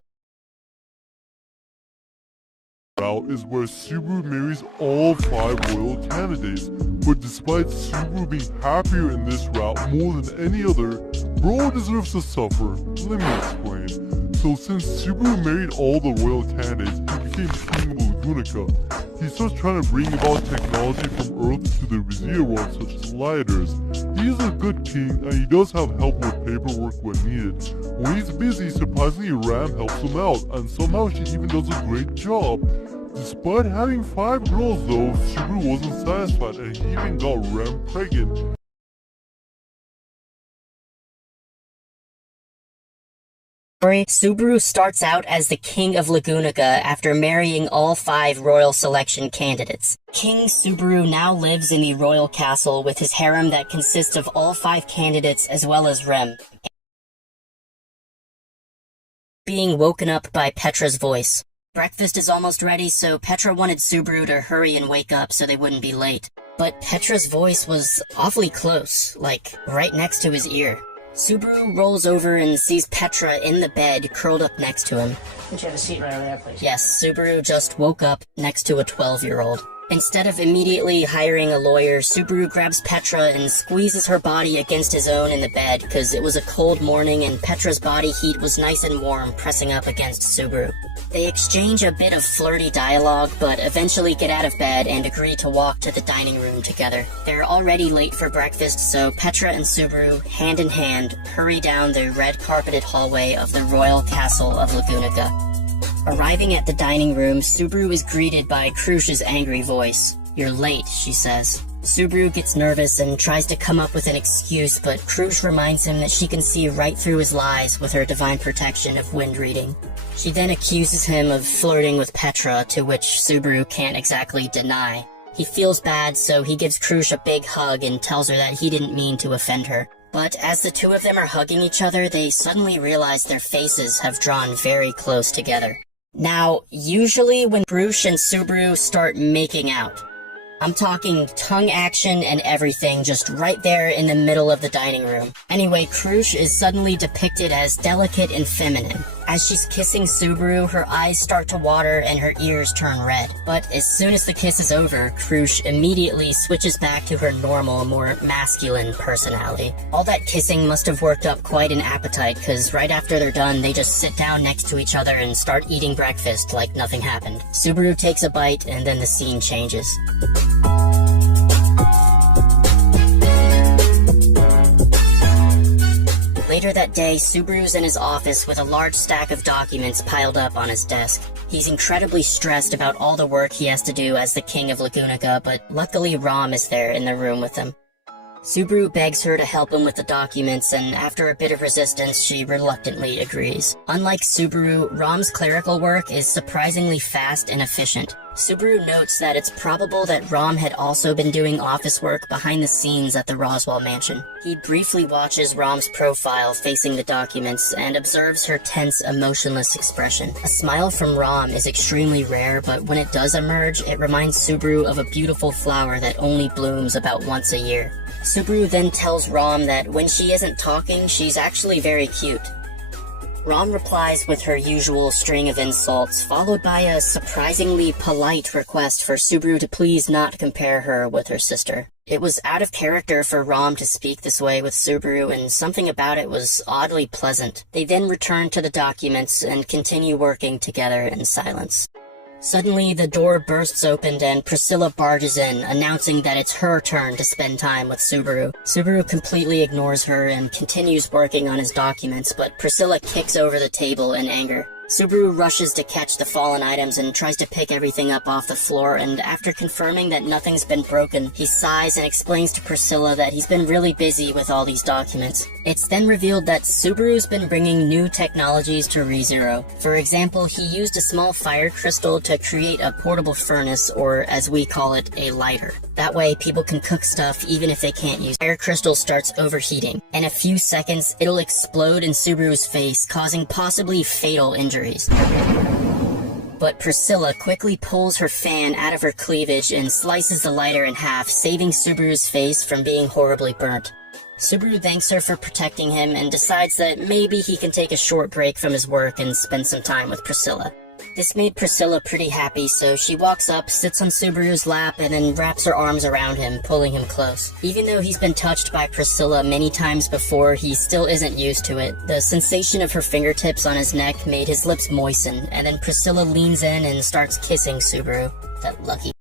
is where Subaru marries all 5 royal candidates, but despite Subaru being happier in this route more than any other, bro deserves to suffer. Let me explain. So since Subaru married all the royal candidates, he became king of Lagunica. He starts trying to bring about technology from Earth to the Rizia world, such as lighters. He is a good king, and he does have help with paperwork when needed. When he's busy, surprisingly Ram helps him out, and somehow she even does a great job. Despite having 5 girls though, Subaru wasn't satisfied and he even got Ram pregnant. Subaru starts out as the King of Lagunica after marrying all 5 royal selection candidates. King Subaru now lives in the royal castle with his harem that consists of all 5 candidates as well as Rem. Being woken up by Petra's voice. Breakfast is almost ready, so Petra wanted Subaru to hurry and wake up so they wouldn't be late. But Petra's voice was awfully close, like right next to his ear. Subaru rolls over and sees Petra in the bed, curled up next to him. Could you have a seat right over there, please? Yes, Subaru just woke up next to a 12-year-old. Instead of immediately hiring a lawyer, Subaru grabs Petra and squeezes her body against his own in the bed because it was a cold morning and Petra's body heat was nice and warm pressing up against Subaru. They exchange a bit of flirty dialogue, but eventually get out of bed and agree to walk to the dining room together. They're already late for breakfast, so Petra and Subaru, hand in hand, hurry down the red-carpeted hallway of the royal castle of Lagunica. Arriving at the dining room, Subaru is greeted by Krush's angry voice. "You're late," she says. Subaru gets nervous and tries to come up with an excuse, but Krush reminds him that she can see right through his lies with her divine protection of wind reading. She then accuses him of flirting with Petra, to which Subaru can't exactly deny. He feels bad, so he gives Krush a big hug and tells her that he didn't mean to offend her. But as the two of them are hugging each other, they suddenly realize their faces have drawn very close together. Now, usually when Krush and Subaru start making out, I'm talking tongue action and everything just right there in the middle of the dining room. Anyway, Krush is suddenly depicted as delicate and feminine. As she's kissing Subaru, her eyes start to water and her ears turn red. But as soon as the kiss is over, Krush immediately switches back to her normal, more masculine personality. All that kissing must have worked up quite an appetite, because right after they're done, they just sit down next to each other and start eating breakfast like nothing happened. Subaru takes a bite and then the scene changes. Later that day, Subaru's in his office with a large stack of documents piled up on his desk. He's incredibly stressed about all the work he has to do as the King of Lagunica, but luckily Rom is there in the room with him. Subaru begs her to help him with the documents, and after a bit of resistance, she reluctantly agrees. Unlike Subaru, Rom's clerical work is surprisingly fast and efficient. Subaru notes that it's probable that Rom had also been doing office work behind the scenes at the Roswell mansion. He briefly watches Rom's profile facing the documents and observes her tense, emotionless expression. A smile from Rom is extremely rare, but when it does emerge, it reminds Subaru of a beautiful flower that only blooms about once a year. Subaru then tells Rom that when she isn't talking, she's actually very cute. Rom replies with her usual string of insults, followed by a surprisingly polite request for Subaru to please not compare her with her sister. It was out of character for Rom to speak this way with Subaru, and something about it was oddly pleasant. They then return to the documents and continue working together in silence. Suddenly, the door bursts open and Priscilla barges in, announcing that it's her turn to spend time with Subaru. Subaru completely ignores her and continues working on his documents, but Priscilla kicks over the table in anger. Subaru rushes to catch the fallen items and tries to pick everything up off the floor, and after confirming that nothing's been broken, he sighs and explains to Priscilla that he's been really busy with all these documents. It's then revealed that Subaru's been bringing new technologies to ReZero. For example, he used a small fire crystal to create a portable furnace, or as we call it, a lighter. That way, people can cook stuff even if they can't use it. Fire crystal starts overheating. In a few seconds, it'll explode in Subaru's face, causing possibly fatal injuries. But Priscilla quickly pulls her fan out of her cleavage and slices the lighter in half, saving Subaru's face from being horribly burnt. Subaru thanks her for protecting him and decides that maybe he can take a short break from his work and spend some time with Priscilla. This made Priscilla pretty happy, so she walks up, sits on Subaru's lap, and then wraps her arms around him, pulling him close. Even though he's been touched by Priscilla many times before, he still isn't used to it. The sensation of her fingertips on his neck made his lips moisten, and then Priscilla leans in and starts kissing Subaru. That lucky.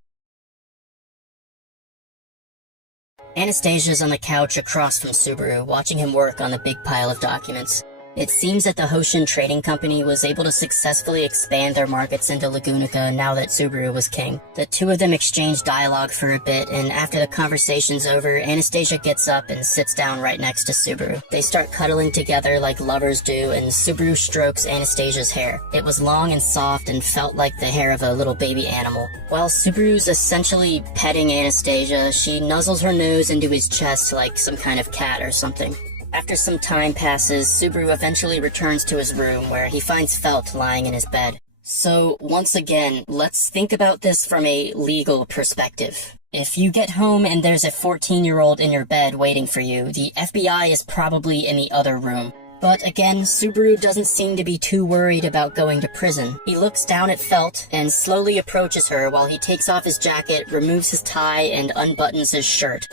Anastasia's on the couch across from Subaru, watching him work on the big pile of documents. It seems that the Hoshin Trading Company was able to successfully expand their markets into Lagunica now that Subaru was king. The two of them exchange dialogue for a bit, and after the conversation's over, Anastasia gets up and sits down right next to Subaru. They start cuddling together like lovers do, and Subaru strokes Anastasia's hair. It was long and soft and felt like the hair of a little baby animal. While Subaru's essentially petting Anastasia, she nuzzles her nose into his chest like some kind of cat or something. After some time passes, Subaru eventually returns to his room where he finds Felt lying in his bed. So, once again, let's think about this from a legal perspective. If you get home and there's a 14-year-old in your bed waiting for you, the FBI is probably in the other room. But again, Subaru doesn't seem to be too worried about going to prison. He looks down at Felt and slowly approaches her while he takes off his jacket, removes his tie, and unbuttons his shirt.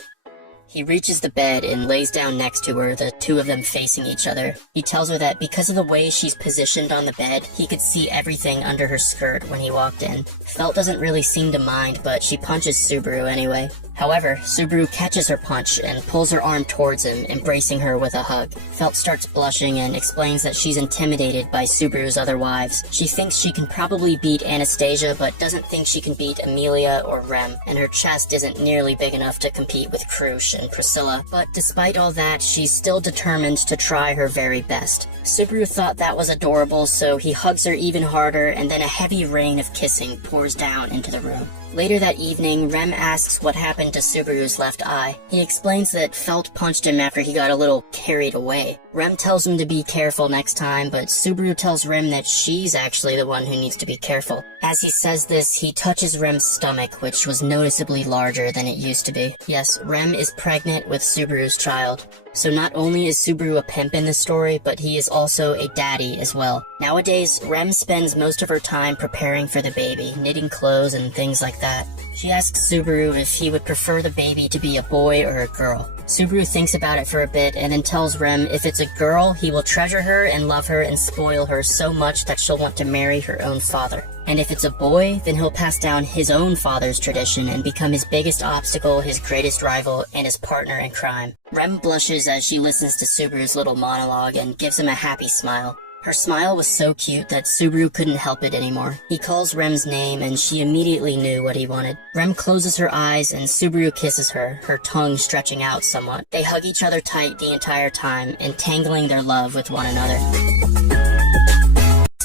He reaches the bed and lays down next to her, the two of them facing each other. He tells her that because of the way she's positioned on the bed, he could see everything under her skirt when he walked in. Felt doesn't really seem to mind, but she punches Subaru anyway. However, Subaru catches her punch and pulls her arm towards him, embracing her with a hug. Felt starts blushing and explains that she's intimidated by Subaru's other wives. She thinks she can probably beat Anastasia, but doesn't think she can beat Amelia or Rem, and her chest isn't nearly big enough to compete with Krush and Priscilla. But despite all that, she's still determined to try her very best. Subaru thought that was adorable, so he hugs her even harder, and then a heavy rain of kissing pours down into the room. Later that evening, Rem asks what happened to Subaru's left eye. He explains that Felt punched him after he got a little carried away. Rem tells him to be careful next time, but Subaru tells Rem that she's actually the one who needs to be careful. As he says this, he touches Rem's stomach, which was noticeably larger than it used to be. Yes, Rem is pregnant with Subaru's child. So not only is Subaru a pimp in this story, but he is also a daddy as well. Nowadays, Rem spends most of her time preparing for the baby, knitting clothes and things like that. She asks Subaru if he would prefer the baby to be a boy or a girl. Subaru thinks about it for a bit and then tells Rem if it's a girl, he will treasure her and love her and spoil her so much that she'll want to marry her own father. And if it's a boy, then he'll pass down his own father's tradition and become his biggest obstacle, his greatest rival, and his partner in crime. Rem blushes as she listens to Subaru's little monologue and gives him a happy smile. Her smile was so cute that Subaru couldn't help it anymore. He calls Rem's name and she immediately knew what he wanted. Rem closes her eyes and Subaru kisses her, her tongue stretching out somewhat. They hug each other tight the entire time, entangling their love with one another.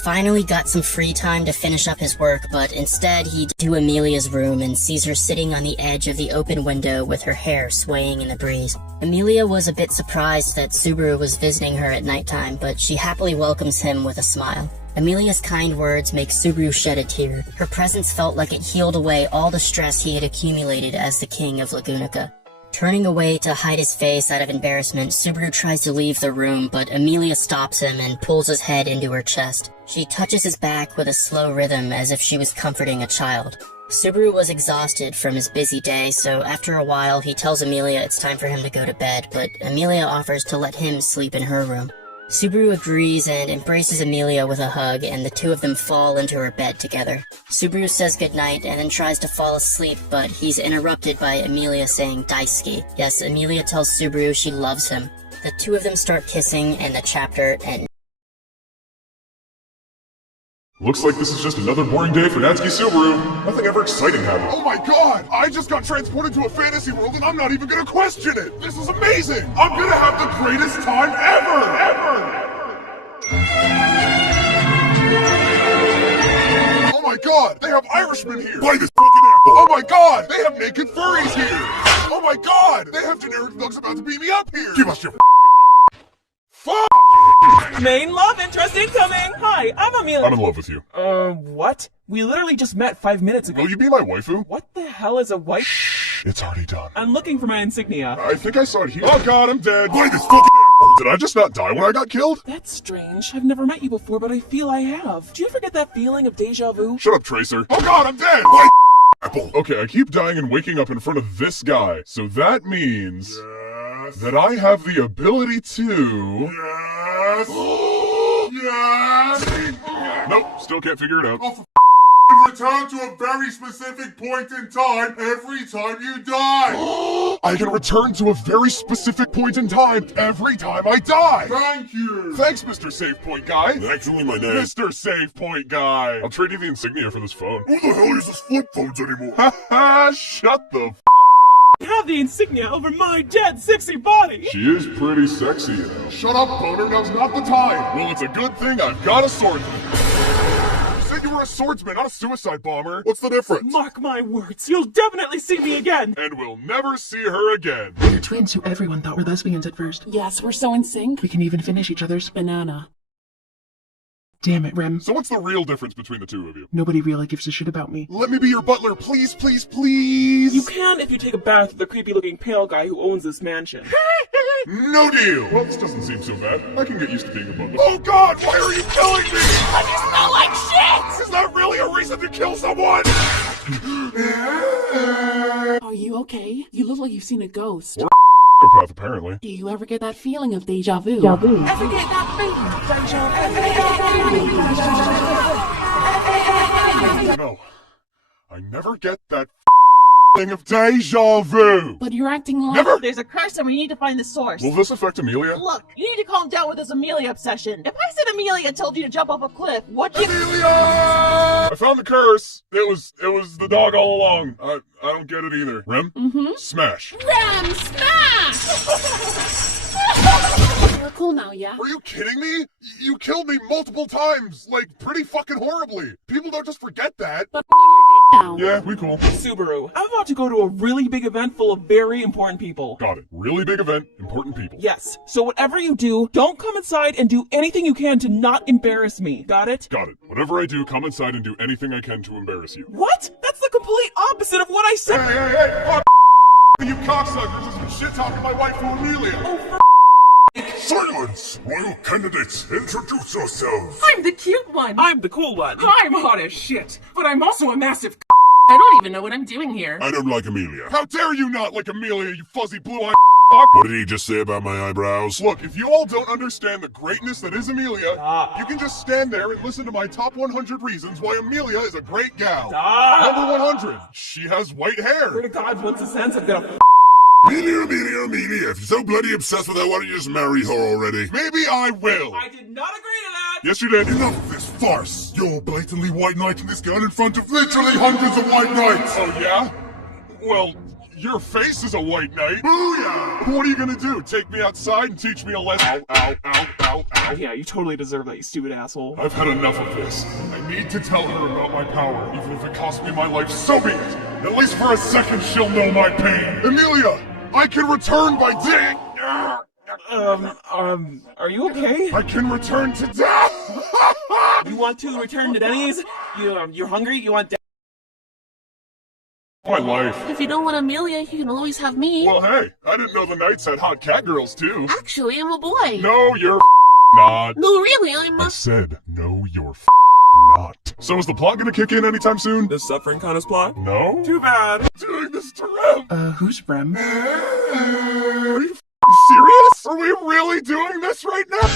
Finally got some free time to finish up his work, but instead he to Amelia's room and sees her sitting on the edge of the open window with her hair swaying in the breeze. Amelia was a bit surprised that Subaru was visiting her at nighttime, but she happily welcomes him with a smile. Amelia's kind words make Subaru shed a tear. Her presence felt like it healed away all the stress he had accumulated as the king of Lagunica. Turning away to hide his face out of embarrassment, Subaru tries to leave the room, but Amelia stops him and pulls his head into her chest. She touches his back with a slow rhythm as if she was comforting a child. Subaru was exhausted from his busy day, so after a while he tells Amelia it's time for him to go to bed, but Amelia offers to let him sleep in her room. Subaru agrees and embraces Amelia with a hug, and the two of them fall into her bed together. Subaru says goodnight and then tries to fall asleep, but he's interrupted by Amelia saying daisuki. Yes, Amelia tells Subaru she loves him. The two of them start kissing, and the chapter ends. Looks like this is just another boring day for Natsuki Subaru. Nothing ever exciting happened. Oh my god! I just got transported to a fantasy world and I'm not even gonna question it! This is amazing! I'm gonna have the greatest time ever! Oh my god! They have Irishmen here! Buy this fucking apple! Oh my god! They have naked furries here! Oh my god! They have generic thugs about to beat me up here! Give us your fuck! Main love interest incoming! Hi, I'm Amelia. I'm in love with you. What? We literally just met 5 minutes ago. Will you be my waifu? What the hell is a wife? Shh, it's already done. I'm looking for my insignia. I think I saw it here. Oh god, I'm dead! Buy this fucking apple! Did I just not die when I got killed? That's strange. I've never met you before, but I feel I have. Do you ever get that feeling of deja vu? Shut up, Tracer. Oh god, I'm dead! Buy apple! Okay, I keep dying and waking up in front of this guy, so that means... that I have the ability to... Yes! Yes! Nope, still can't figure it out. Oh, for return to a very specific point in time every time you die. I can return to a very specific point in time every time I die. Thank you. Thanks, Mr. Save Point Guy. That's only my name. Mr. Save Point Guy. I'll trade you the insignia for this phone. Who the hell uses flip phones anymore? Haha, shut the f*** Have the insignia over my dead, sexy body! She is pretty sexy, you know. Shut up, boner, now's not the time. Well, it's a good thing I've got a sword. You said you were a swordsman, not a suicide bomber. What's the difference? Mark my words, you'll definitely see me again! And we'll never see her again. We're twins who everyone thought were lesbians at first. Yes, we're so in sync. We can even finish each other's banana. Damn it, Rem. So what's the real difference between the two of you? Nobody really gives a shit about me. Let me be your butler, please, please, please! You can if you take a bath with the creepy-looking pale guy who owns this mansion. No deal! Well, this doesn't seem so bad. I can get used to being a butler. Oh god, why are you killing me? Because you smell like shit! Is that really a reason to kill someone? Are you okay? You look like you've seen a ghost. Or path, apparently. Do you ever get that feeling of deja vu? Ever get that feeling? No. I never get that thing of deja vu. But you're acting like... Never! There's a curse and we need to find the source. Will this affect Amelia? Look, you need to calm down with this Amelia obsession. If I said Amelia told you to jump off a cliff, what you... Amelia! I found the curse. It was the dog all along. I don't get it either. Rem? Mm-hmm. Smash. Rem, smash! You're cool now, yeah? Are you kidding me? You killed me multiple times, like pretty fucking horribly. People don't just forget that. But you're now. Yeah, we cool. Subaru, I'm about to go to a really big event full of very important people. Got it. Really big event, important people. Yes, so whatever you do, don't come inside and do anything you can to not embarrass me. Got it? Got it. Whatever I do, come inside and do anything I can to embarrass you. What? That's the complete opposite of what I said. Hey, fuck you cocksuckers just been shit-talking my wife to Amelia. Oh, for Silence! Royal candidates, introduce yourselves. I'm the cute one. I'm the cool one. I'm hot as shit, but I'm also a massive I don't even know what I'm doing here. I don't like Amelia. How dare you not like Amelia, you fuzzy blue-eyed fuck? What did he just say about my eyebrows? Look, if you all don't understand the greatness that is Amelia, you can just stand there and listen to my top 100 reasons why Amelia is a great gal. Number 100, she has white hair. Swear to God, what's the sense of gonna Amelia, if you're so bloody obsessed with her, why don't you just marry her already? Maybe I will. I did not agree to that. Yes, you did. Enough of this farce. You're blatantly white knighting this girl in front of literally hundreds of white knights. Oh, yeah? Well, your face is a white knight. Booyah! What are you gonna do? Take me outside and teach me a lesson? Ow. Yeah, you totally deserve that, you stupid asshole. I've had enough of this. I need to tell her about my power. Even if it costs me my life, so be it. At least for a second, she'll know my pain. Amelia! I can return by day. Are you okay? I can return to death. You want to return to Denny's? You're hungry? You want my life. If you don't want Amelia, you can always have me. Well, hey, I didn't know the Knights had hot cat girls, too. Actually, I'm a boy. No, you're not. No, really, I'm I said, no, you're not. So is the plot gonna kick in anytime soon? The suffering kind of plot? No? Too bad. I'm doing this to Rem. Who's Rem? Are you serious? Are we really doing this right now?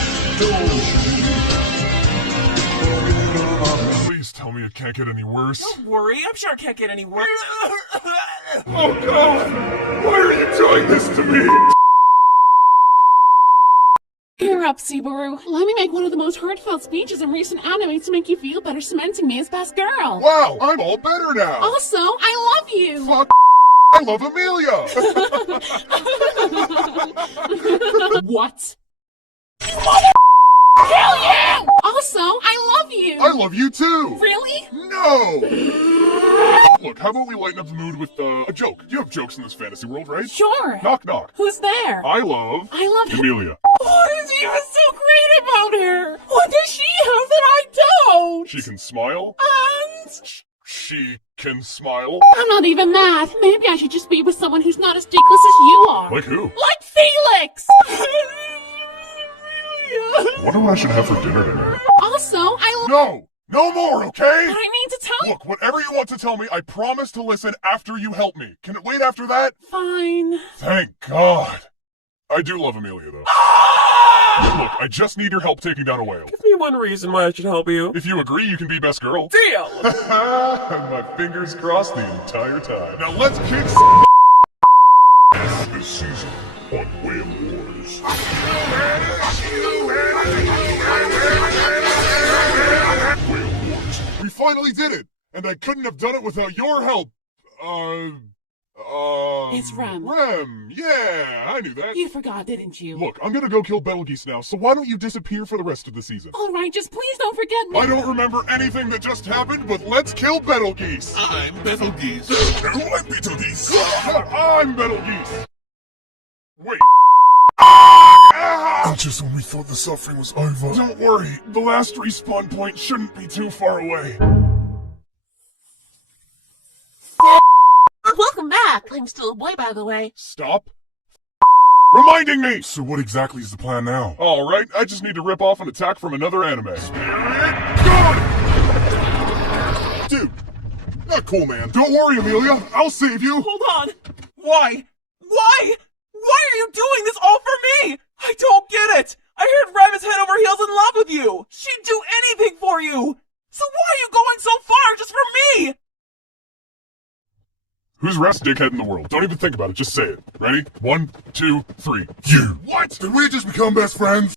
Please tell me it can't get any worse. Don't worry, I'm sure it can't get any worse. Oh God! Why are you doing this to me? Cheer up, Subaru. Let me make one of the most heartfelt speeches in recent anime to make you feel better, cementing me as best girl. Wow, I'm all better now. Also, I love you. Fuck. I love Amelia. What? Mother! Kill you! Also, I love you. I love you too. Really? No. Look, how about we lighten up the mood with a joke? You have jokes in this fantasy world, right? Sure. Knock knock. Who's there? I love Amelia. What is even so great about her? What does she have that I don't? She can smile. And? She can smile. I'm not even that. Maybe I should just be with someone who's not as dickless as you are. Like who? Like Felix! What do I should have for dinner tonight? Also, No more, okay? But I need to tell you. Look, whatever you want to tell me, I promise to listen after you help me. Can it wait after that? Fine. Thank God. I do love Amelia, though. Look, I just need your help taking down a whale. Give me one reason why I should help you. If you agree, you can be best girl. Deal! My fingers crossed the entire time. Now let's kick this season on Whale Wars. Whale Wars. We finally did it! And I couldn't have done it without your help. It's Rem. Rem, yeah, I knew that. You forgot, didn't you? Look, I'm gonna go kill Betelgeuse now, so why don't you disappear for the rest of the season? Alright, just please don't forget me. I don't remember anything that just happened, but let's kill Betelgeuse. I'm Betelgeuse. No, I'm Betelgeuse. I'm Betelgeuse. Wait. I just when we thought the suffering was over. Don't worry, the last respawn point shouldn't be too far away. Welcome back. I'm still a boy, by the way. Stop reminding me! So what exactly is the plan now? Alright, I just need to rip off an attack from another anime. Dude, not cool, man. Don't worry, Amelia. I'll save you. Hold on. Why? Why? Why are you doing this all for me? I don't get it. I heard Rem is head over heels in love with you. She'd do anything for you. So why are you going so far just for me? Who's Ref's dickhead in the world? Don't even think about it, just say it. Ready? 1, 2, 3. You! What? Did we just become best friends?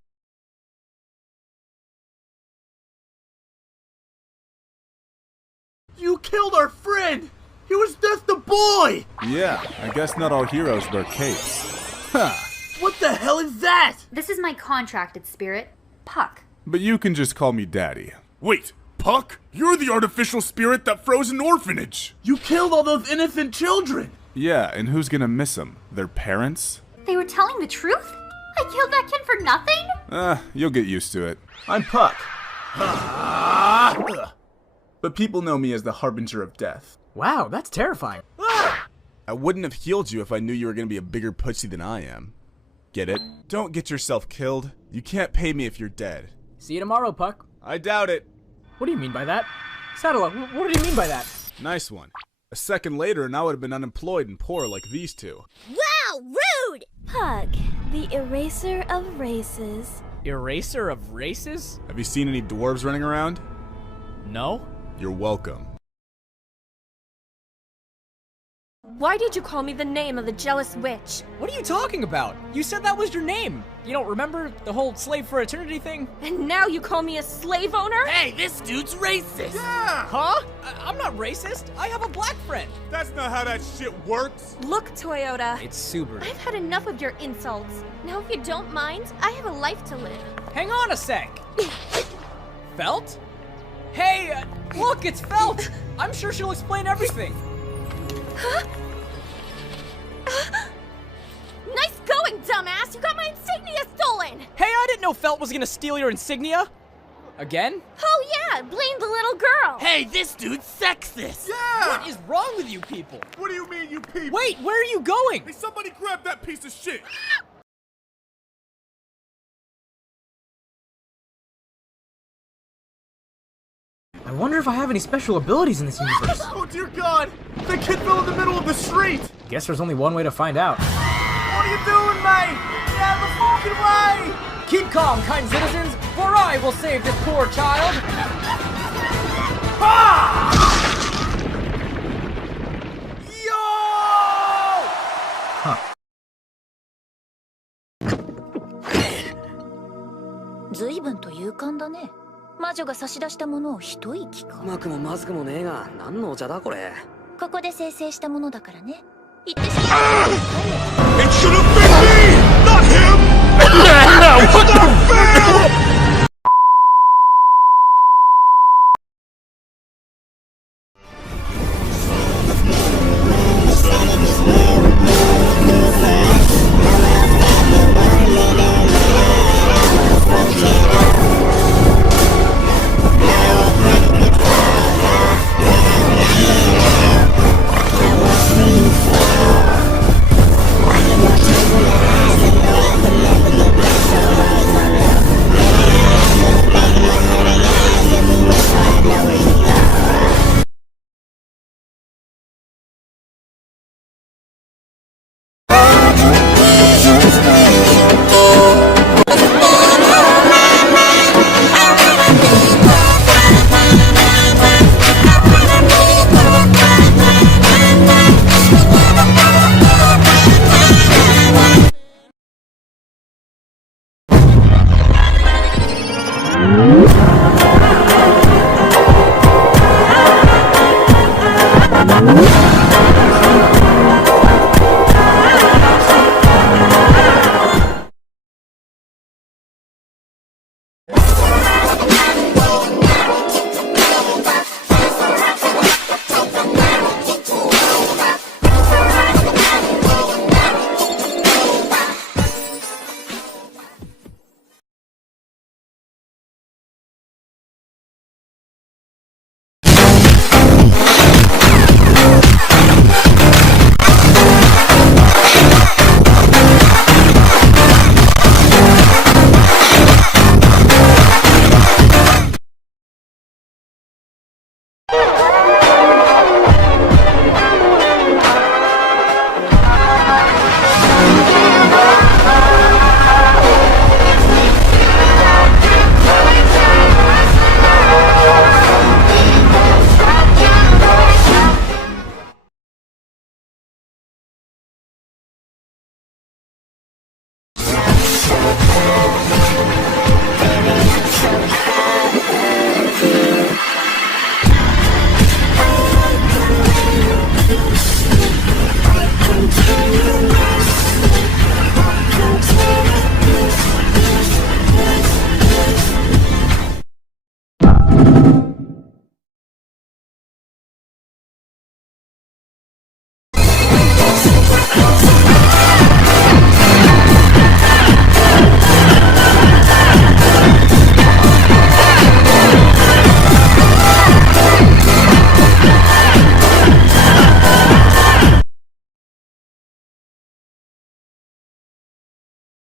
You killed our friend! He was just a boy! Yeah, I guess not all heroes wear capes. Huh. What the hell is that? This is my contracted spirit, Puck. But you can just call me Daddy. Wait, Puck? You're the artificial spirit that froze an orphanage! You killed all those innocent children! Yeah, and who's gonna miss them? Their parents? They were telling the truth? I killed that kid for nothing? You'll get used to it. I'm Puck. But people know me as the Harbinger of Death. Wow, that's terrifying. I wouldn't have healed you if I knew you were gonna be a bigger pussy than I am. Get it? Don't get yourself killed. You can't pay me if you're dead. See you tomorrow, Puck. I doubt it. What do you mean by that? Saddle, what do you mean by that? Nice one. A second later and I would have been unemployed and poor like these two. Wow, rude! Puck, the eraser of races. Eraser of races? Have you seen any dwarves running around? No. You're welcome. Why did you call me the name of the jealous witch? What are you talking about? You said that was your name. You don't remember the whole slave for eternity thing? And now you call me a slave owner? Hey, this dude's racist! Yeah! Huh? I'm not racist. I have a black friend. That's not how that shit works. Look, Toyota. It's Subaru. I've had enough of your insults. Now, if you don't mind, I have a life to live. Hang on a sec. Felt? Hey, look, it's Felt. I'm sure she'll explain everything. Huh? Nice going, dumbass! You got my insignia stolen! Hey, I didn't know Felt was gonna steal your insignia. Again? Oh yeah, blame the little girl! Hey, this dude's sexist! Yeah! What is wrong with you people? What do you mean, you people? Wait, where are you going? Hey, somebody grab that piece of shit! I wonder if I have any special abilities in this universe. Oh dear God! The kid fell in the middle of the street! Guess there's only one way to find out. What are you doing, mate? Get out of the fucking way! Keep calm, kind citizens, for I will save this poor child.随分と勇敢だね。魔女が差し出したものを一息か。うまくもまずくもねえが、何のお茶だこれ。ここで生成したものだからね。言ってしまう。It should have been me, not him! What the